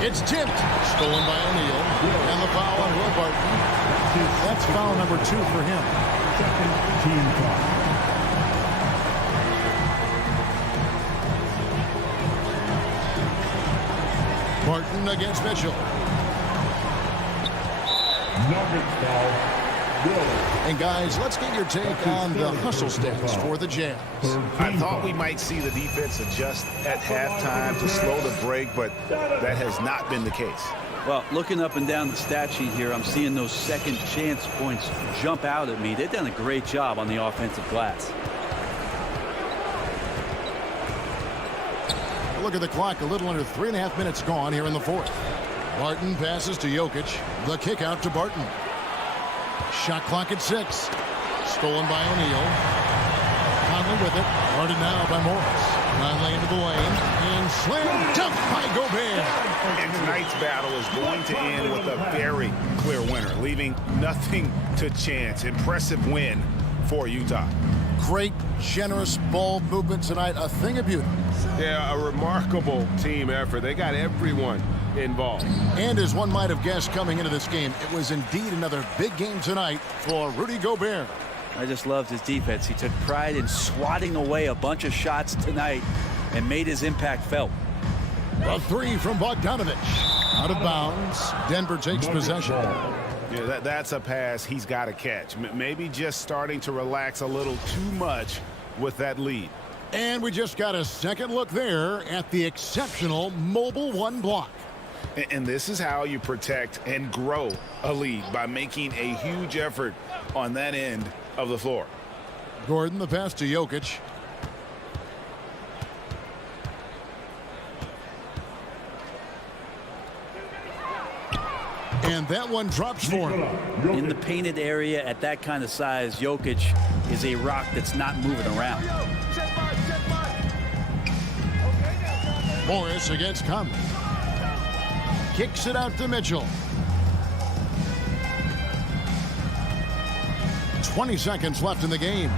It's tipped. Stolen by O'Neal. And the foul on Will Barton. That's foul number 2 for him. Second team foul. Barton against Mitchell. Nuggets foul. And guys, let's get your take on the hustle stats for the Jazz. I thought we might see the defense adjust at halftime to slow the break, but that has not been the case. Well, looking up and down the stat sheet here, I'm seeing those second chance points jump out at me. They've done a great job on the offensive glass. Look at the clock, a little under 3.5 minutes gone here in the fourth. Barton passes to Jokic. The kick out to Barton. Shot clock at 6. Stolen by O'Neal. Conley with it. Guarded now by Morris. Conley into the lane. And slam dunk by Gobert. And tonight's battle is going to end with a very clear winner, leaving nothing to chance. Impressive win for Utah. Great, generous ball movement tonight. A thing of beauty. Yeah, a remarkable team effort. They got everyone involved. And as one might have guessed coming into this game, it was indeed another big game tonight for Rudy Gobert. I just loved his defense. He took pride in swatting away a bunch of shots tonight and made his impact felt. A 3 from Bogdanovich. Out of bounds. Denver takes possession. Yeah, that's a pass he's got to catch. Maybe just starting to relax a little too much with that lead. And we just got a second look there at the exceptional Mobile One block. And this is how you protect and grow a lead, by making a huge effort on that end of the floor. Gordon, the pass to Jokic. And that one drops for him. In the painted area at that kind of size, Jokic is a rock that's not moving around. Morris against Conley. Kicks it out to Mitchell. 20 seconds left in the game.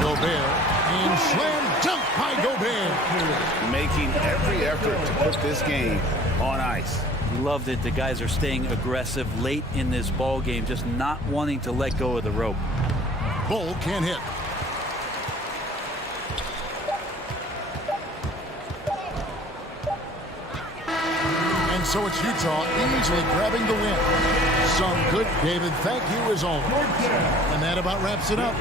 Gobert. And slam dunk by Gobert. Making every effort to put this game on ice. He loved it. The guys are staying aggressive late in this ball game, just not wanting to let go of the rope. Bull can't hit. And so it's Utah easily grabbing the win. Some good, David. Thank you as always. And that about wraps it up.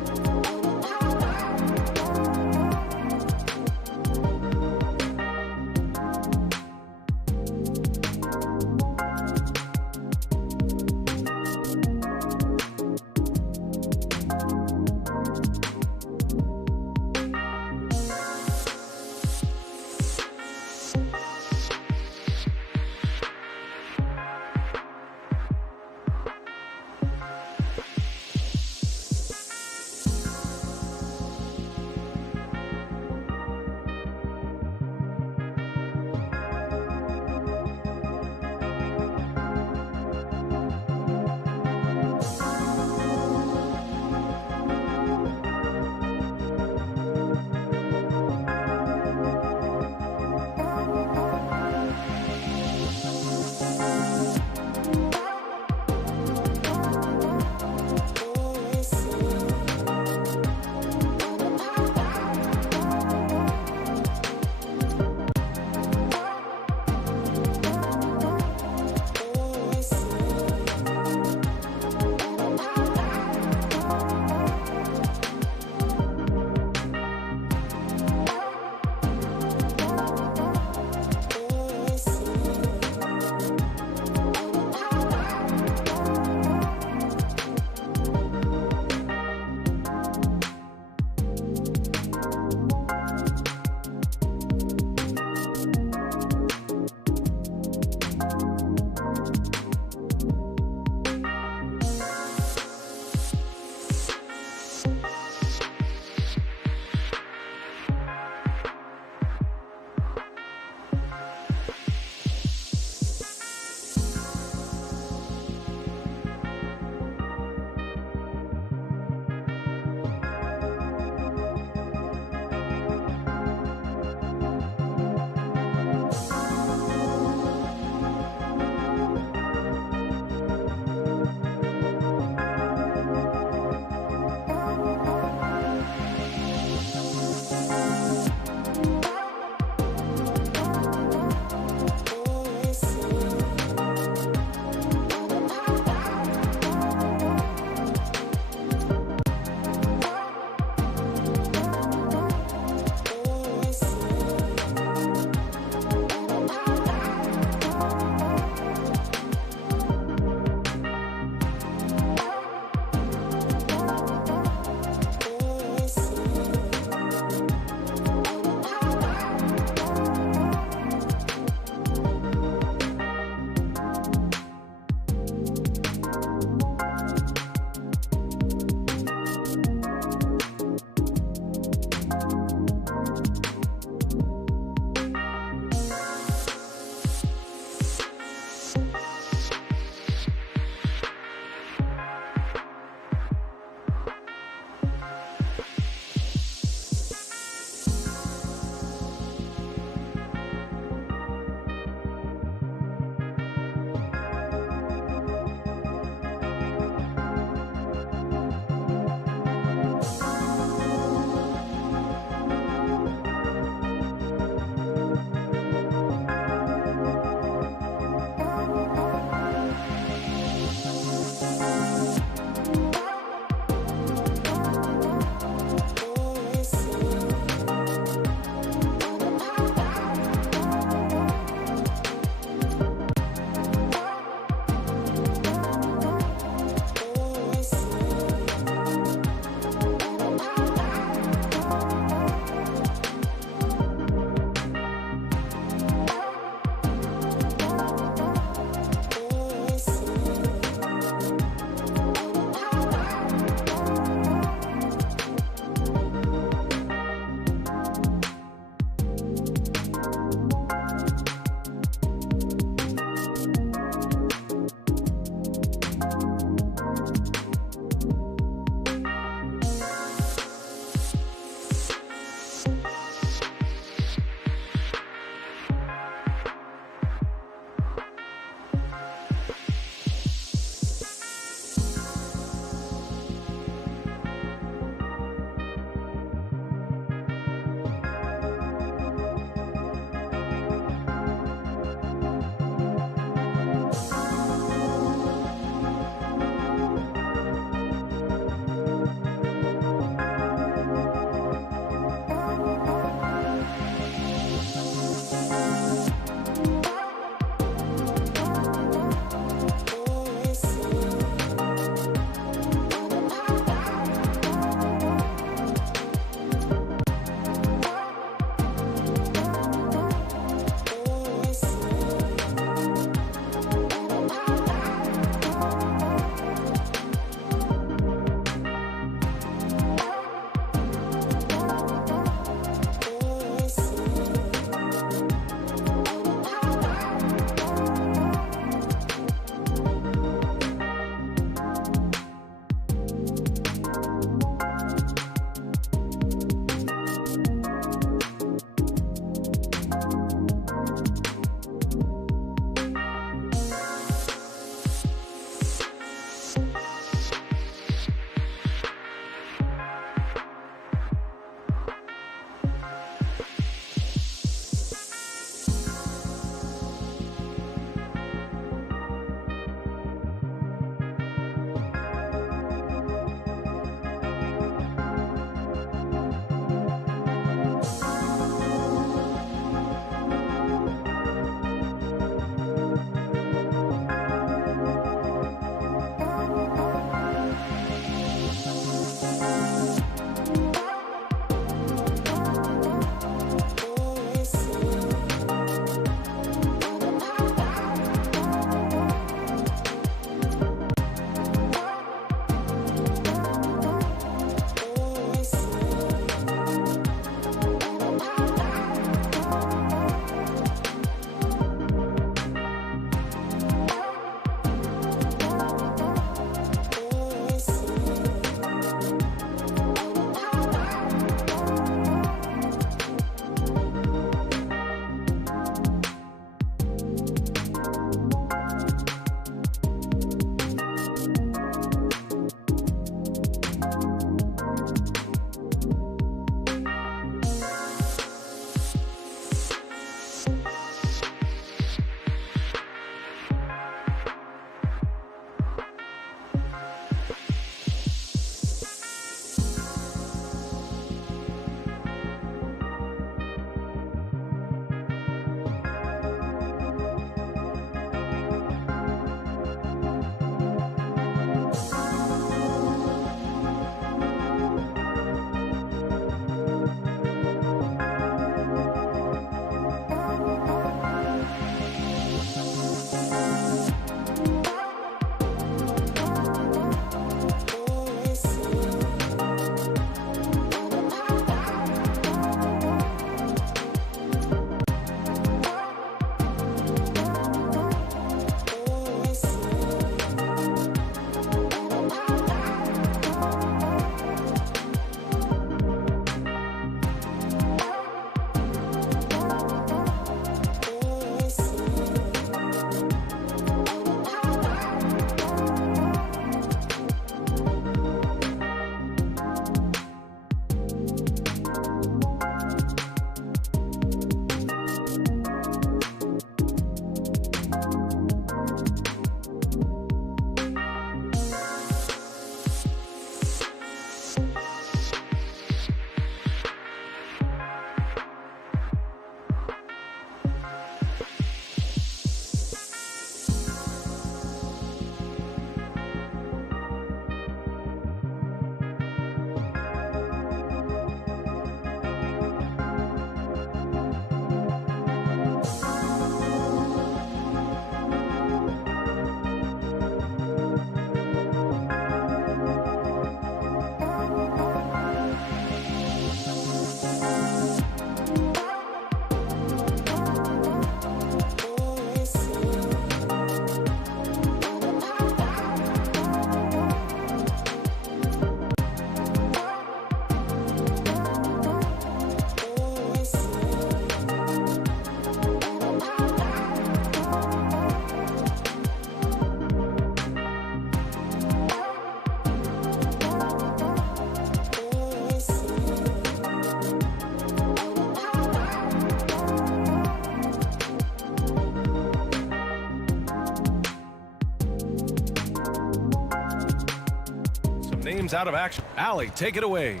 teams out of action. Allie, take it away.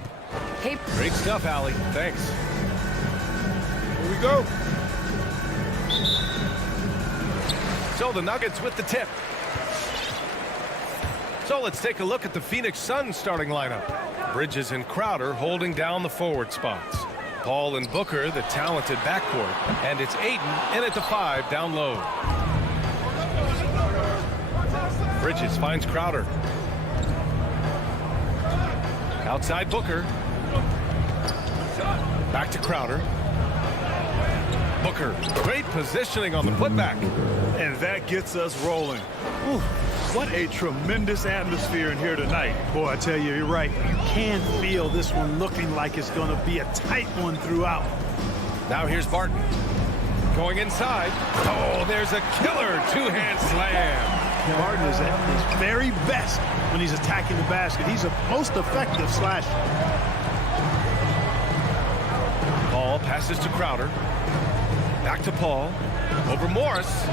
Hey. Great stuff, Allie. Thanks. Here we go. So the Nuggets with the tip. So let's take a look at the Phoenix Suns starting lineup. Bridges and Crowder holding down the forward spots. Paul and Booker, the talented backcourt. And it's Ayton in at the 5 down low. Bridges finds Crowder. Outside Booker. Back to Crowder. Booker, great positioning on the putback. And that gets us rolling. Ooh, what a tremendous atmosphere in here tonight. Boy, I tell you, you're right. You can feel this one looking like it's going to be a tight one throughout. Now here's Barton. Going inside. Oh, there's a killer two-hand slam. Barton is at his very best when he's attacking the basket. He's a most effective slasher. Paul passes to Crowder. Back to Paul. Over Morris.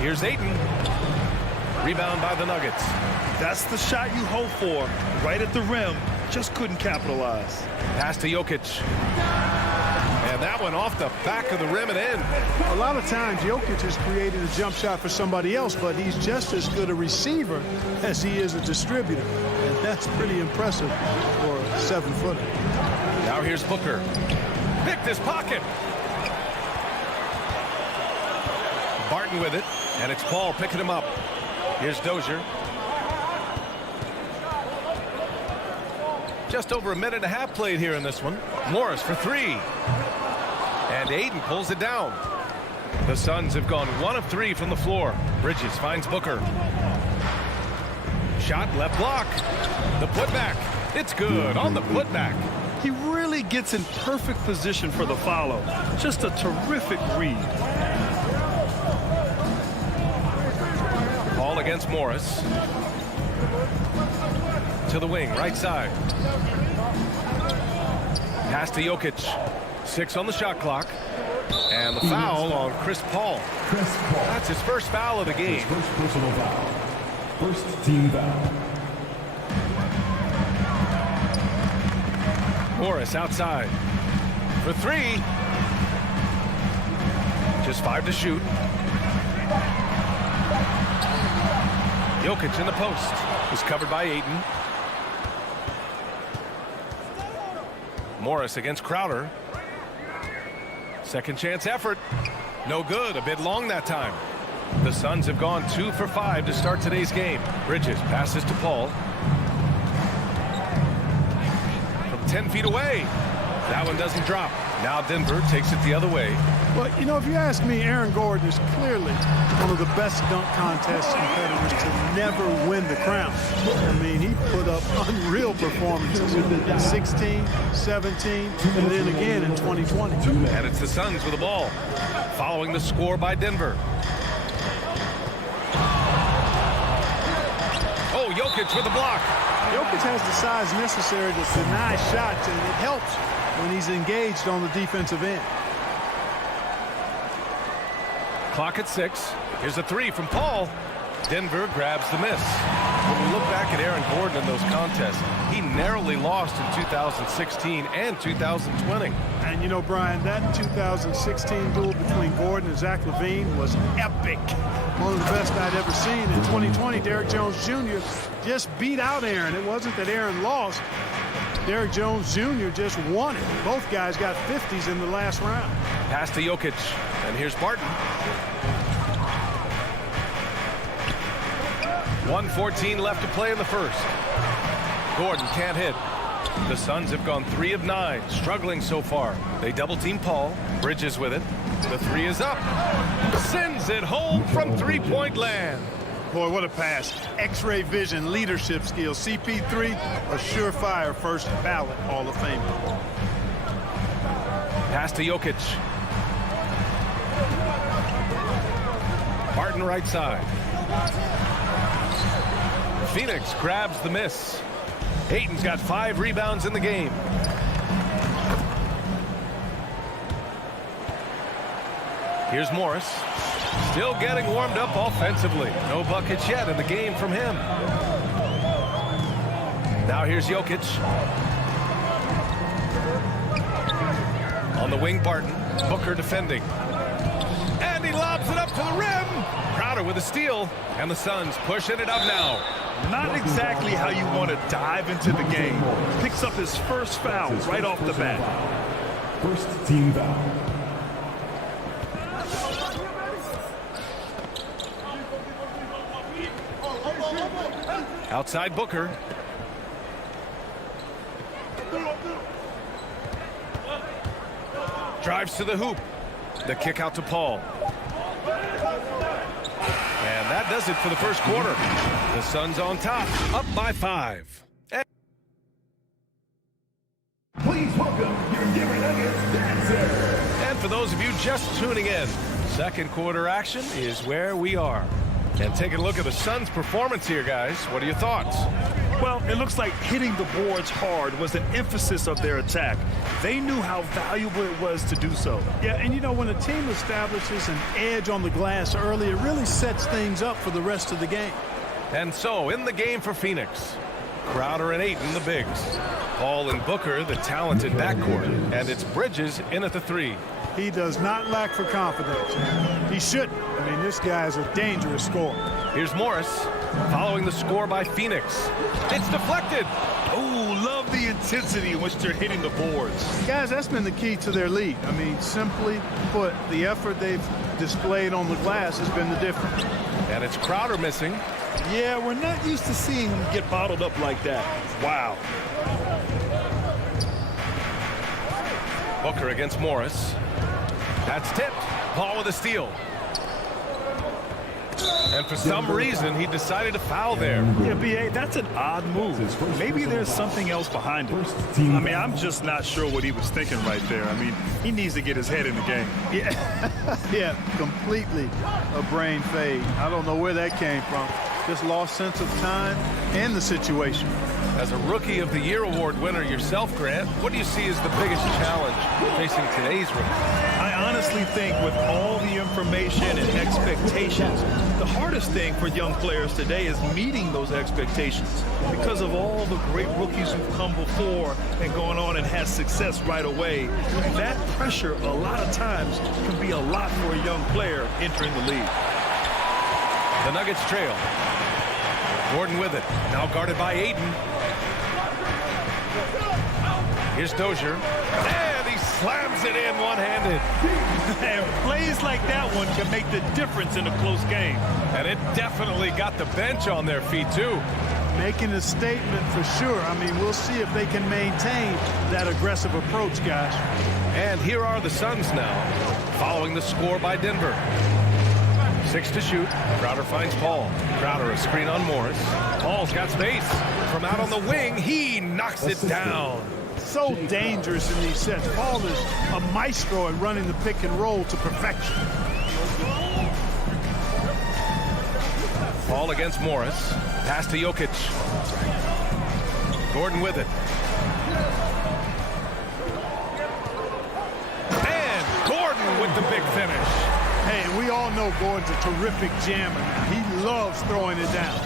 Here's Ayton. Rebound by the Nuggets. That's the shot you hope for. Right at the rim. Just couldn't capitalize. Pass to Jokic. And that one off the back of the rim and in. A lot of times Jokic has created a jump shot for somebody else, but he's just as good a receiver as he is a distributor. And that's pretty impressive for a 7-footer. Now here's Booker. Picked his pocket. Barton with it, and it's Paul picking him up. Here's Dozier. Just over a minute and a half played here in this one. Morris for 3. And Ayton pulls it down. The Suns have gone 1 of 3 from the floor. Bridges finds Booker. Shot left block. The putback. It's good on the putback. He really gets in perfect position for the follow. Just a terrific read. Paul against Morris. To the wing, right side. Pass to Jokic. 6 on the shot clock. And the foul on Chris Paul. That's his first foul of the game. First personal foul. First team foul. Morris outside. For 3. Just 5 to shoot. Jokic in the post. Is covered by Ayton. Morris against Crowder. Second chance effort. No good. A bit long that time. The Suns have gone 2 for 5 to start today's game. Bridges passes to Paul. From 10 feet away. That one doesn't drop. Now Denver takes it the other way. Well, you know, if you ask me, Aaron Gordon is clearly one of the best dunk contest competitors to never win the crown. I mean, he put up unreal performances in 16, 17, and then again in 2020. And it's the Suns with the ball, following the score by Denver. Oh, Jokic with the block. Jokic has the size necessary to deny shots, and it helps when he's engaged on the defensive end. Clock at 6. Here's a 3 from Paul. Denver grabs the miss. When we look back at Aaron Gordon in those contests, he narrowly lost in 2016 and 2020. And you know, Brian, that 2016 duel between Gordon and Zach LaVine was epic. One of the best I'd ever seen. In 2020, Derrick Jones Jr. just beat out Aaron. It wasn't that Aaron lost. Derrick Jones Jr. just won it. Both guys got 50s in the last round. Pass to Jokic. And here's Barton. 1:14 left to play in the first. Gordon can't hit. The Suns have gone 3 of 9, struggling so far. They double team Paul. Bridges with it. The 3 is up. Sends it home from three-point land. Boy, what a pass. X-ray vision, leadership skills. CP3, a surefire first ballot Hall of Famer. Pass to Jokic. Barton right side. Phoenix grabs the miss. Ayton's got 5 rebounds in the game. Here's Morris. Still getting warmed up offensively. No buckets yet in the game from him. Now here's Jokic. On the wing, Barton. Booker defending. And he lobs it up to the rim. Crowder with a steal. And the Suns pushing it up now. Not exactly how you want to dive into the game. Picks up his first foul right off the bat. First team foul. Outside Booker. Drives to the hoop. The kick out to Paul. And that does it for the first quarter. The Suns on top, up by 5. Please welcome your Denver Nuggets dancer. And for those of you just tuning in, second quarter action is where we are. And taking a look at the Suns' performance here, guys. What are your thoughts? Well, it looks like hitting the boards hard was an emphasis of their attack. They knew how valuable it was to do so. Yeah, and you know, when a team establishes an edge on the glass early, it really sets things up for the rest of the game. And so, in the game for Phoenix, Crowder and Ayton, the bigs. Paul and Booker, the talented backcourt. And it's Bridges in at the 3. He does not lack for confidence. He shouldn't. I mean, this guy is a dangerous scorer. Here's Morris, following the score by Phoenix. It's deflected. Oh, love the intensity in which they're hitting the boards. Guys, that's been the key to their lead. I mean, simply put, the effort they've displayed on the glass has been the difference. And it's Crowder missing. Yeah, we're not used to seeing him get bottled up like that. Wow. Booker against Morris. That's tipped. Paul with a steal. And for some reason, he decided to foul there. Yeah, B.A., that's an odd move. Maybe there's something else behind it. I mean, I'm just not sure what he was thinking right there. I mean, he needs to get his head in the game. Yeah, yeah, completely a brain fade. I don't know where that came from. Just lost sense of time and the situation. As a Rookie of the Year award winner yourself, Grant, what do you see as the biggest challenge facing today's rookie? I honestly think with all the information and expectations, the hardest thing for young players today is meeting those expectations because of all the great rookies who've come before and gone on and had success right away. That pressure a lot of times can be a lot for a young player entering the league. The Nuggets trail. Gordon with it. Now guarded by Ayton. Here's Dozier. And he slams it in one-handed. And plays like that one can make the difference in a close game. And it definitely got the bench on their feet, too. Making a statement for sure. I mean, we'll see if they can maintain that aggressive approach, guys. And here are the Suns now, following the score by Denver. 6 to shoot. Crowder finds Paul. Crowder a screen on Morris. Paul's got space. From out on the wing, he knocks it down. So dangerous in these sets. Paul is a maestro at running the pick and roll to perfection. Paul against Morris. Pass to Jokic. Gordon with it. And Gordon with the big finish. Hey, we all know Gordon's a terrific jammer. He loves throwing it down.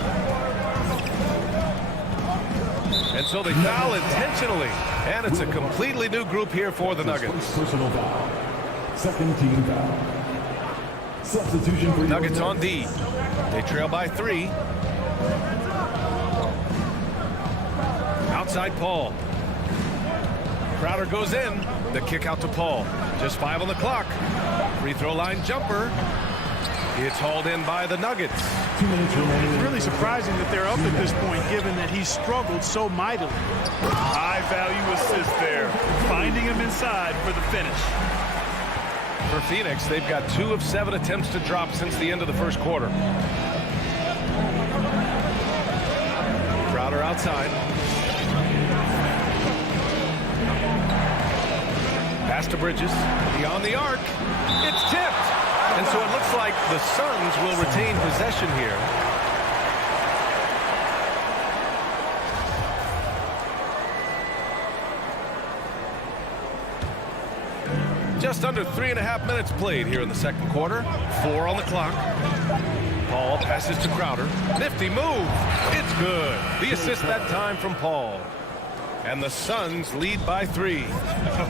And so they foul intentionally. And it's a completely new group here for the Nuggets. Personal foul. Second team foul. Substitution for Nuggets on D. They trail by 3. Outside Paul. Crowder goes in. The kick out to Paul. Just 5 on the clock. Free throw line jumper. It's hauled in by the Nuggets. It's really surprising that they're up at this point, given that he struggled so mightily. High value assist there. Finding him inside for the finish. For Phoenix, they've got 2 of 7 attempts to drop since the end of the first quarter. Crowder outside. Pass to Bridges. Beyond the arc. It's tipped. And so it looks like the Suns will retain possession here. Just under 3.5 minutes played here in the second quarter. 4 on the clock. Paul passes to Crowder. Nifty move. It's good. The assist that time from Paul. And the Suns lead by 3.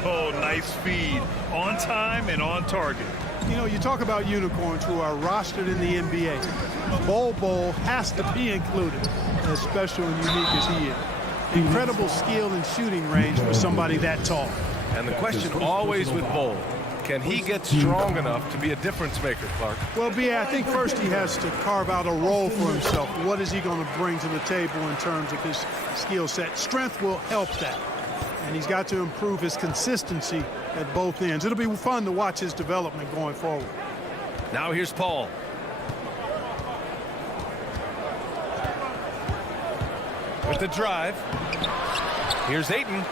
Oh, nice feed. On time and on target. You know, you talk about unicorns who are rostered in the NBA. Bol has to be included, as special and unique as he is. Incredible skill and shooting range for somebody that tall. And the question always with Bol, can he get strong enough to be a difference maker, Clark? Well, I think first he has to carve out a role for himself. What is he going to bring to the table in terms of his skill set? Strength will help that. And he's got to improve his consistency at both ends. It'll be fun to watch his development going forward. Now here's Paul. With the drive. Here's Ayton.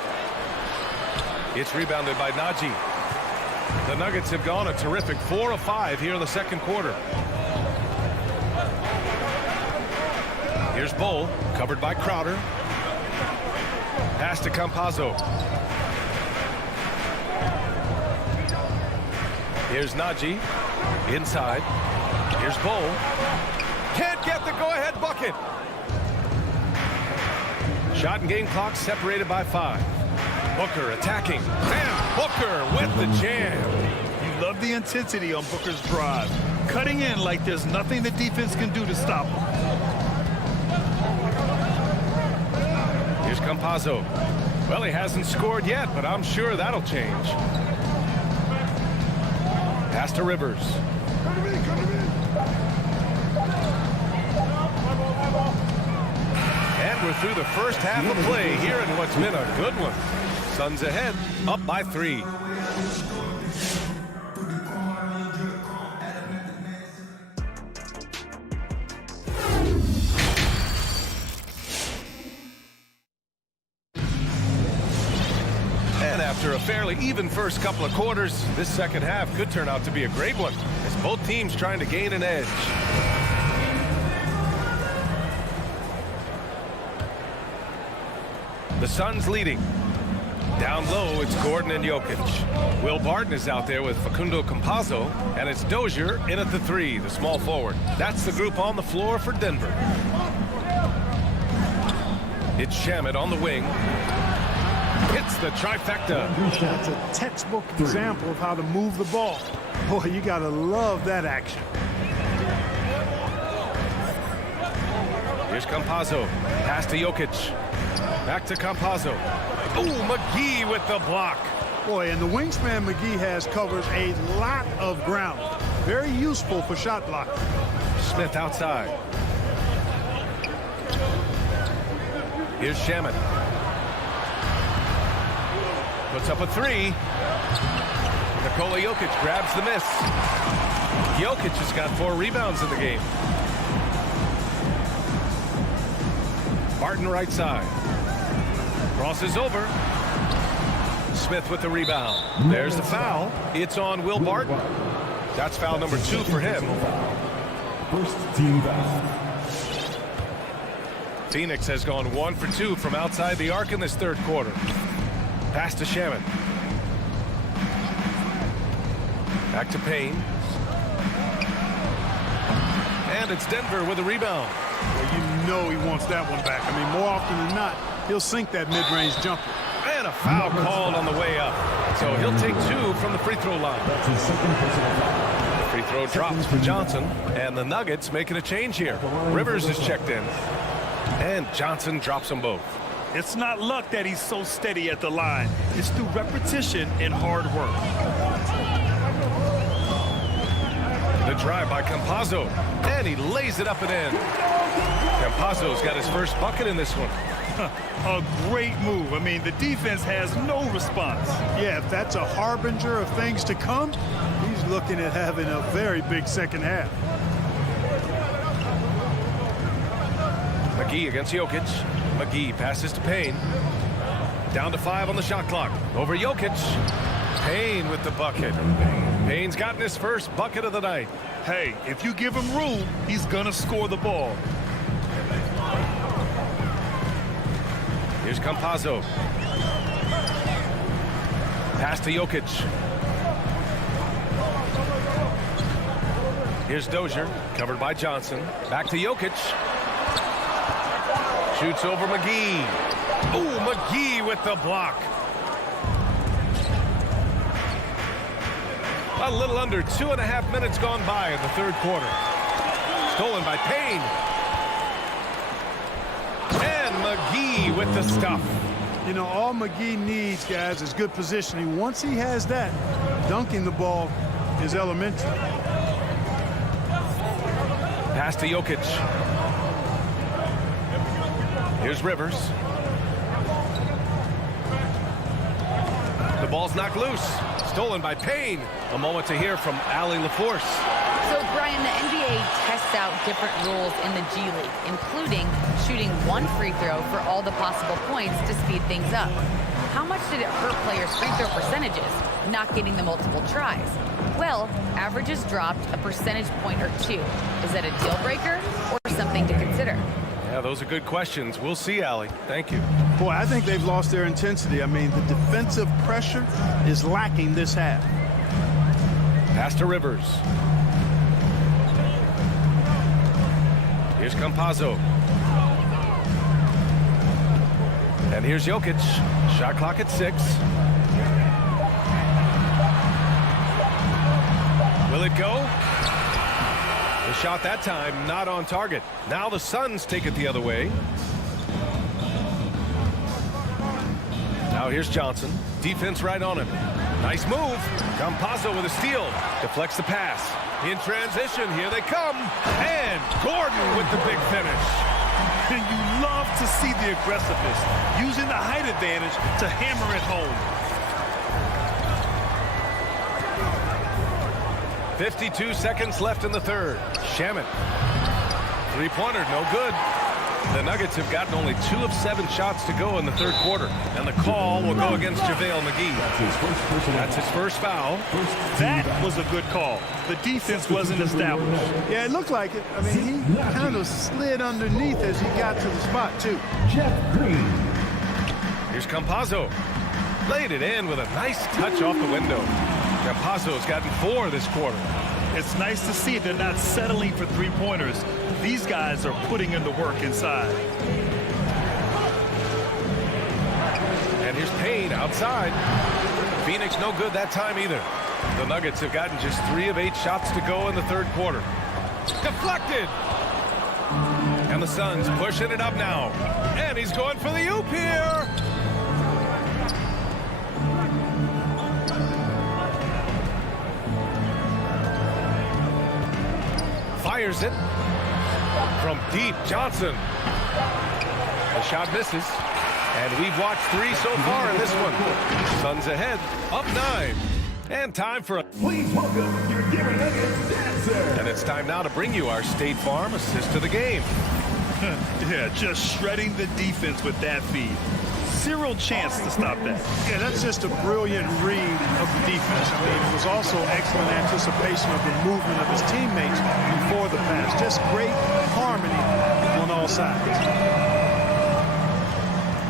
It's rebounded by Najee. The Nuggets have gone a terrific 4 of 5 here in the second quarter. Here's Bol, covered by Crowder. Pass to Campazzo. Here's Najee. Inside. Here's Bol. Can't get the go-ahead bucket. Shot and game clock separated by 5. Booker attacking. And Booker with the jam. You love the intensity on Booker's drive. Cutting in like there's nothing the defense can do to stop him. Here's Campazzo. Well, he hasn't scored yet, but I'm sure that'll change. Pass to Rivers. And we're through the first half of play here in what's been a good one. Suns ahead, up by 3. And after a fairly even first couple of quarters, this second half could turn out to be a great one, as both teams trying to gain an edge. The Suns leading. Down low, it's Gordon and Jokic. Will Barton is out there with Facundo Campazzo, and it's Dozier in at the 3, the small forward. That's the group on the floor for Denver. It's Shamet on the wing. Hits the trifecta. That's a textbook example of how to move the ball. Boy, you got to love that action. Here's Campazzo. Pass to Jokic. Back to Campazzo. Oh, McGee with the block. Boy, and the wingspan McGee has covers a lot of ground. Very useful for shot blocking. Smith outside. Here's Shamet. Puts up a 3. Nikola Jokic grabs the miss. Jokic has got 4 rebounds in the game. Barton right side. Crosses over. Smith with the rebound. There's the foul. It's on Will Barton. That's foul number 2 for him. First team foul. Phoenix has gone 1 for 2 from outside the arc in this third quarter. Pass to Shamet. Back to Payne. And it's Denver with a rebound. Well, you know he wants that one back. I mean, more often than not, he'll sink that mid-range jumper. And a foul called on the way up. So he'll take 2 from the free throw line. That's his second personal foul. The free throw drops for Johnson. And the Nuggets making a change here. Rivers is checked in. And Johnson drops them both. It's not luck that he's so steady at the line. It's through repetition and hard work. The drive by Campazzo. And he lays it up and in. Campazzo's got his first bucket in this one. A great move. I mean, the defense has no response. Yeah, if that's a harbinger of things to come, he's looking at having a very big second half. McGee against Jokic. McGee passes to Payne. Down to 5 on the shot clock. Over Jokic. Payne with the bucket. Payne's gotten his first bucket of the night. Hey, if you give him room, he's gonna score the ball. Here's Campazzo. Pass to Jokic. Here's Dozier, covered by Johnson. Back to Jokic. Shoots over McGee. Oh, McGee with the block. A little under 2.5 minutes gone by in the third quarter. Stolen by Payne. And McGee with the stuff. You know, all McGee needs, guys, is good positioning. Once he has that, dunking the ball is elementary. Pass to Jokic. Here's Rivers. The ball's knocked loose. Stolen by Payne. A moment to hear from Allie LaForce. So, Brian, the NBA tests out different rules in the G League, including shooting one free throw for all the possible points to speed things up. How much did it hurt players' free throw percentages, not getting the multiple tries? Well, averages dropped a percentage point or two. Is that a deal breaker or something to consider? Yeah, those are good questions. We'll see, Allie. Thank you. Boy, I think they've lost their intensity. I mean, the defensive pressure is lacking this half. Pass to Rivers. Here's Campazzo. And here's Jokic. Shot clock at 6. Will it go? The shot that time not on target. Now the Suns take it the other way. Now here's Johnson. Defense right on him. Nice move. Campazzo with a steal. Deflects the pass. In transition, here they come. And Gordon with the big finish. And you love to see the aggressiveness, using the height advantage to hammer it home. 52 seconds left in the third. Shamet. Three-pointer, no good. The Nuggets have gotten only 2 of 7 shots to go in the third quarter. And the call will go against JaVale McGee. That's his first foul. That was a good call. The defense wasn't established. Yeah, it looked like it. I mean, he kind of slid underneath as he got to the spot, too. Jeff Green. Here's Campazzo. Laid it in with a nice touch off the window. Campazzo's gotten 4 this quarter. It's nice to see they're not settling for three-pointers. These guys are putting in the work inside. And here's Payne outside. Phoenix no good that time either. The Nuggets have gotten just 3 of 8 shots to go in the third quarter. Deflected. And the Suns pushing it up now. And he's going for the oop here. Fires it. From deep, Johnson. The shot misses. And we've watched 3 so far in this one. Suns ahead, up 9. And time for a... Please welcome your Denver Nuggets dancer. And it's time now to bring you our State Farm assist to the game. Yeah, just shredding the defense with that feed. Zero chance to stop that. Yeah, that's just a brilliant read of the defense. I mean, it was also excellent anticipation of the movement of his teammates before the pass. Just great harmony on all sides.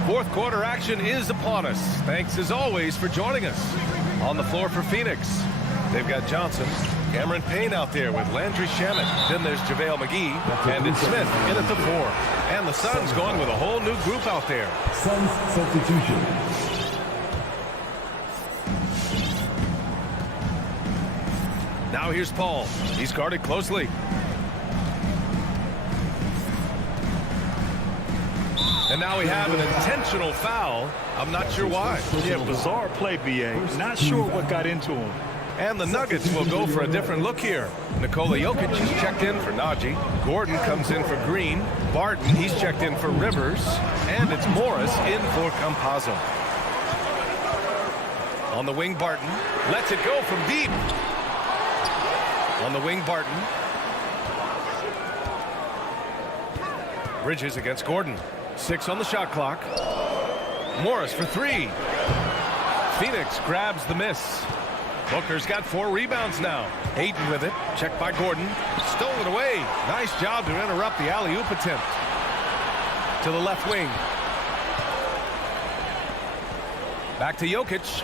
Fourth quarter action is upon us. Thanks as always for joining us. On the floor for Phoenix, they've got Johnson, Cameron Payne out there with Landry Shamet. Then there's JaVale McGee, and it's Smith in at the 4. And the Suns going with a whole new group out there. Suns substitution. Now here's Paul. He's guarded closely. And now we have an intentional foul. I'm not sure why. Yeah, bizarre play, B.A. Not sure what got into him. And the Nuggets will go for a different look here. Nikola Jokic is checked in for Najee. Gordon comes in for Green. Barton, he's checked in for Rivers. And it's Morris in for Campazzo. On the wing, Barton lets it go from deep. On the wing, Barton. Bridges against Gordon. 6 on the shot clock. Morris for 3. Phoenix grabs the miss. Booker's got 4 rebounds now. Ayton with it. Checked by Gordon. Stolen away. Nice job to interrupt the alley-oop attempt. To the left wing. Back to Jokic.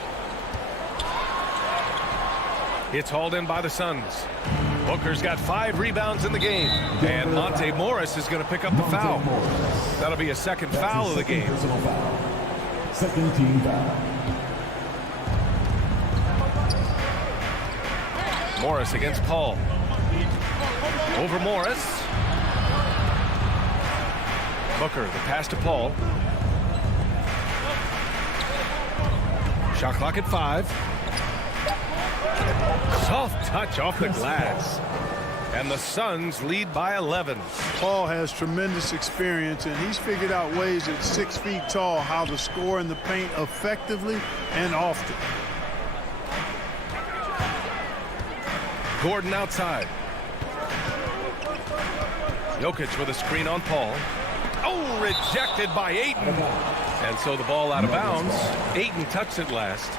It's hauled in by the Suns. Booker's got 5 rebounds in the game. And Monte Morris is going to pick up the foul. That'll be a second foul of the game. Second team foul. Morris against Paul. Over Morris. Booker, the pass to Paul. Shot clock at 5. Soft touch off the glass. And the Suns lead by 11. Paul has tremendous experience, and he's figured out ways at 6 feet tall how to score in the paint effectively and often. Gordon outside. Jokic with a screen on Paul. Oh, rejected by Ayton. And so the ball out of bounds. Ayton touched it last.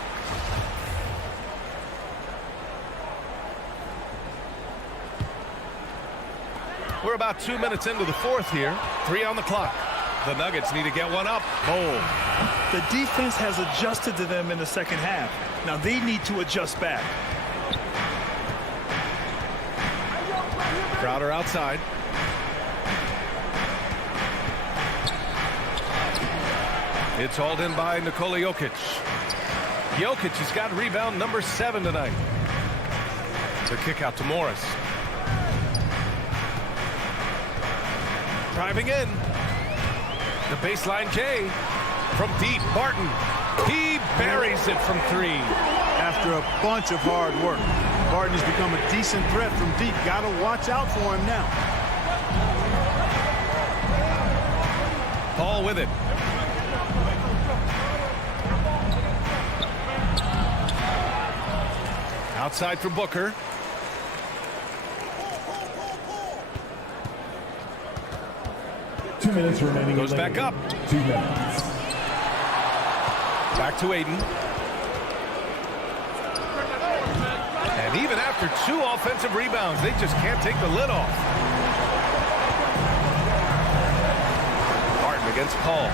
We're about 2 minutes into the fourth here. 3 on the clock. The Nuggets need to get one up. Boom. The defense has adjusted to them in the second half. Now they need to adjust back. Crowder outside. It's hauled in by Nikola Jokic. Jokic has got rebound number 7 tonight. The kick out to Morris. Driving in. The baseline J. From deep, Barton. He buries it from 3. After a bunch of hard work, Barton has become a decent threat from deep. Got to watch out for him now. Paul with it. Outside for Booker. Two minutes remaining. Goes back up. 2 minutes. Back to Ayton. And even after 2 offensive rebounds, they just can't take the lid off. Barton against Paul.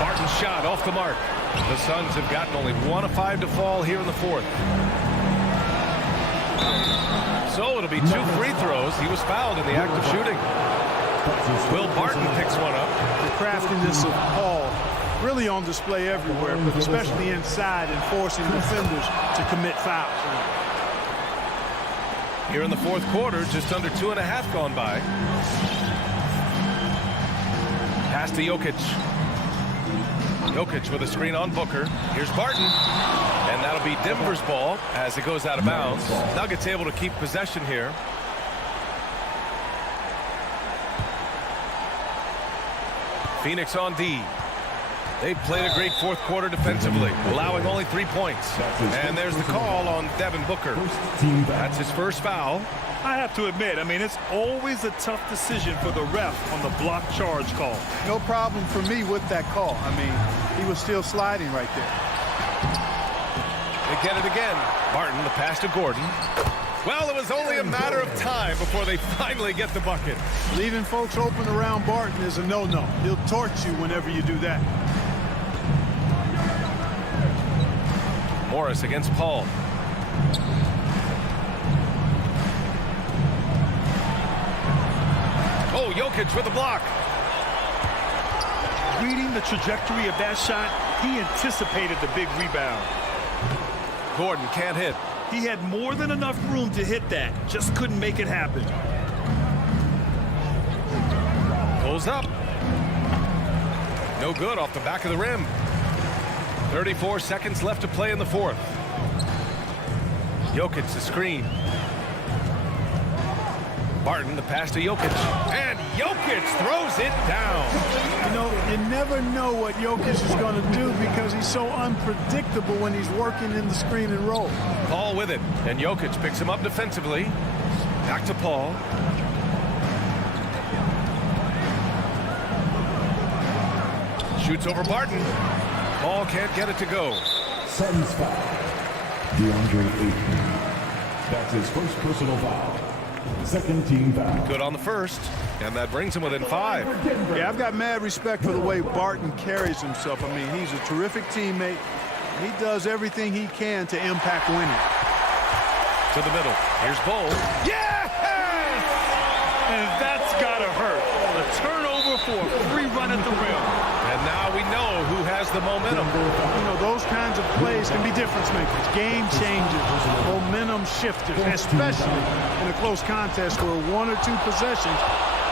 Barton's shot off the mark. The Suns have gotten only 1 of 5 to fall here in the fourth. So it'll be 2 free throws. He was fouled in the act of shooting. Will Barton picks one up. The craftiness of Paul really on display everywhere, but especially inside and forcing defenders to commit fouls. Here in the fourth quarter, just under 2.5 gone by. Pass to Jokic. Jokic with a screen on Booker. Here's Barton. And that'll be Denver's ball as it goes out of bounds. Nuggets able to keep possession here. Phoenix on D. They've played a great fourth quarter defensively, allowing only 3 points. And there's the call on Devin Booker. That's his first foul. I have to admit, I mean, it's always a tough decision for the ref on the block charge call. No problem for me with that call. I mean, he was still sliding right there. They get it again. Barton, the pass to Gordon. Well, it was only a matter of time before they finally get the bucket. Leaving folks open around Barton is a no-no. He'll torch you whenever you do that. Morris against Paul. Oh, Jokic with a block. Reading the trajectory of that shot, he anticipated the big rebound. Gordon can't hit. He had more than enough room to hit that, just couldn't make it happen. Pulls up. No good off the back of the rim. 34 seconds left to play in the fourth. Jokic the screen. Barton the pass to Jokic. And Jokic throws it down. You know, you never know what Jokic is going to do because he's so unpredictable when he's working in the screen and roll. Paul with it. And Jokic picks him up defensively. Back to Paul. Shoots over Barton. Paul can't get it to go. Suns foul. DeAndre Ayton. That's his first personal foul. Second team foul. Good on the first, and that brings him within 5. Yeah, I've got mad respect for the way Barton carries himself. I mean, he's a terrific teammate. He does everything he can to impact winning. to the middle. Here's Bowl. Yes! And that's got to hurt. A turnover for a free run at the rim. And now we know who has the momentum. You know, those kinds of plays can be difference makers, game changers, momentum shifters, especially in a close contest where 1 or 2 possessions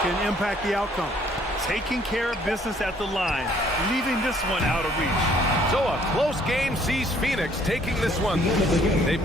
can impact the outcome. Taking care of business at the line, leaving this one out of reach. So a close game sees Phoenix taking this one. They